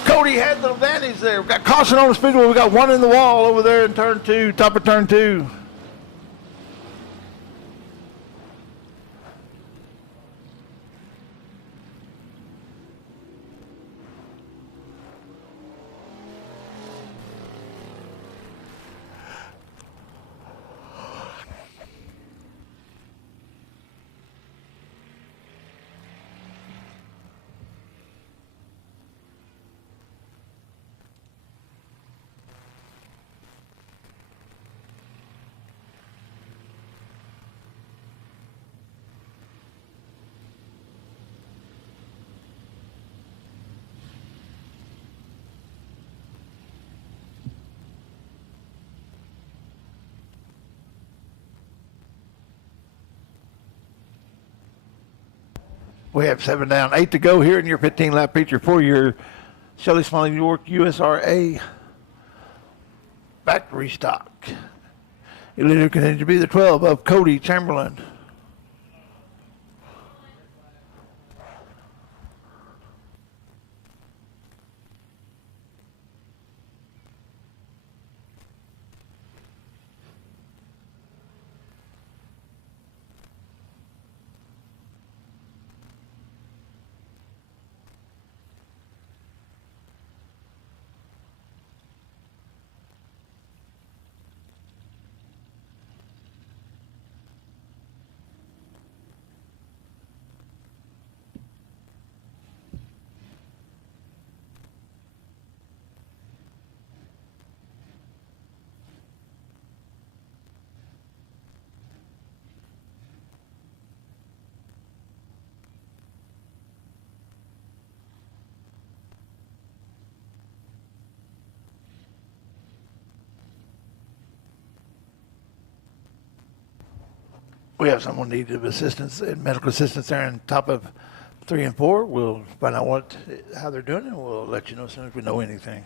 Cody had the advantage there. We got caution on the speedway. We got one in the wall over there in turn 2, top of turn 2. We have 7 down, 8 to go here in your 15-lap feature for your Shelley Smalley York USRA factory stock. Your leader continues to be the 12 of Cody Chamberlain. We have someone needed assistance and medical assistance there on top of 3 and 4. We'll find out how they're doing, and we'll let you know as soon as we know anything.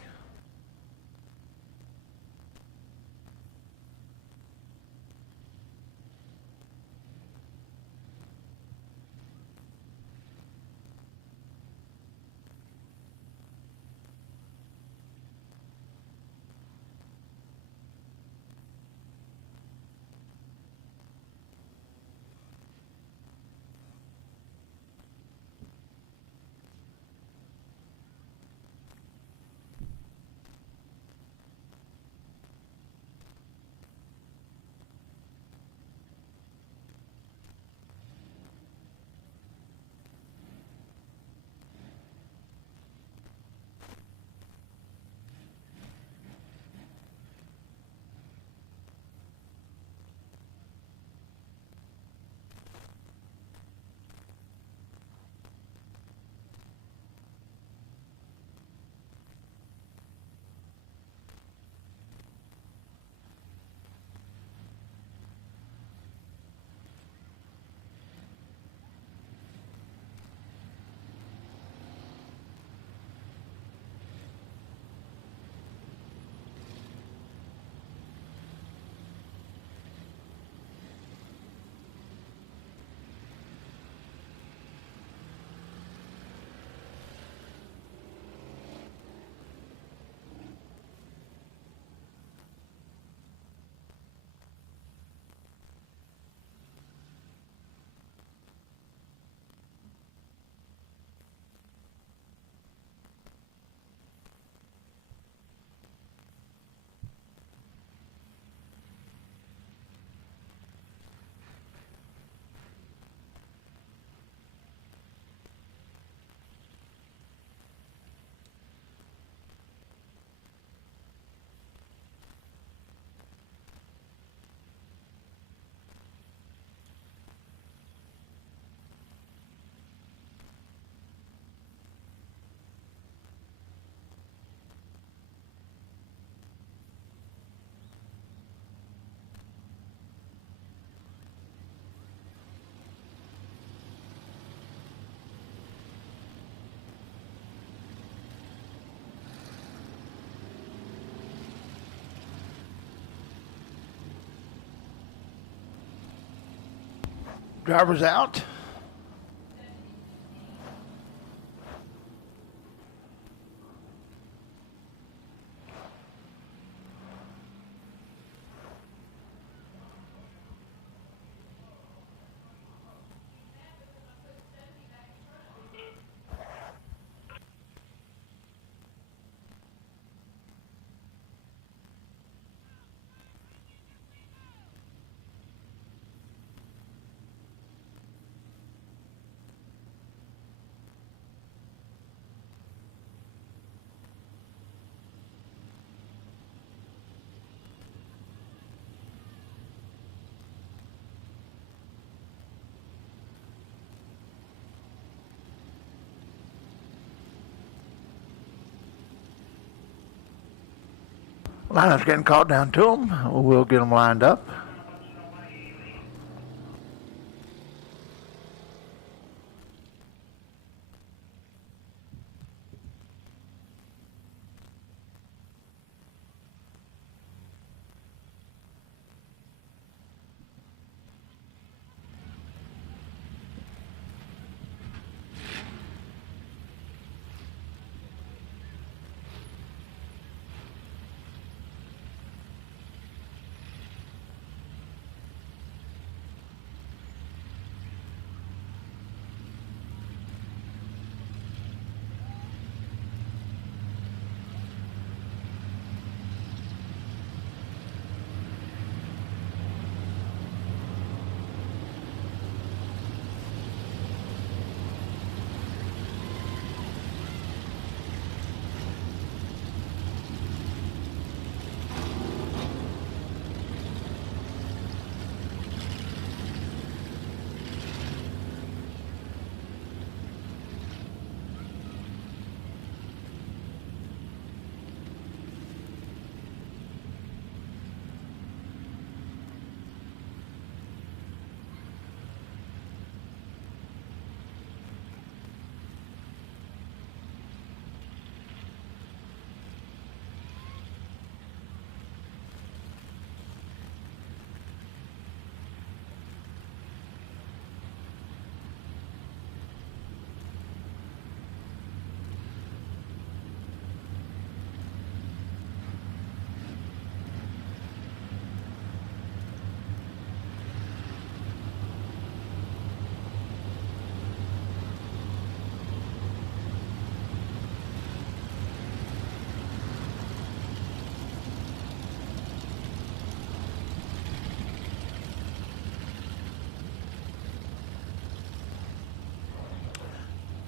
Drivers out. Lineup's getting called down to them. We'll get them lined up.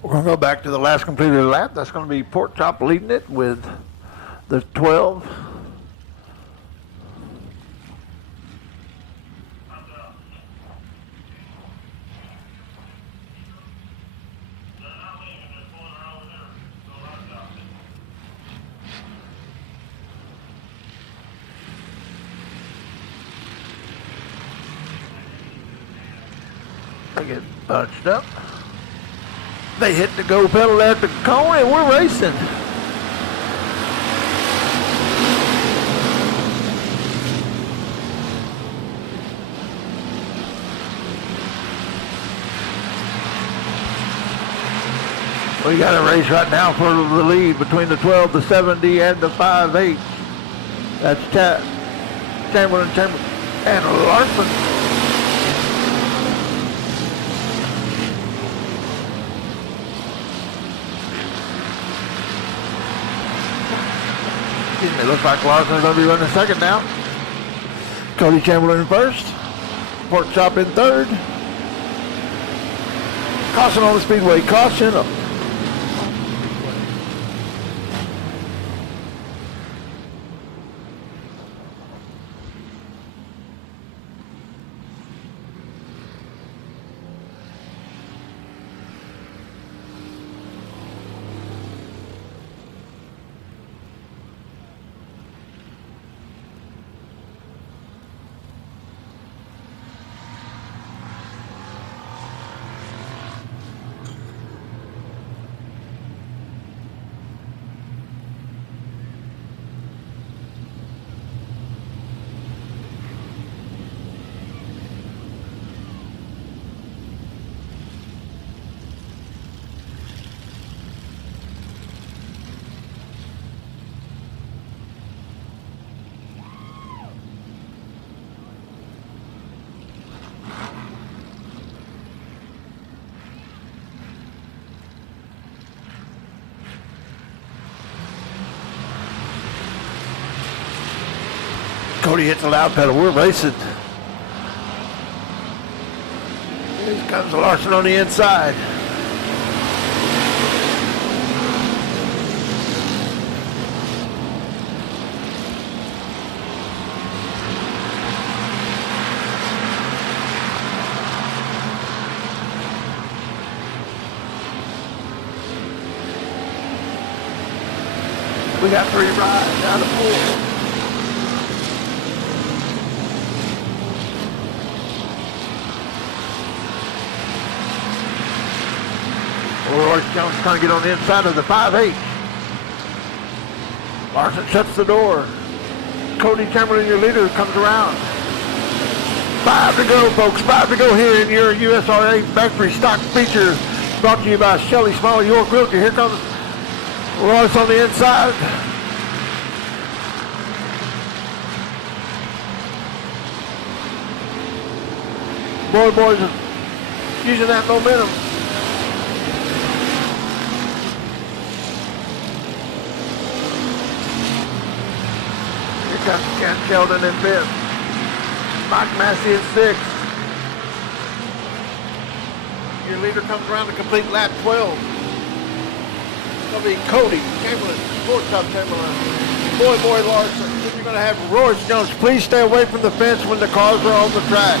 We're going to go back to the last completed lap. That's going to be Pork Chop leading it with the 12. They get bunched up. They hit the go pedal there at the corner, and we're racing. We got a race right now for the lead between the 12, the 70, and the 5-8. That's Chamberlain, and Larson. It looks like Larson's going to be running second now. Cody Chamberlain in first. Pork Chop in third. Caution on the Speedway. Caution. Cody hits the loud pedal. We're racing. Here comes Larson on the inside. We got 3 rides out of 4. Royce Jones trying to get on the inside of the 5-8. Larson shuts the door. Cody Chamberlain, your leader, comes around. 5 to go, folks. 5 to go here in your USRA factory stock feature. Brought to you by Shelley Small, York Realty. Here comes Royce on the inside. Boys using that momentum. Ken Sheldon in 5th. Mike Massey in 6th. Your leader comes around to complete lap 12. It's going to be Cody Chamberlain, Pork Chop Chamberlain, Boy Larson. Then you're going to have Royce Jones. Please stay away from the fence when the cars are on the track.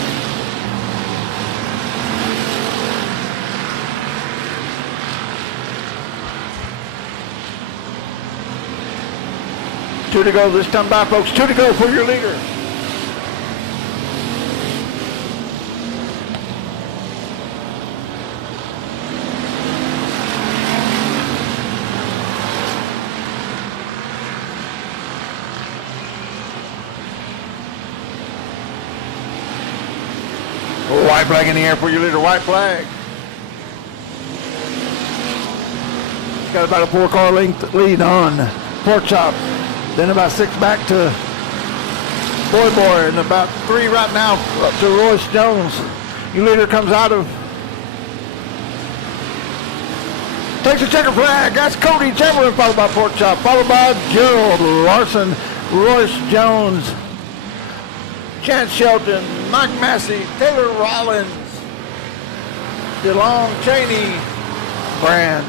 Two to go this time by, folks. 2 to go for your leader. White flag in the air for your leader. White flag. He's got about a 4-car length lead on Pork Chop. Then about 6 back to Boy, and about 3 right now up to Royce Jones. Your leader comes out of, takes a checker flag. That's Cody Chamberlain, followed by Pork Chop, followed by Gerald Larson, Royce Jones, Chance Shelton, Mike Massey, Taylor Rollins, DeLong Cheney, brand.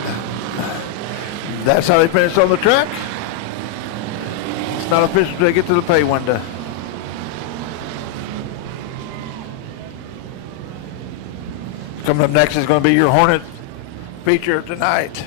That's how they finish on the track. It's not official until they get to the pay window. Coming up next is going to be your Hornet feature tonight.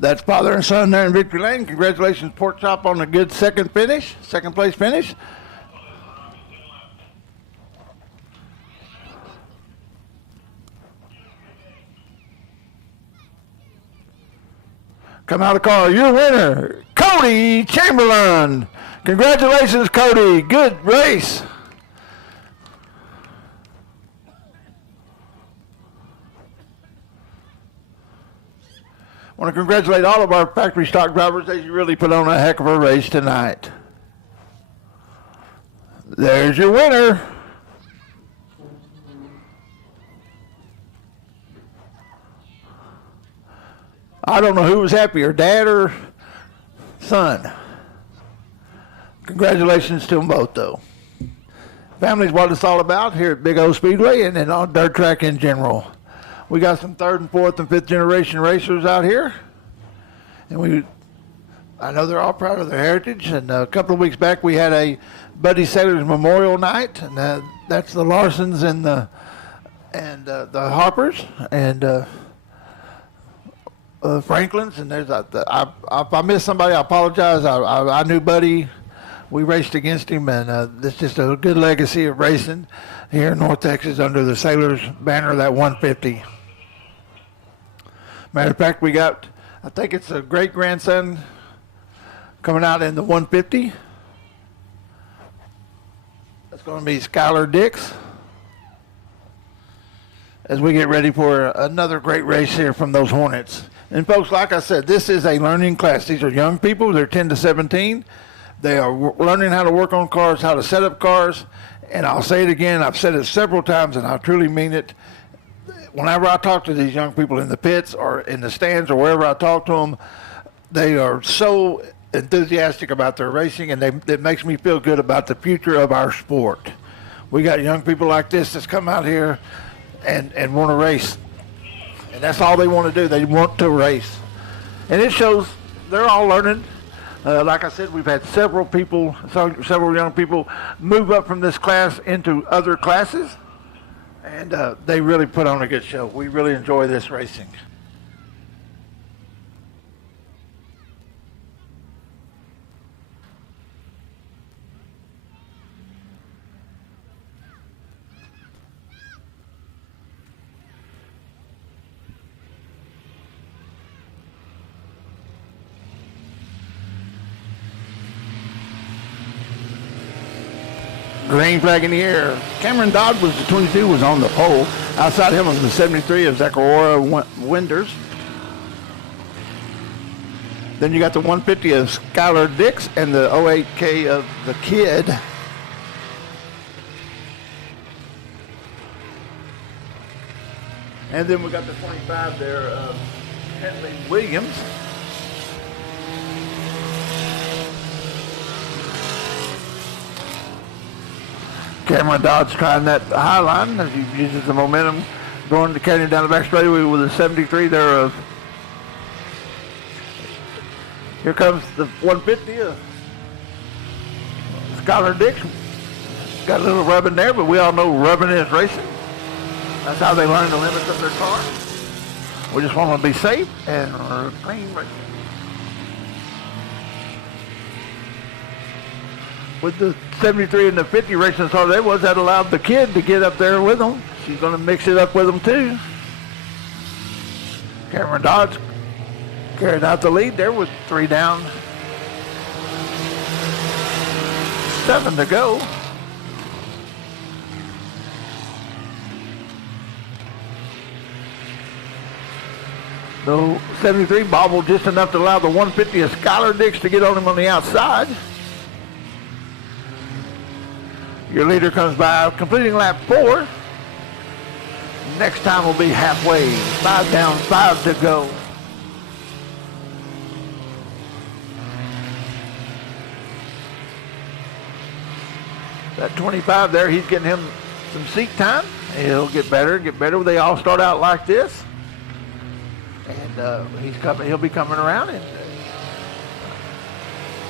That's father and son there in Victory Lane. Congratulations, Pork Chop, on a good second place finish. Come out of the car, your winner, Cody Chamberlain. Congratulations, Cody. Good race. I want to congratulate all of our factory stock drivers. They really put on a heck of a race tonight. There's your winner. I don't know who was happier, dad or son. Congratulations to them both, though. Family's what it's all about here at Big O Speedway and on dirt track in general. We got some third and fourth and fifth generation racers out here, and I know they're all proud of their heritage. And a couple of weeks back, we had a Buddy Sailors Memorial Night, and that's the Larsons and the Harpers and Franklins. And there's if I missed somebody, I apologize. I knew Buddy. We raced against him, and it's just a good legacy of racing here in North Texas under the Sailors banner, that 150. Matter of fact, we got, I think it's a great-grandson coming out in the 150. That's going to be Skylar Dix as we get ready for another great race here from those Hornets. And folks, like I said, this is a learning class. These are young people. They're 10 to 17. They are learning how to work on cars, how to set up cars. And I'll say it again. I've said it several times, and I truly mean it. Whenever I talk to these young people in the pits or in the stands or wherever I talk to them, they are so enthusiastic about their racing, and it makes me feel good about the future of our sport. We got young people like this that's come out here and want to race. And that's all they want to do. They want to race. And it shows they're all learning. Like I said, we've had several young people move up from this class into other classes. And they really put on a good show. We really enjoy this racing. Green flag in the air. Cameron Dodd was the 22, was on the pole. Outside him was the 73 of Zachariah Winders. Then you got the 150 of Skylar Dix and the 08K of the Kid. And then we got the 25 there of Henley Williams. Cameron Dodd's trying that high line as he uses the momentum going to carry down the back straightaway with a 73 there of. Here comes the 150 of Skylar Dix. Got a little rubbing there, but we all know rubbing is racing. That's how they learn the limits of their car. We just want to be safe and clean racing. with the 73 and the 50 racing as hard as they was, that allowed the kid to get up there with them. She's going to mix it up with them too. Cameron Dodds carried out the lead there with 3 down, 7 to go. The 73 bobbled just enough to allow the 150 of Skylar Dix to get on him on the outside. Your leader comes by, completing lap 4. Next time will be halfway. 5 down, 5 to go. That 25 there, he's getting him some seat time. He'll get better. They all start out like this. And he'll be coming around and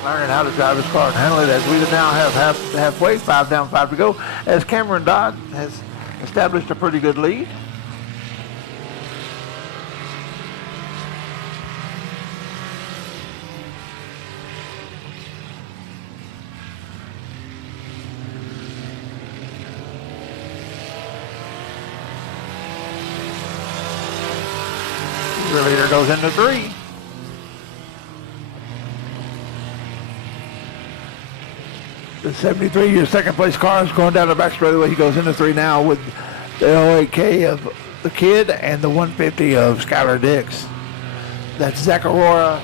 learning how to drive his car and handle it, as we now have halfway, 5 down, 5 to go, as Cameron Dodd has established a pretty good lead. Your leader goes into 3. The 73, your second place car is going down the back straightaway. He goes into 3 now with the 08K of the kid and the 150 of Skylar Dix. That's Zachariah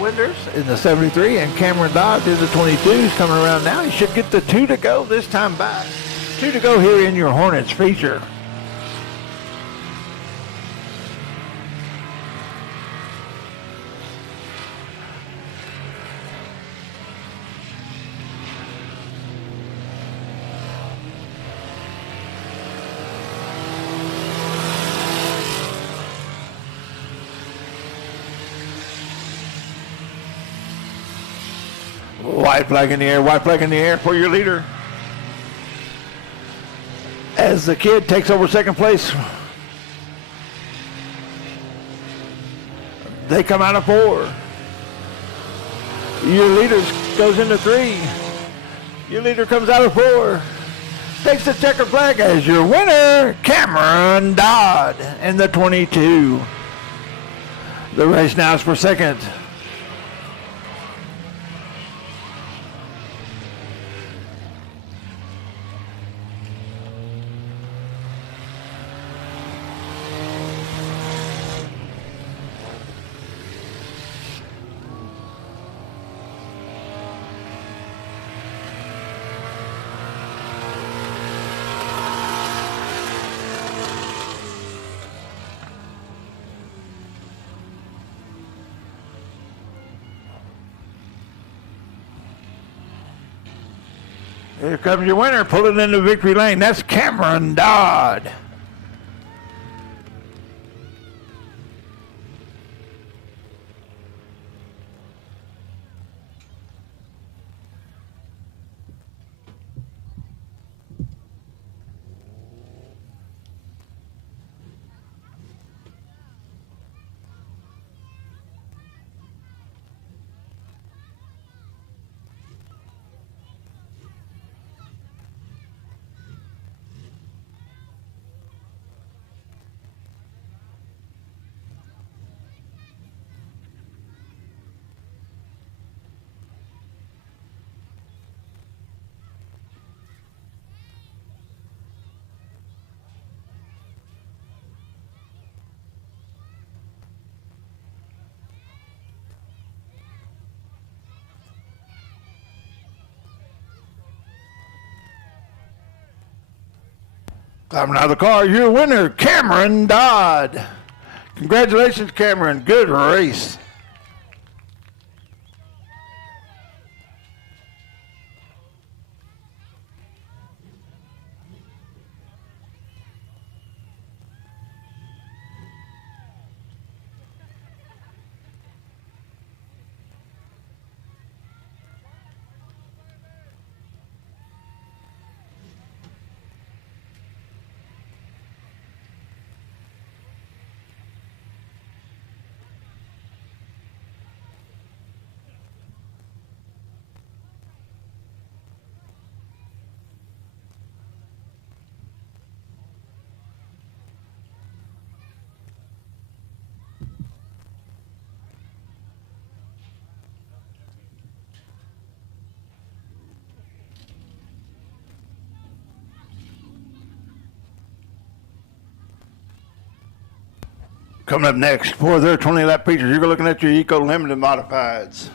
Winters in the 73, and Cameron Dodds in the 22 is coming around now. He should get the 2 to go this time back. 2 to go here in your Hornets feature. White flag in the air for your leader. As the kid takes over second place. They come out of 4. Your leader goes into 3. Your leader comes out of 4. Takes the checkered flag as your winner, Cameron Dodd in the 22. The race now is for second. Here comes your winner, pulling into victory lane. That's Cameron Dodd. Climbing out of the car, your winner, Cameron Dodd. Congratulations, Cameron. Good race. Coming up next for their 20-lap feature, you're looking at your Eco Limited Modifieds.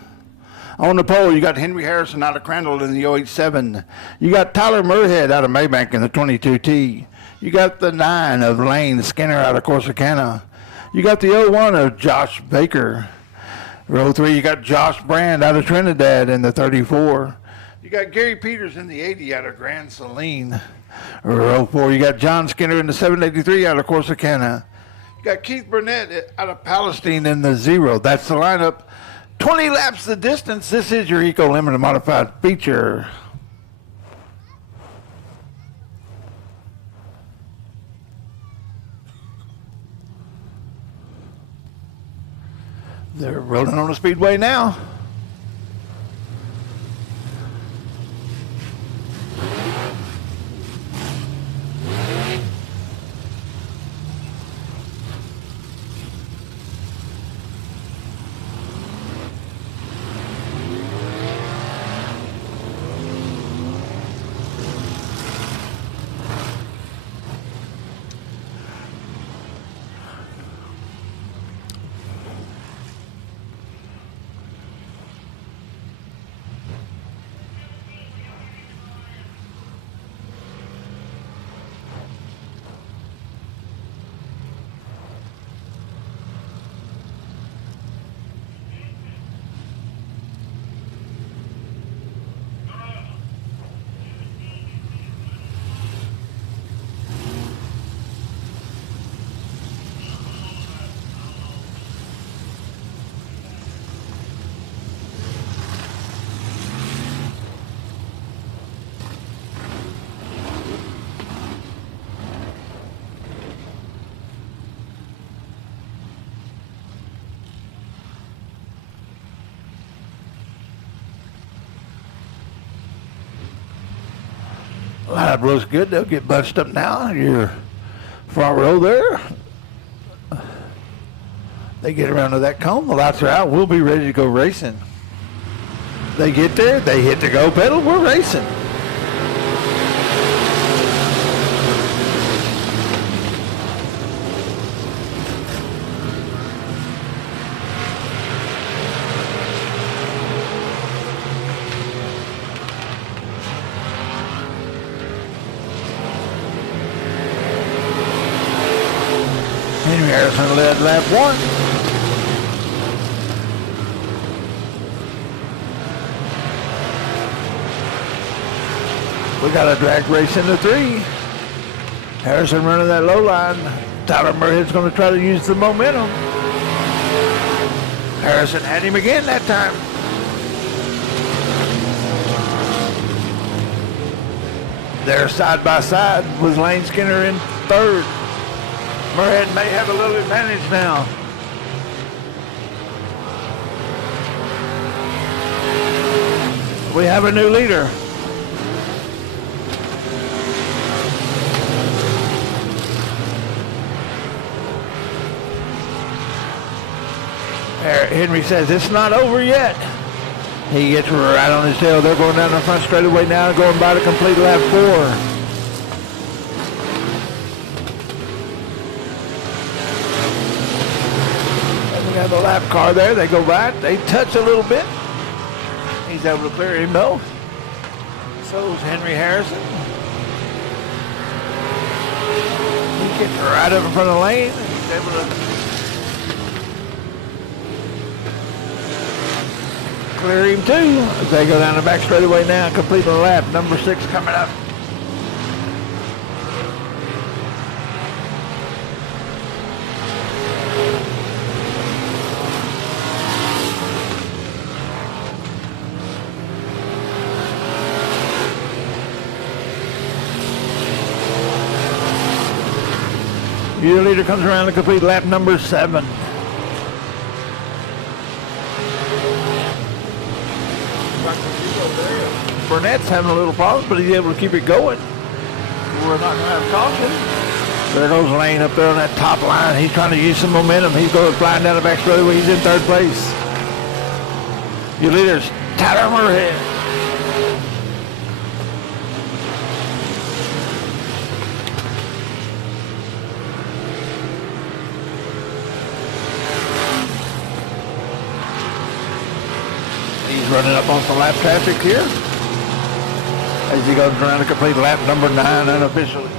On the pole, you got Henry Harrison out of Crandall in the 087. You got Tyler Murhead out of Maybank in the 22T. You got the 9 of Lane Skinner out of Corsicana. You got the 01 of Josh Baker. Row 3, you got Josh Brand out of Trinidad in the 34. You got Gary Peters in the 80 out of Grand Saline. Row 4, you got John Skinner in the 783 out of Corsicana. You got Keith Burnett out of Palestine in the 0. That's the lineup. 20 laps the distance. This is your Eco Limited Modified feature. They're rolling on the speedway now. Lineup looks good. They'll get bunched up now. Your front row there. They get around to that cone. The lights are out. We'll be ready to go racing. They get there. They hit the go pedal. We're racing. Henry Harrison led lap 1. We got a drag race in the 3. Harrison running that low line. Tyler Murhead's going to try to use the momentum. Harrison had him again that time. They're side by side with Lane Skinner in 3rd. Murhead may have a little advantage now. We have a new leader. Henry says it's not over yet. He gets right on his tail. They're going down the front straightaway now, going by to complete lap 4. Got the lap car there. They go by. They touch a little bit. He's able to clear him though. So is Henry Harrison. He gets right up in front of the lane. He's able to clear him too. They go down the back straightaway now, completing the lap. Number 6 coming up. Your leader comes around to complete lap number 7. Burnett's having a little problem, but he's able to keep it going. We're not going to have caution. There goes Lane up there on that top line. He's trying to use some momentum. He's going flying down the back straightaway. He's in 3rd place. Your leader's Tyler Murhead. running up on some lap traffic here as he goes around to complete lap number 9 unofficially.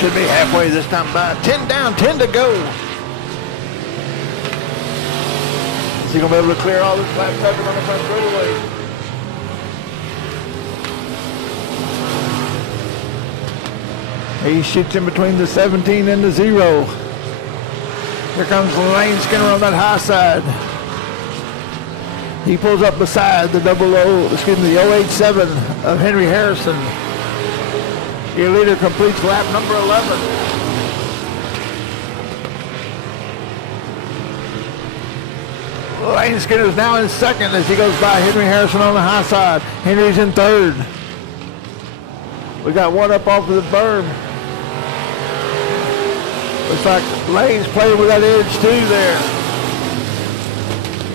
Should be halfway this time by. 10 down, 10 to go. Is he going to be able to clear all this lap traffic on the front straightaway? He shoots in between the 17 and the 0. Here comes Lane Skinner on that high side. He pulls up beside the the 087 of Henry Harrison. Your leader completes lap number 11. Lane Skinner is now in second as he goes by Henry Harrison on the high side. Henry's in third. We got one up off of the berm. Looks like Lane's playing with that edge too there.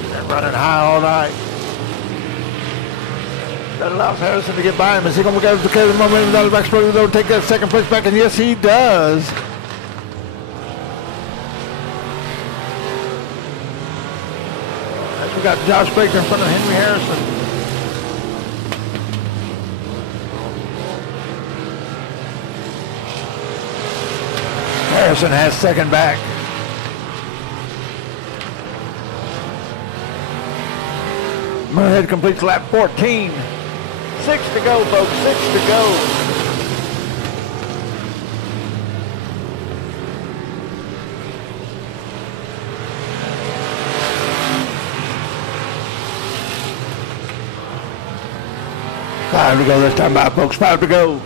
They're running high all night. That allows Harrison to get by him. Is he going to get to carry the momentum down the back straight to take that second place back? And yes, he does. We got Josh Baker in front of Henry Harrison. Harrison has second back. Moorhead completes lap 14. 6 to go, folks, 6 to go. Five to go this time by, folks, 5 to go.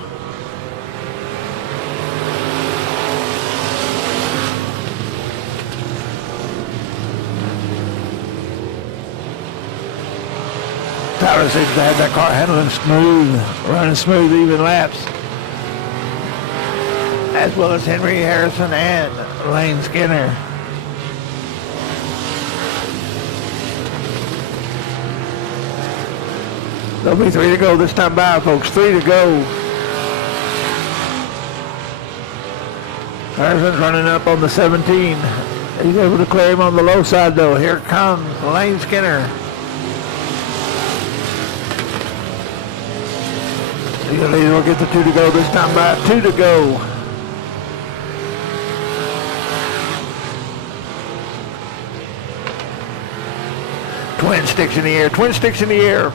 Tyler seems to have that car handling smooth, running smooth, even laps. As well as Henry Harrison and Lane Skinner. There'll be 3 to go this time by, folks. 3 to go. Harrison's running up on the 17. He's able to clear him on the low side, though. Here comes Lane Skinner. The leader will get the 2 to go this time by. 2 to go. Twin sticks in the air. Twin sticks in the air.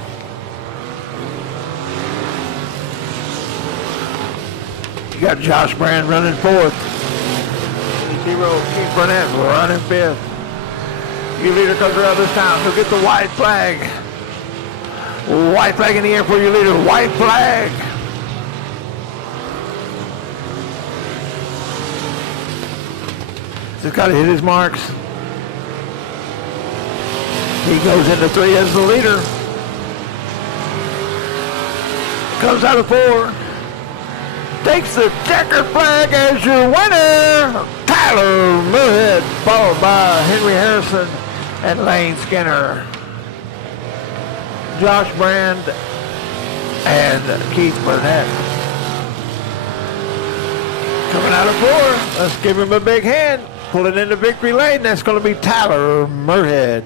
You got Josh Brand running fourth. Keith Burnett running fifth. Your leader comes around this time. He'll get the white flag. White flag in the air for your leader. White flag. Just got to hit his marks. He goes into 3 as the leader. Comes out of 4. Takes the checker flag as your winner. Tyler Moorhead, followed by Henry Harrison and Lane Skinner. Josh Brand and Keith Burnett. Coming out of 4. Let's give him a big hand. Pulling into victory lane. That's going to be Tyler Moorhead.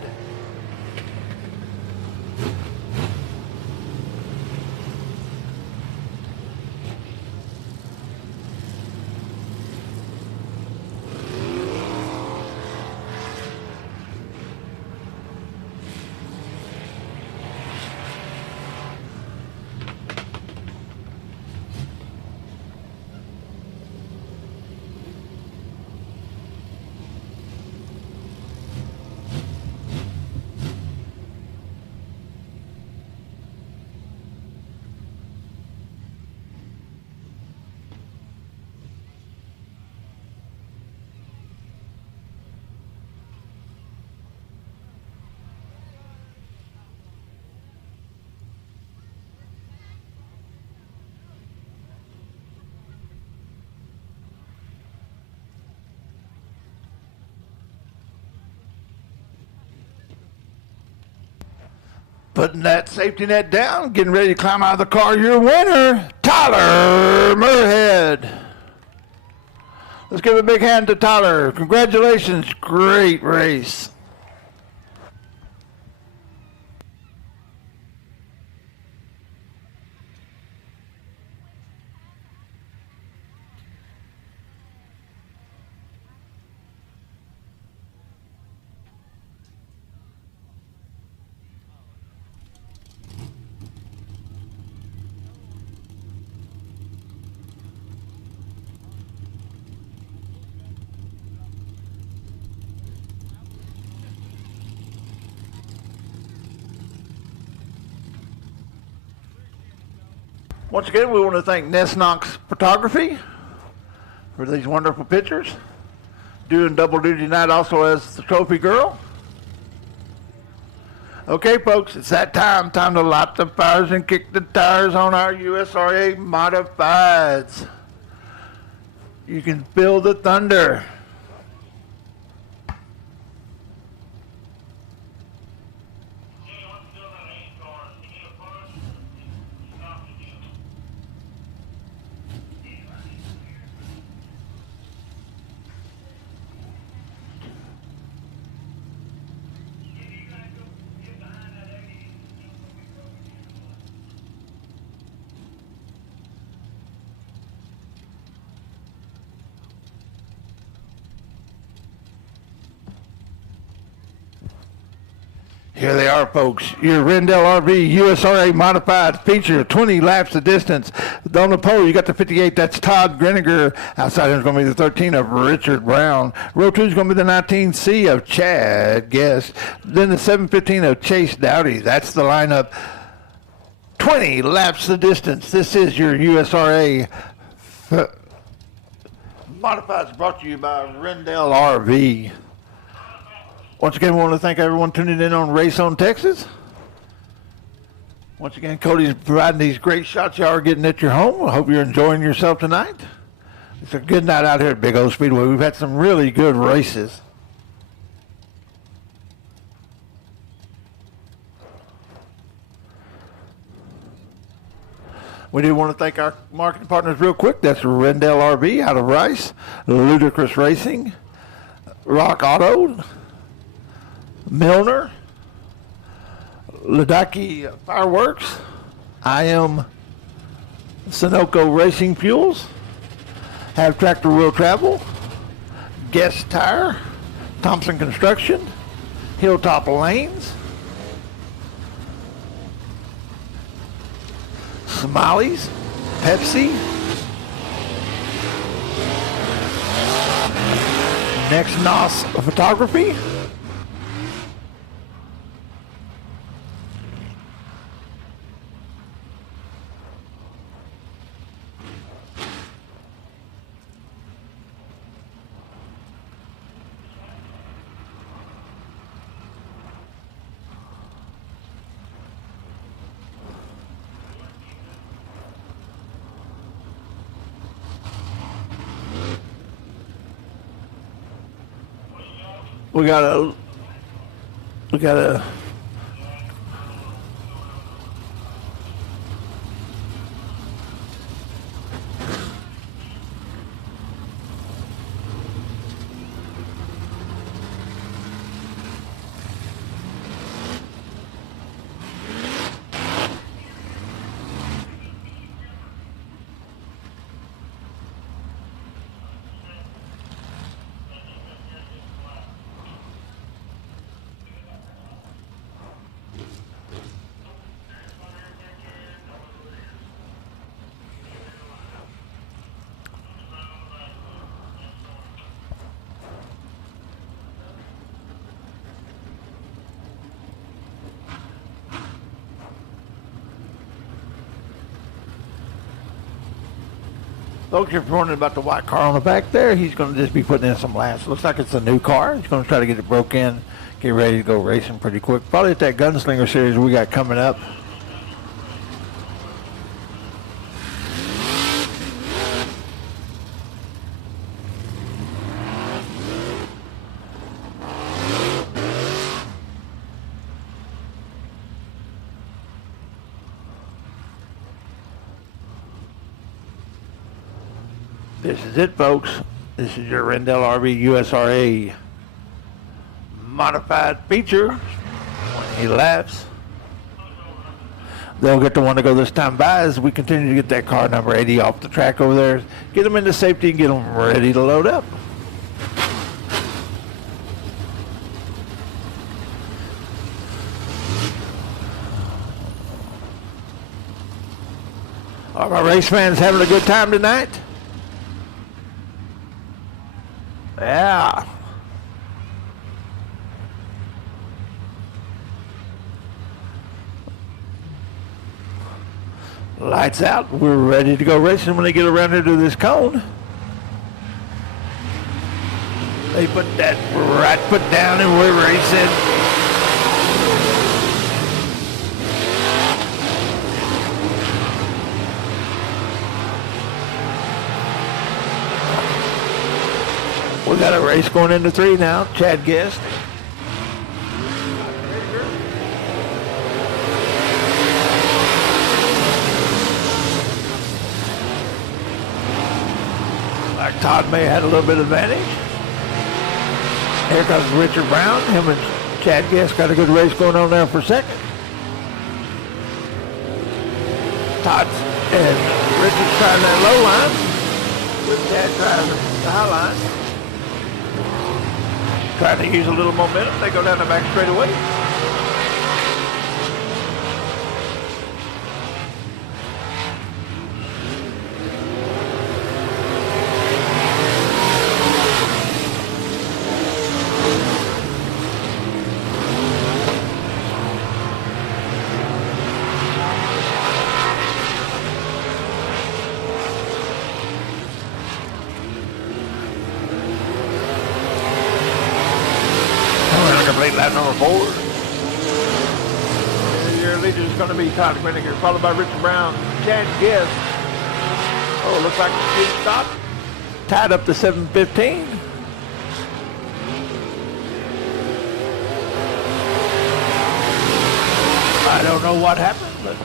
Putting that safety net down, getting ready to climb out of the car. Your winner, Tyler Moorhead. Let's give a big hand to Tyler. Congratulations. Great race. Once again, we want to thank Ness Knox Photography for these wonderful pictures. Doing double duty tonight also as the trophy girl. Okay, folks, it's that time. Time to light the fires and kick the tires on our USRA modifieds. You can feel the thunder. Here they are, folks. Your Rendell RV USRA modified feature, 20 laps of distance. On the pole, you got the 58. That's Todd Greniger. Outside there's going to be the 13 of Richard Brown. Row 2 is going to be the 19C of Chad Guest. Then the 715 of Chase Dowdy. That's the lineup. 20 laps of distance. This is your USRA modifieds brought to you by Rendell RV. Once again, we want to thank everyone tuning in on Race on Texas. Once again, Cody's providing these great shots y'all are getting at your home. I hope you're enjoying yourself tonight. It's a good night out here at Big O Speedway. We've had some really good races. We do want to thank our marketing partners real quick. That's Rendell RV out of Rice, Ludicrous Racing, Rock Auto, Milner, Ladaki Fireworks, I Am Sunoco Racing Fuels, Have Tractor Wheel Travel, Guest Tire, Thompson Construction, Hilltop Lanes, Smiley's, Pepsi, Next Nos Photography, we got a folks, if you're wondering about the white car on the back there, he's going to just be putting in some laps. Looks like it's a new car. He's going to try to get it broke in, get ready to go racing pretty quick. Probably at that Gunslinger series we got coming up. This is it, folks. This is your Rendell RV USRA modified feature. When he laughs, they'll get the one to go this time by as we continue to get that car number 80 off the track over there. Get them into safety and get them ready to load up. Are my race fans having a good time tonight? Yeah. Lights out. We're ready to go racing when they get around into this cone. They put that right foot down and we're racing. We got a race going into 3 now. Chad Guest. Like Todd May had a little bit of advantage. Here comes Richard Brown. Him and Chad Guest got a good race going on there for second. Todd and Richard's trying that low line. With Chad trying the high line. Trying to use a little momentum. They go down the back straightaway. Lap number 4. Your leader is going to be Todd Quinniger, followed by Richard Brown, Chad Guest. Oh, looks like the speed stop. Tied up to 7:15. I don't know what happened, but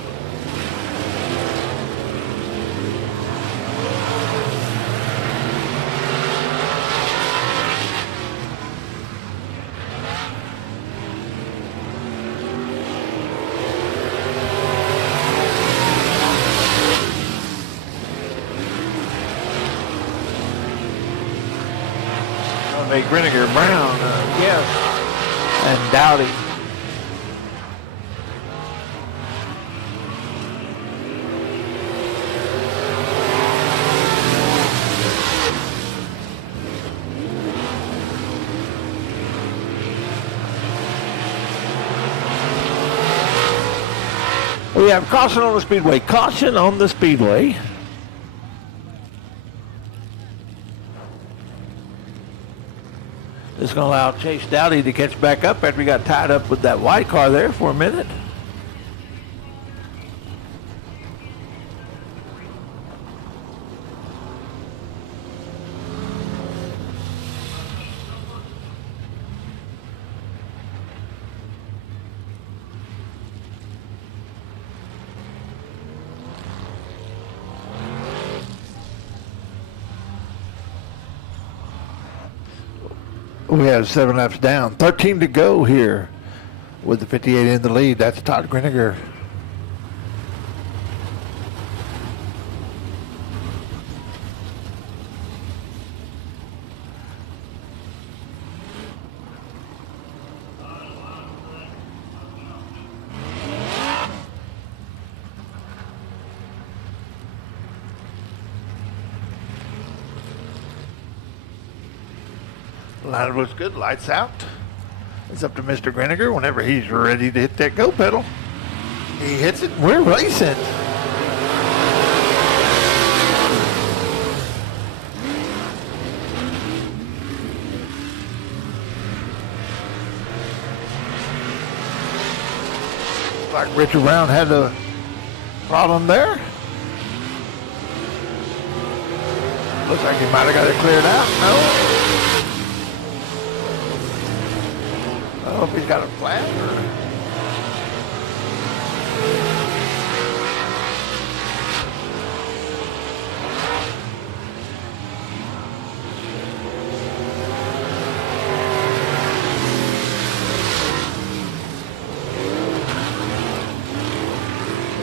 make Griniger, Brown, Guest, and Dowdy. We have caution on the Speedway. Caution on the Speedway. It's going to allow Chase Dowdy to catch back up after he got tied up with that white car there for a minute. We have 7 laps down. 13 to go here with the 58 in the lead. That's Todd Griniger. Line looks good. Lights out. It's up to Mr. Griniger whenever he's ready to hit that go pedal. He hits it. We're racing. Like Richard Brown had a problem there. Looks like he might have got it cleared out. No. I don't know if he's got a flat or...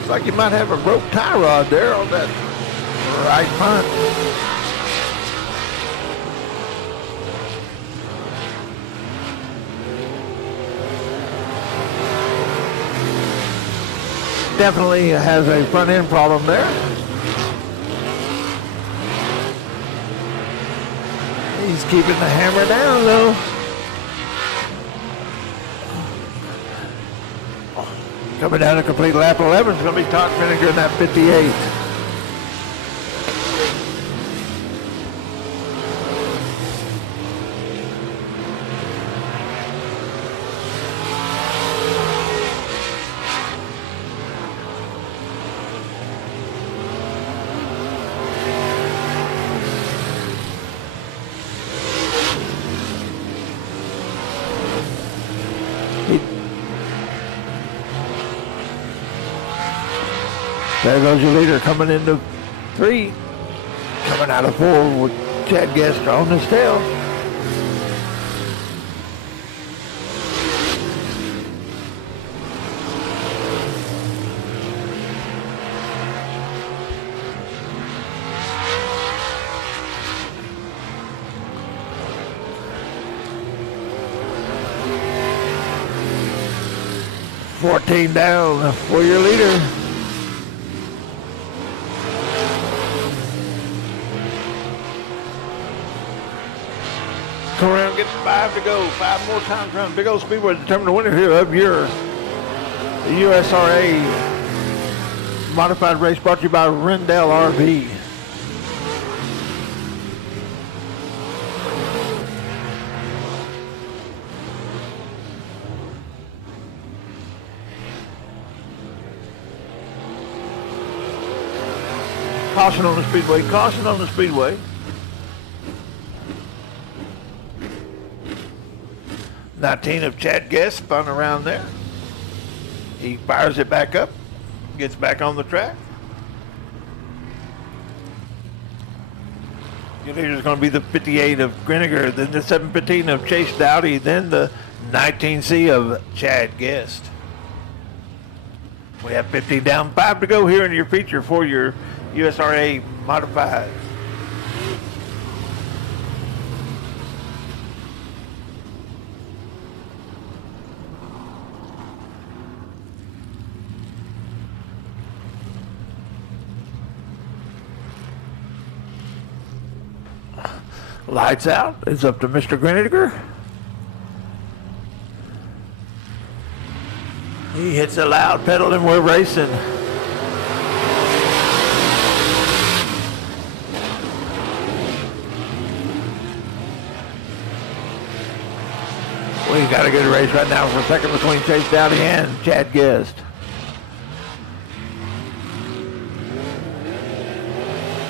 Looks like you might have a broke tie rod there on that right front. Definitely has a front end problem there. He's keeping the hammer down though. Coming down a complete lap 11 is going to be Todd Vinegar in that 58. There goes your leader coming into 3. Coming out of 4 with Chad Guest on his tail. $14 down for your leader. Come around, get 5 to go. 5 more times around Big Old Speedway to determine the winner here of your USRA modified race brought to you by Rendell RV. Caution on the speedway, caution on the speedway. '19 of Chad Guest spun around there. He fires it back up, gets back on the track. Your leader is going to be the 58 of Greniger, then the 715 of Chase Dowdy, then the 19C of Chad Guest. We have 15 down, 5 to go here in your feature for your USRA modified. Lights out. It's up to Mr. Greniger. He hits a loud pedal and we're racing. We got a good race right now for a second between Chase Dowdy and Chad Guest.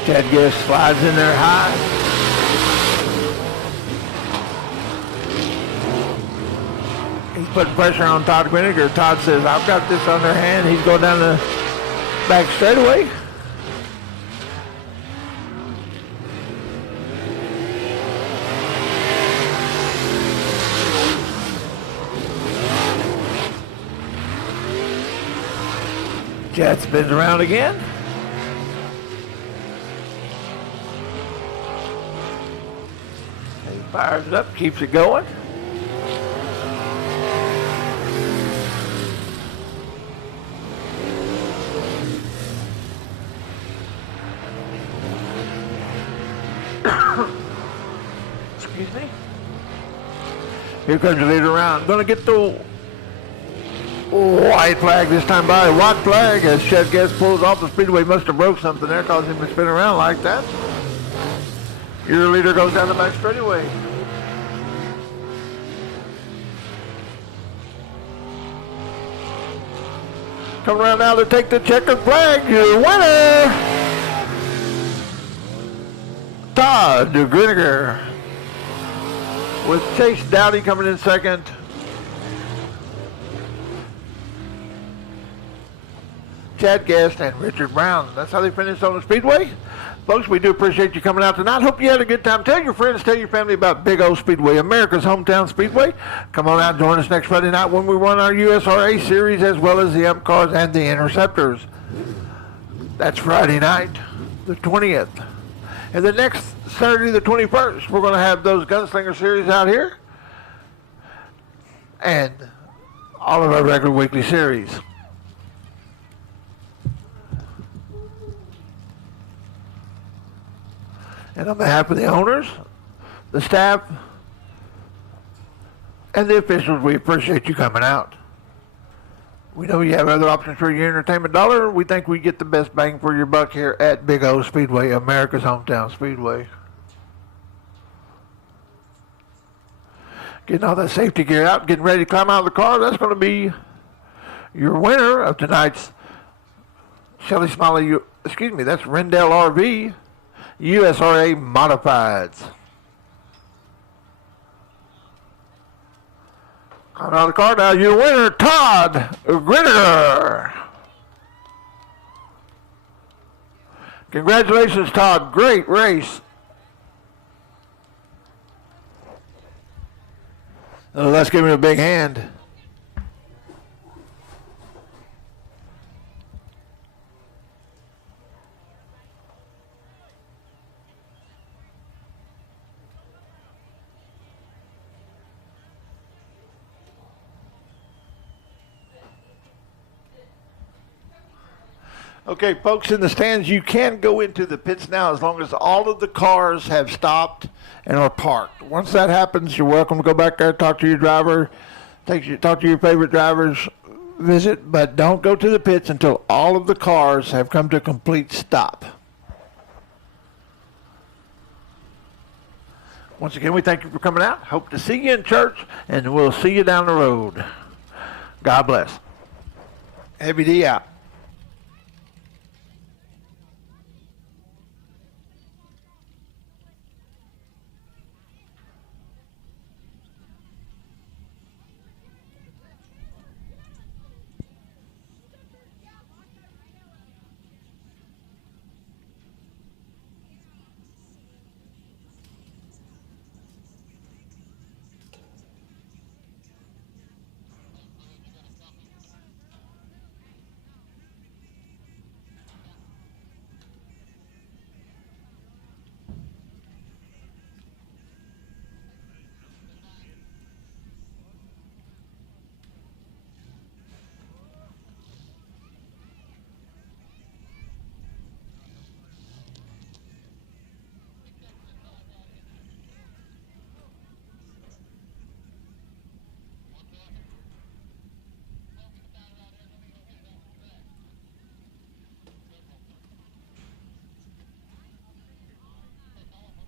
Chad Guest slides in there high. He's putting pressure on Todd Greniger. Todd says, I've got this under hand. He's going down the back straightaway. Chad spins around again. He fires it up, keeps it going. Excuse me. Here comes the leader around. Gonna get the white flag this time by. White flag as Chad Guest pulls off the speedway. Must have broke something there, caused him to spin around like that. Your leader goes down the back straightaway. Come around now to take the checkered flag. Your winner, Todd Greniger, with Chase Dowdy coming in second. Chad Guest and Richard Brown. That's how they finished on the speedway. Folks, we do appreciate you coming out tonight. Hope you had a good time. Tell your friends, tell your family about Big O Speedway, America's hometown speedway. Come on out and join us next Friday night when we run our USRA series as well as the Up Cars and the Interceptors. That's Friday night, the 20th. And the next Saturday, the 21st, we're going to have those Gunslinger series out here. And all of our regular weekly series. And on behalf of the owners, the staff, and the officials, we appreciate you coming out. We know you have other options for your entertainment dollar. We think we get the best bang for your buck here at Big O Speedway, America's hometown speedway. Getting all that safety gear out, getting ready to climb out of the car. That's going to be your winner of tonight's Shelly Smiley, that's Rendell RV USRA Modifieds. Coming out of the car now, your winner, Todd Gritter. Congratulations, Todd. Great race. Let's give him a big hand. Okay, folks in the stands, you can go into the pits now as long as all of the cars have stopped and are parked. Once that happens, you're welcome to go back there, talk to your driver, talk to your favorite drivers, visit, but don't go to the pits until all of the cars have come to a complete stop. Once again, we thank you for coming out. Hope to see you in church, and we'll see you down the road. God bless. Heavy D out.